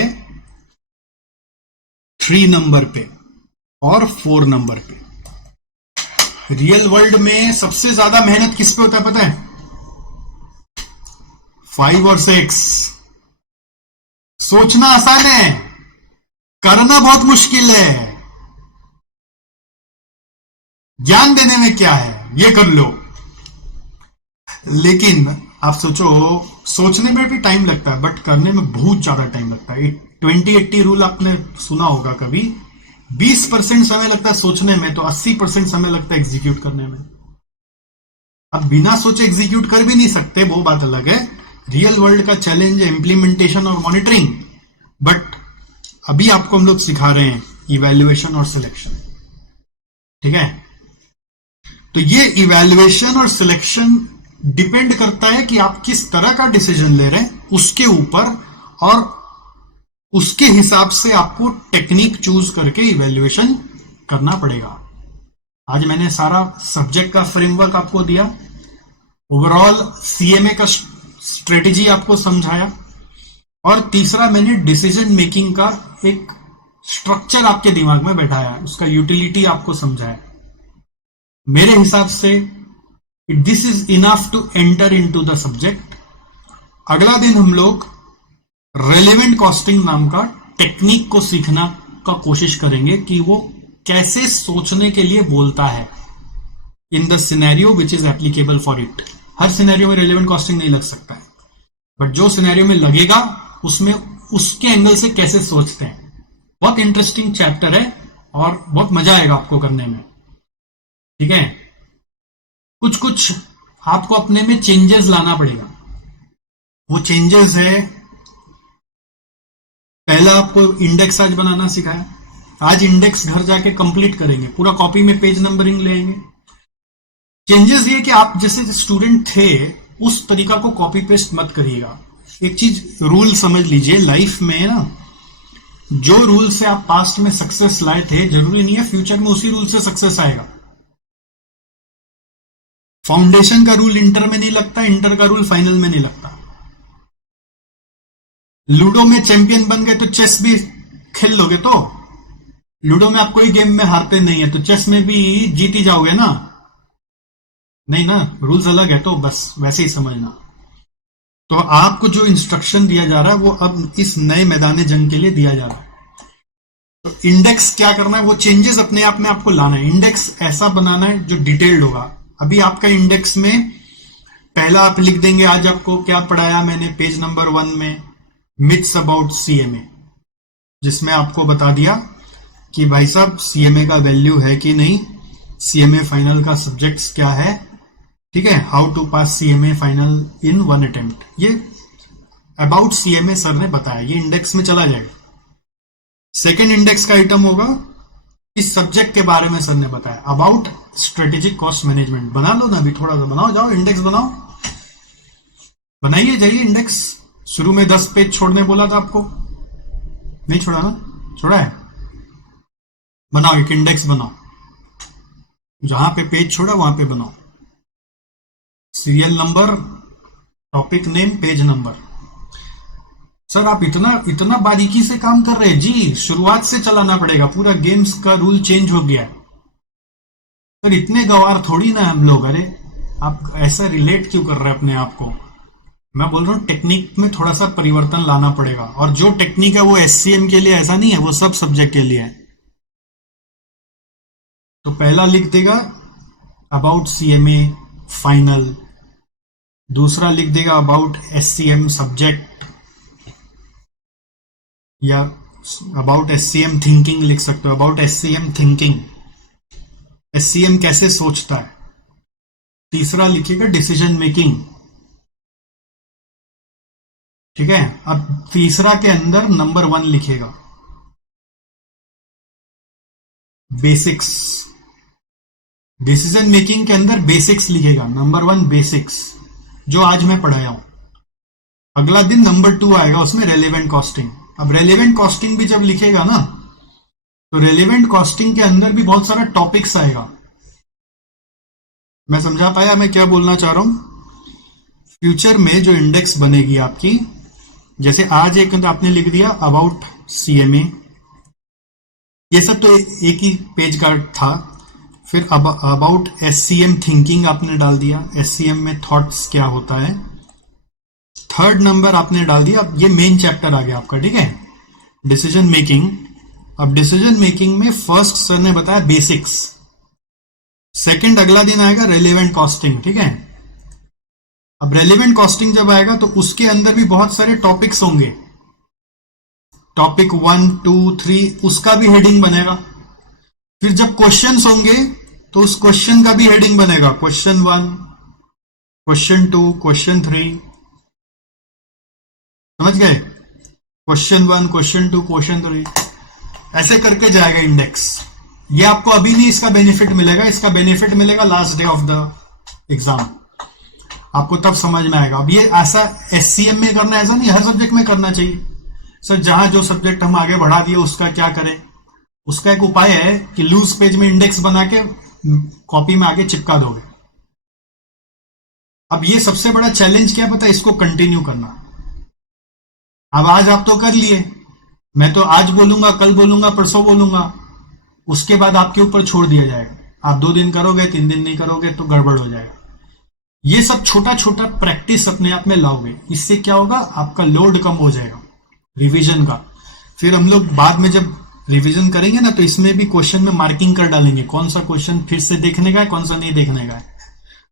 3 नंबर पे और 4 नंबर पे। रियल वर्ल्ड में सबसे ज्यादा मेहनत किस पे होता है पता है? 5 और 6। सोचना आसान है, करना बहुत मुश्किल है। ज्ञान देने में क्या है, ये कर लो, लेकिन आप सोचो, सोचने में भी टाइम लगता है बट करने में बहुत ज्यादा टाइम लगता है। 20-80 रूल आपने सुना होगा कभी। 20% समय लगता है सोचने में, तो 80% समय लगता है एग्जीक्यूट करने में। अब बिना सोचे एग्जीक्यूट कर भी नहीं सकते, वो बात अलग है। रियल वर्ल्ड का चैलेंज है इंप्लीमेंटेशन और मॉनिटरिंग, बट अभी आपको हम लोग सिखा रहे हैं इवैल्यूएशन और सिलेक्शन, ठीक है? तो ये इवैल्यूएशन और सिलेक्शन डिपेंड करता है कि आप किस तरह का डिसीजन ले रहे हैं उसके ऊपर, और उसके हिसाब से आपको टेक्निक चूज करके इवैल्यूएशन करना पड़ेगा। आज मैंने सारा सब्जेक्ट का फ्रेमवर्क आपको दिया, ओवरऑल सीएमए का स्ट्रेटेजी आपको समझाया, और तीसरा मैंने डिसीजन मेकिंग का एक स्ट्रक्चर आपके दिमाग में बैठाया, उसका यूटिलिटी आपको समझाया। मेरे हिसाब से this is enough to enter into the subject. अगला दिन हम लोग रेलेवेंट कॉस्टिंग नाम का टेक्निक को सीखना का कोशिश करेंगे कि वो कैसे सोचने के लिए बोलता है in the scenario which is applicable for it. Her scenario में रेलेवेंट कॉस्टिंग नहीं लग सकता है, बट जो सिनेरियो में लगेगा उसमें उसके एंगल से कैसे सोचते हैं। बहुत इंटरेस्टिंग चैप्टर है और बहुत मजा आएगा आपको करने में, ठीक है? कुछ कुछ आपको अपने में चेंजेस लाना पड़ेगा। वो चेंजेस है, पहला आपको इंडेक्स आज बनाना सिखाया, आज इंडेक्स घर जाके कंप्लीट करेंगे, पूरा कॉपी में पेज नंबरिंग लेंगे। चेंजेस ये कि आप जैसे स्टूडेंट थे उस तरीका को कॉपी पेस्ट मत करिएगा। एक चीज रूल समझ लीजिए, लाइफ में ना जो रूल से आप पास्ट में सक्सेस लाए थे जरूरी नहीं है फ्यूचर में उसी रूल से सक्सेस आएगा। फाउंडेशन का रूल इंटर में नहीं लगता, इंटर का रूल फाइनल में नहीं लगता। लूडो में चैंपियन बन गए तो चेस भी खेल लोगे, तो लूडो में आप कोई गेम में हारते नहीं है तो चेस में भी जीत ही जाओगे ना? नहीं ना, रूल्स अलग है। तो बस वैसे ही समझना। तो आपको जो इंस्ट्रक्शन दिया जा रहा है वो अब इस नए मैदान जंग के लिए दिया जा रहा है। तो इंडेक्स क्या करना है, वो चेंजेस अपने आप में आपको लाना है। इंडेक्स ऐसा बनाना है जो डिटेल्ड होगा। अभी आपका इंडेक्स में पहला आप लिख देंगे, आज आपको क्या पढ़ाया मैंने पेज नंबर 1 में, मिथ्स अबाउट सीएमए, जिसमें आपको बता दिया कि भाई साहब सीएमए का वैल्यू है कि नहीं, सीएमए फाइनल का सब्जेक्ट्स क्या है, ठीक है, how to pass CMA final in 1 attempt. ये अबाउट सीएमए सर ने बताया, ये इंडेक्स में चला जाएगा। सेकेंड इंडेक्स का आइटम होगा इस सब्जेक्ट के बारे में सर ने बताया, अबाउट स्ट्रेटेजिक कॉस्ट मैनेजमेंट। बना लो ना, अभी थोड़ा सा बनाओ, जाओ इंडेक्स बनाओ, बनाइए जाइए इंडेक्स। शुरू में 10 पेज छोड़ने बोला था आपको, नहीं छोड़ा ना? छोड़ा है? बनाओ, एक इंडेक्स बनाओ, जहां पे पेज छोड़ा वहां पे बनाओ। Serial number, topic name, page number. Sir आप इतना बारीकी से काम कर रहे हैं जी, शुरुआत से चलाना पड़ेगा, पूरा गेम्स का रूल चेंज हो गया है सर, इतने गवार थोड़ी ना हम लोग। अरे आप ऐसा रिलेट क्यों कर रहे हैं अपने आप को? मैं बोल रहा हूं टेक्निक में थोड़ा सा परिवर्तन लाना पड़ेगा, और जो टेक्निक है वो एससीएम के लिए ऐसा नहीं है, वो सब सब्जेक्ट के लिए है। तो पहला लिख देगा अबाउट सीएमए फाइनल, दूसरा लिख देगा अबाउट SCM सब्जेक्ट, या अबाउट SCM थिंकिंग लिख सकते हो, अबाउट SCM थिंकिंग, SCM कैसे सोचता है। तीसरा लिखिएगा डिसीजन मेकिंग, ठीक है। अब तीसरा के अंदर नंबर 1 लिखेगा बेसिक्स, डिसीजन मेकिंग के अंदर बेसिक्स लिखेगा, नंबर 1 बेसिक्स जो आज मैं पढ़ाया हूं। अगला दिन नंबर 2 आएगा उसमें रेलेवेंट कॉस्टिंग। अब रेलेवेंट कॉस्टिंग भी जब लिखेगा ना, तो रेलेवेंट कॉस्टिंग के अंदर भी बहुत सारा टॉपिक्स आएगा। मैं समझा पाया मैं क्या बोलना चाह रहा हूं। फ्यूचर में जो इंडेक्स बनेगी आपकी, जैसे आज एक आपने लिख दिया अबाउट CMA, ये सब तो एक ही पेज का था। फिर अबाउट SCM थिंकिंग आपने डाल दिया, SCM में थॉट्स क्या होता है। थर्ड नंबर आपने डाल दिया, अब ये मेन चैप्टर आ गया आपका, ठीक है, डिसीजन मेकिंग। अब डिसीजन मेकिंग में फर्स्ट सर ने बताया बेसिक्स, सेकंड अगला दिन आएगा रेलेवेंट कॉस्टिंग, ठीक है। अब रेलेवेंट कॉस्टिंग जब आएगा तो उसके अंदर भी बहुत सारे टॉपिक्स होंगे, टॉपिक 1, 2, 3 उसका भी हेडिंग बनेगा। फिर जब क्वेश्चंस होंगे तो उस क्वेश्चन का भी हेडिंग बनेगा, क्वेश्चन 1, क्वेश्चन 2, क्वेश्चन 3, समझ गए, क्वेश्चन 1, क्वेश्चन 2, क्वेश्चन 3, ऐसे करके जाएगा इंडेक्स। ये आपको अभी नहीं इसका बेनिफिट मिलेगा, इसका बेनिफिट मिलेगा last day of the exam, आपको तब समझ में आएगा। अब ये ऐसा SCM में करना, ऐसा नहीं हर सब्जेक्ट में करना चाहिए। सर जहां जो सब्जेक्ट हम आगे बढ़ा दिए उसका क्या करें, उसका एक उपाय है कि लूज पेज में इंडेक्स बना के कॉपी में आगे चिपका दोगे। अब ये सबसे बड़ा चैलेंज क्या पता है, इसको कंटिन्यू करना। अब आज आप तो कर लिए, मैं तो आज बोलूंगा, कल बोलूंगा, परसों बोलूंगा, उसके बाद आपके ऊपर छोड़ दिया जाएगा। आप 2 दिन करोगे, 3 दिन नहीं करोगे तो गड़बड़ हो जाएगा। ये सब छोटा छोटा प्रैक्टिस अपने आप में लाओगे, इससे क्या होगा, आपका लोड कम हो जाएगा रिवीजन का। फिर हम लोग बाद में जब रिवीजन करेंगे ना, तो इसमें भी क्वेश्चन में मार्किंग कर डालेंगे, कौन सा क्वेश्चन फिर से देखने का है, कौन सा नहीं देखने का है।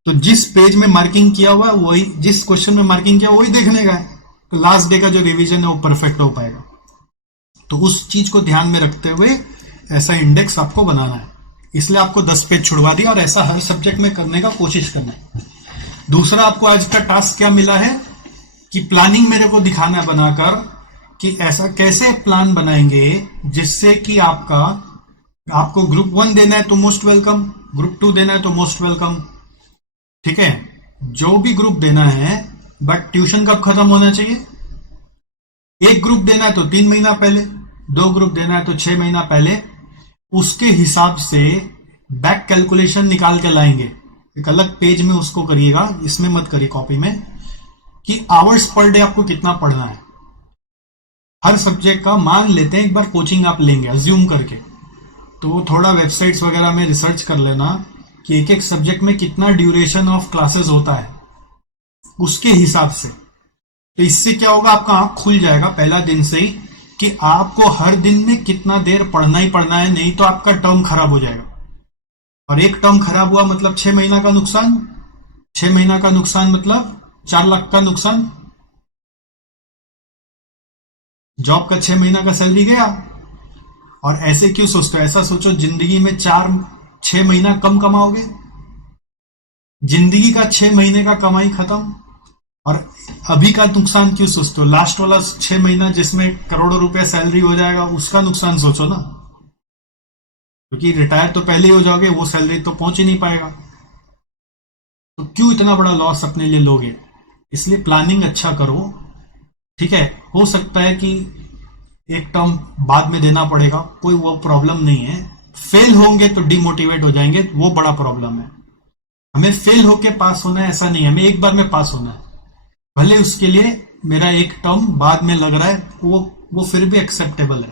तो जिस पेज में मार्किंग किया हुआ है वही, जिस क्वेश्चन में मार्किंग किया वही देखने का है, तो लास्ट डे का जो रिवीजन है वो परफेक्ट हो पाएगा। तो उस चीज को ध्यान में रखते हुए ऐसा इंडेक्स आपको बनाना है। इसलिए आपको 10 पेज छुड़वा दिया, और ऐसा हर सब्जेक्ट में करने का कोशिश करना है। दूसरा आपको आज का टास्क क्या मिला है कि प्लानिंग मेरे को दिखाना है बनाकर कि ऐसा कैसे प्लान बनाएंगे जिससे कि आपको ग्रुप 1 देना है तो मोस्ट वेलकम, ग्रुप 2 देना है तो मोस्ट वेलकम, ठीक है, जो भी ग्रुप देना है। बट ट्यूशन कब खत्म होना चाहिए, एक ग्रुप देना है तो 3 महीना पहले, 2 ग्रुप देना है तो 6 महीना पहले। उसके हिसाब से बैक कैलकुलेशन निकाल के लाएंगे, एक अलग पेज में उसको करिएगा, इसमें मत करिए कॉपी में, कि आवर्स पर डे आपको कितना पढ़ना है हर सब्जेक्ट का। मान लेते हैं एक बार कोचिंग आप लेंगे अज्यूम करके, तो थोड़ा वेबसाइट्स वगैरह में रिसर्च कर लेना कि एक एक सब्जेक्ट में कितना ड्यूरेशन ऑफ क्लासेस होता है, उसके हिसाब से। तो इससे क्या होगा, आपका आंख खुल जाएगा पहला दिन से ही कि आपको हर दिन में कितना देर पढ़ना ही पढ़ना है, नहीं तो आपका टर्म खराब हो जाएगा। और एक टर्म खराब हुआ मतलब 6 महीना का नुकसान, 6 महीना का नुकसान मतलब 4 लाख का नुकसान, जॉब का 6 महीना का सैलरी गया। और ऐसे क्यों सोचते हो, ऐसा सोचो जिंदगी में 4-6 महीना कम कमाओगे, जिंदगी का 6 महीने का कमाई खत्म। और अभी का नुकसान क्यों सोचते हो, लास्ट वाला 6 महीना जिसमें करोड़ों रुपया सैलरी हो जाएगा उसका नुकसान सोचो ना, क्योंकि रिटायर तो पहले ही हो जाओगे, वो सैलरी तो पहुंच ही नहीं पाएगा। तो क्यों इतना बड़ा लॉस अपने लिए लोगे। इसलिए प्लानिंग अच्छा करो, ठीक है। हो सकता है कि एक टर्म बाद में देना पड़ेगा, कोई वो प्रॉब्लम नहीं है। फेल होंगे तो डिमोटिवेट हो जाएंगे, वो बड़ा प्रॉब्लम है। हमें फेल होके पास होना है ऐसा नहीं है, हमें एक बार में पास होना है। भले उसके लिए मेरा एक टर्म बाद में लग रहा है, वो फिर भी एक्सेप्टेबल है,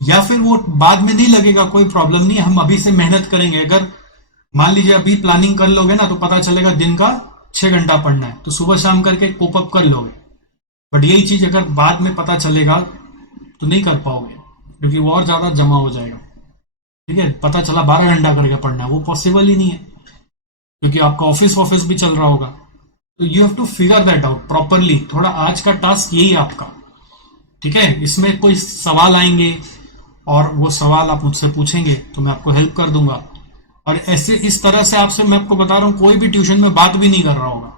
या फिर वो बाद में नहीं लगेगा, कोई प्रॉब्लम नहीं है। हम अभी से मेहनत करेंगे। अगर मान लीजिए अभी प्लानिंग कर लोगे ना, तो पता चलेगा दिन का 6 घंटा पढ़ना है, तो सुबह शाम करके कोप अप कर लोगे। बट यही चीज अगर बाद में पता चलेगा तो नहीं कर पाओगे, क्योंकि वो और ज्यादा जमा हो जाएगा, ठीक है। पता चला 12 घंटा करके पढ़ना है, वो पॉसिबल ही नहीं है, क्योंकि आपका ऑफिस भी चल रहा होगा। तो you have to figure that out properly. थोड़ा आज का टास्क यही है आपका, ठीक है। इसमें कोई सवाल आएंगे और वो सवाल आप मुझसे पूछेंगे तो मैं आपको हेल्प कर दूंगा। और ऐसे इस तरह से आपसे मैं आपको बता रहा हूं, कोई भी ट्यूशन में बात भी नहीं कर रहा होगा,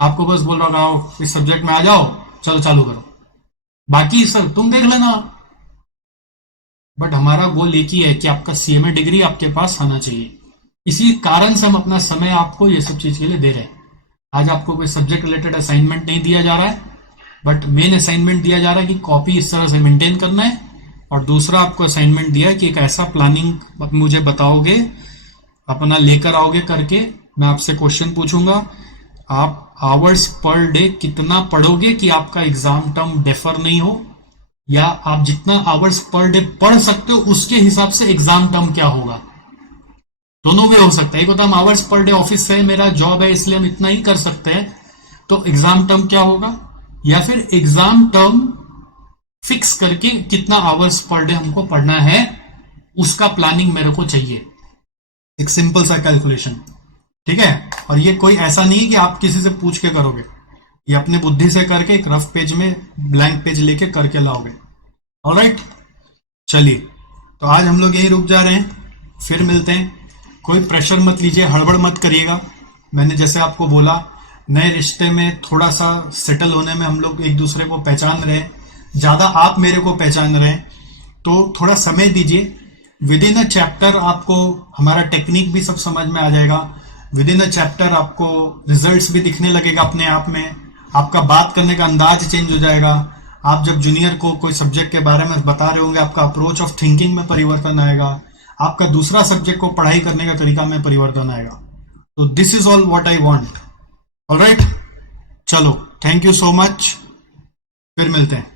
आपको बस बोल रहा होगा आओ इस सब्जेक्ट में आ जाओ, चलो चालू करो, बाकी सब तुम देख लेना। बट हमारा गोल एक ही है कि आपका सीएमए डिग्री आपके पास आना चाहिए। इसी कारण से हम अपना समय आपको ये सब चीज के लिए दे रहे हैं। आज आपको कोई सब्जेक्ट रिलेटेड असाइनमेंट नहीं दिया जा रहा है, बट मेन असाइनमेंट दिया जा रहा है कि कॉपी इस तरह से मेंटेन करना है। और दूसरा आपको असाइनमेंट दिया है कि एक ऐसा प्लानिंग मुझे बताओगे, अपना लेकर आओगे करके, मैं आपसे क्वेश्चन पूछूंगा, आप आवर्स पर डे कितना पढ़ोगे कि आपका एग्जाम टर्म डेफर नहीं हो, या आप जितना आवर्स पर डे पढ़ सकते हो उसके हिसाब से एग्जाम टर्म क्या होगा। दोनों वे हो सकता है। एक होता है हम आवर्स पर डे ऑफिस से मेरा जॉब है इसलिए हम इतना ही कर सकते हैं, तो एग्जाम टर्म क्या होगा, या फिर एग्जाम टर्म फिक्स करके कितना आवर्स पर डे हमको पढ़ना है उसका प्लानिंग मेरे को चाहिए। एक सिंपल सा कैलकुलेशन, ठीक है। और ये कोई ऐसा नहीं कि आप किसी से पूछ के करोगे, ये अपने बुद्धि से करके एक रफ पेज में ब्लैंक पेज लेके करके लाओगे। ऑलराइट, चलिए तो आज हम लोग यहीं रुक जा रहे हैं, फिर मिलते हैं। कोई प्रेशर मत लीजिए, हड़बड़ मत करिएगा। मैंने जैसे आपको बोला, नए रिश्ते में थोड़ा सा सेटल होने में हम लोग एक दूसरे को पहचान रहे हैं, ज्यादा आप मेरे को पहचान रहे हैं, तो थोड़ा समय दीजिए। विद इन अ चैप्टर आपको हमारा टेक्निक भी सब समझ में आ जाएगा। विद इन अ चैप्टर आपको रिजल्ट्स भी दिखने लगेगा अपने आप में, आपका बात करने का अंदाज चेंज हो जाएगा। आप जब जूनियर को कोई सब्जेक्ट के बारे में बता रहे होंगे, आपका अप्रोच ऑफ थिंकिंग में परिवर्तन आएगा, आपका दूसरा सब्जेक्ट को पढ़ाई करने का तरीका में परिवर्तन आएगा। तो this is all what I want. Alright, चलो थैंक यू सो मच, फिर मिलते हैं।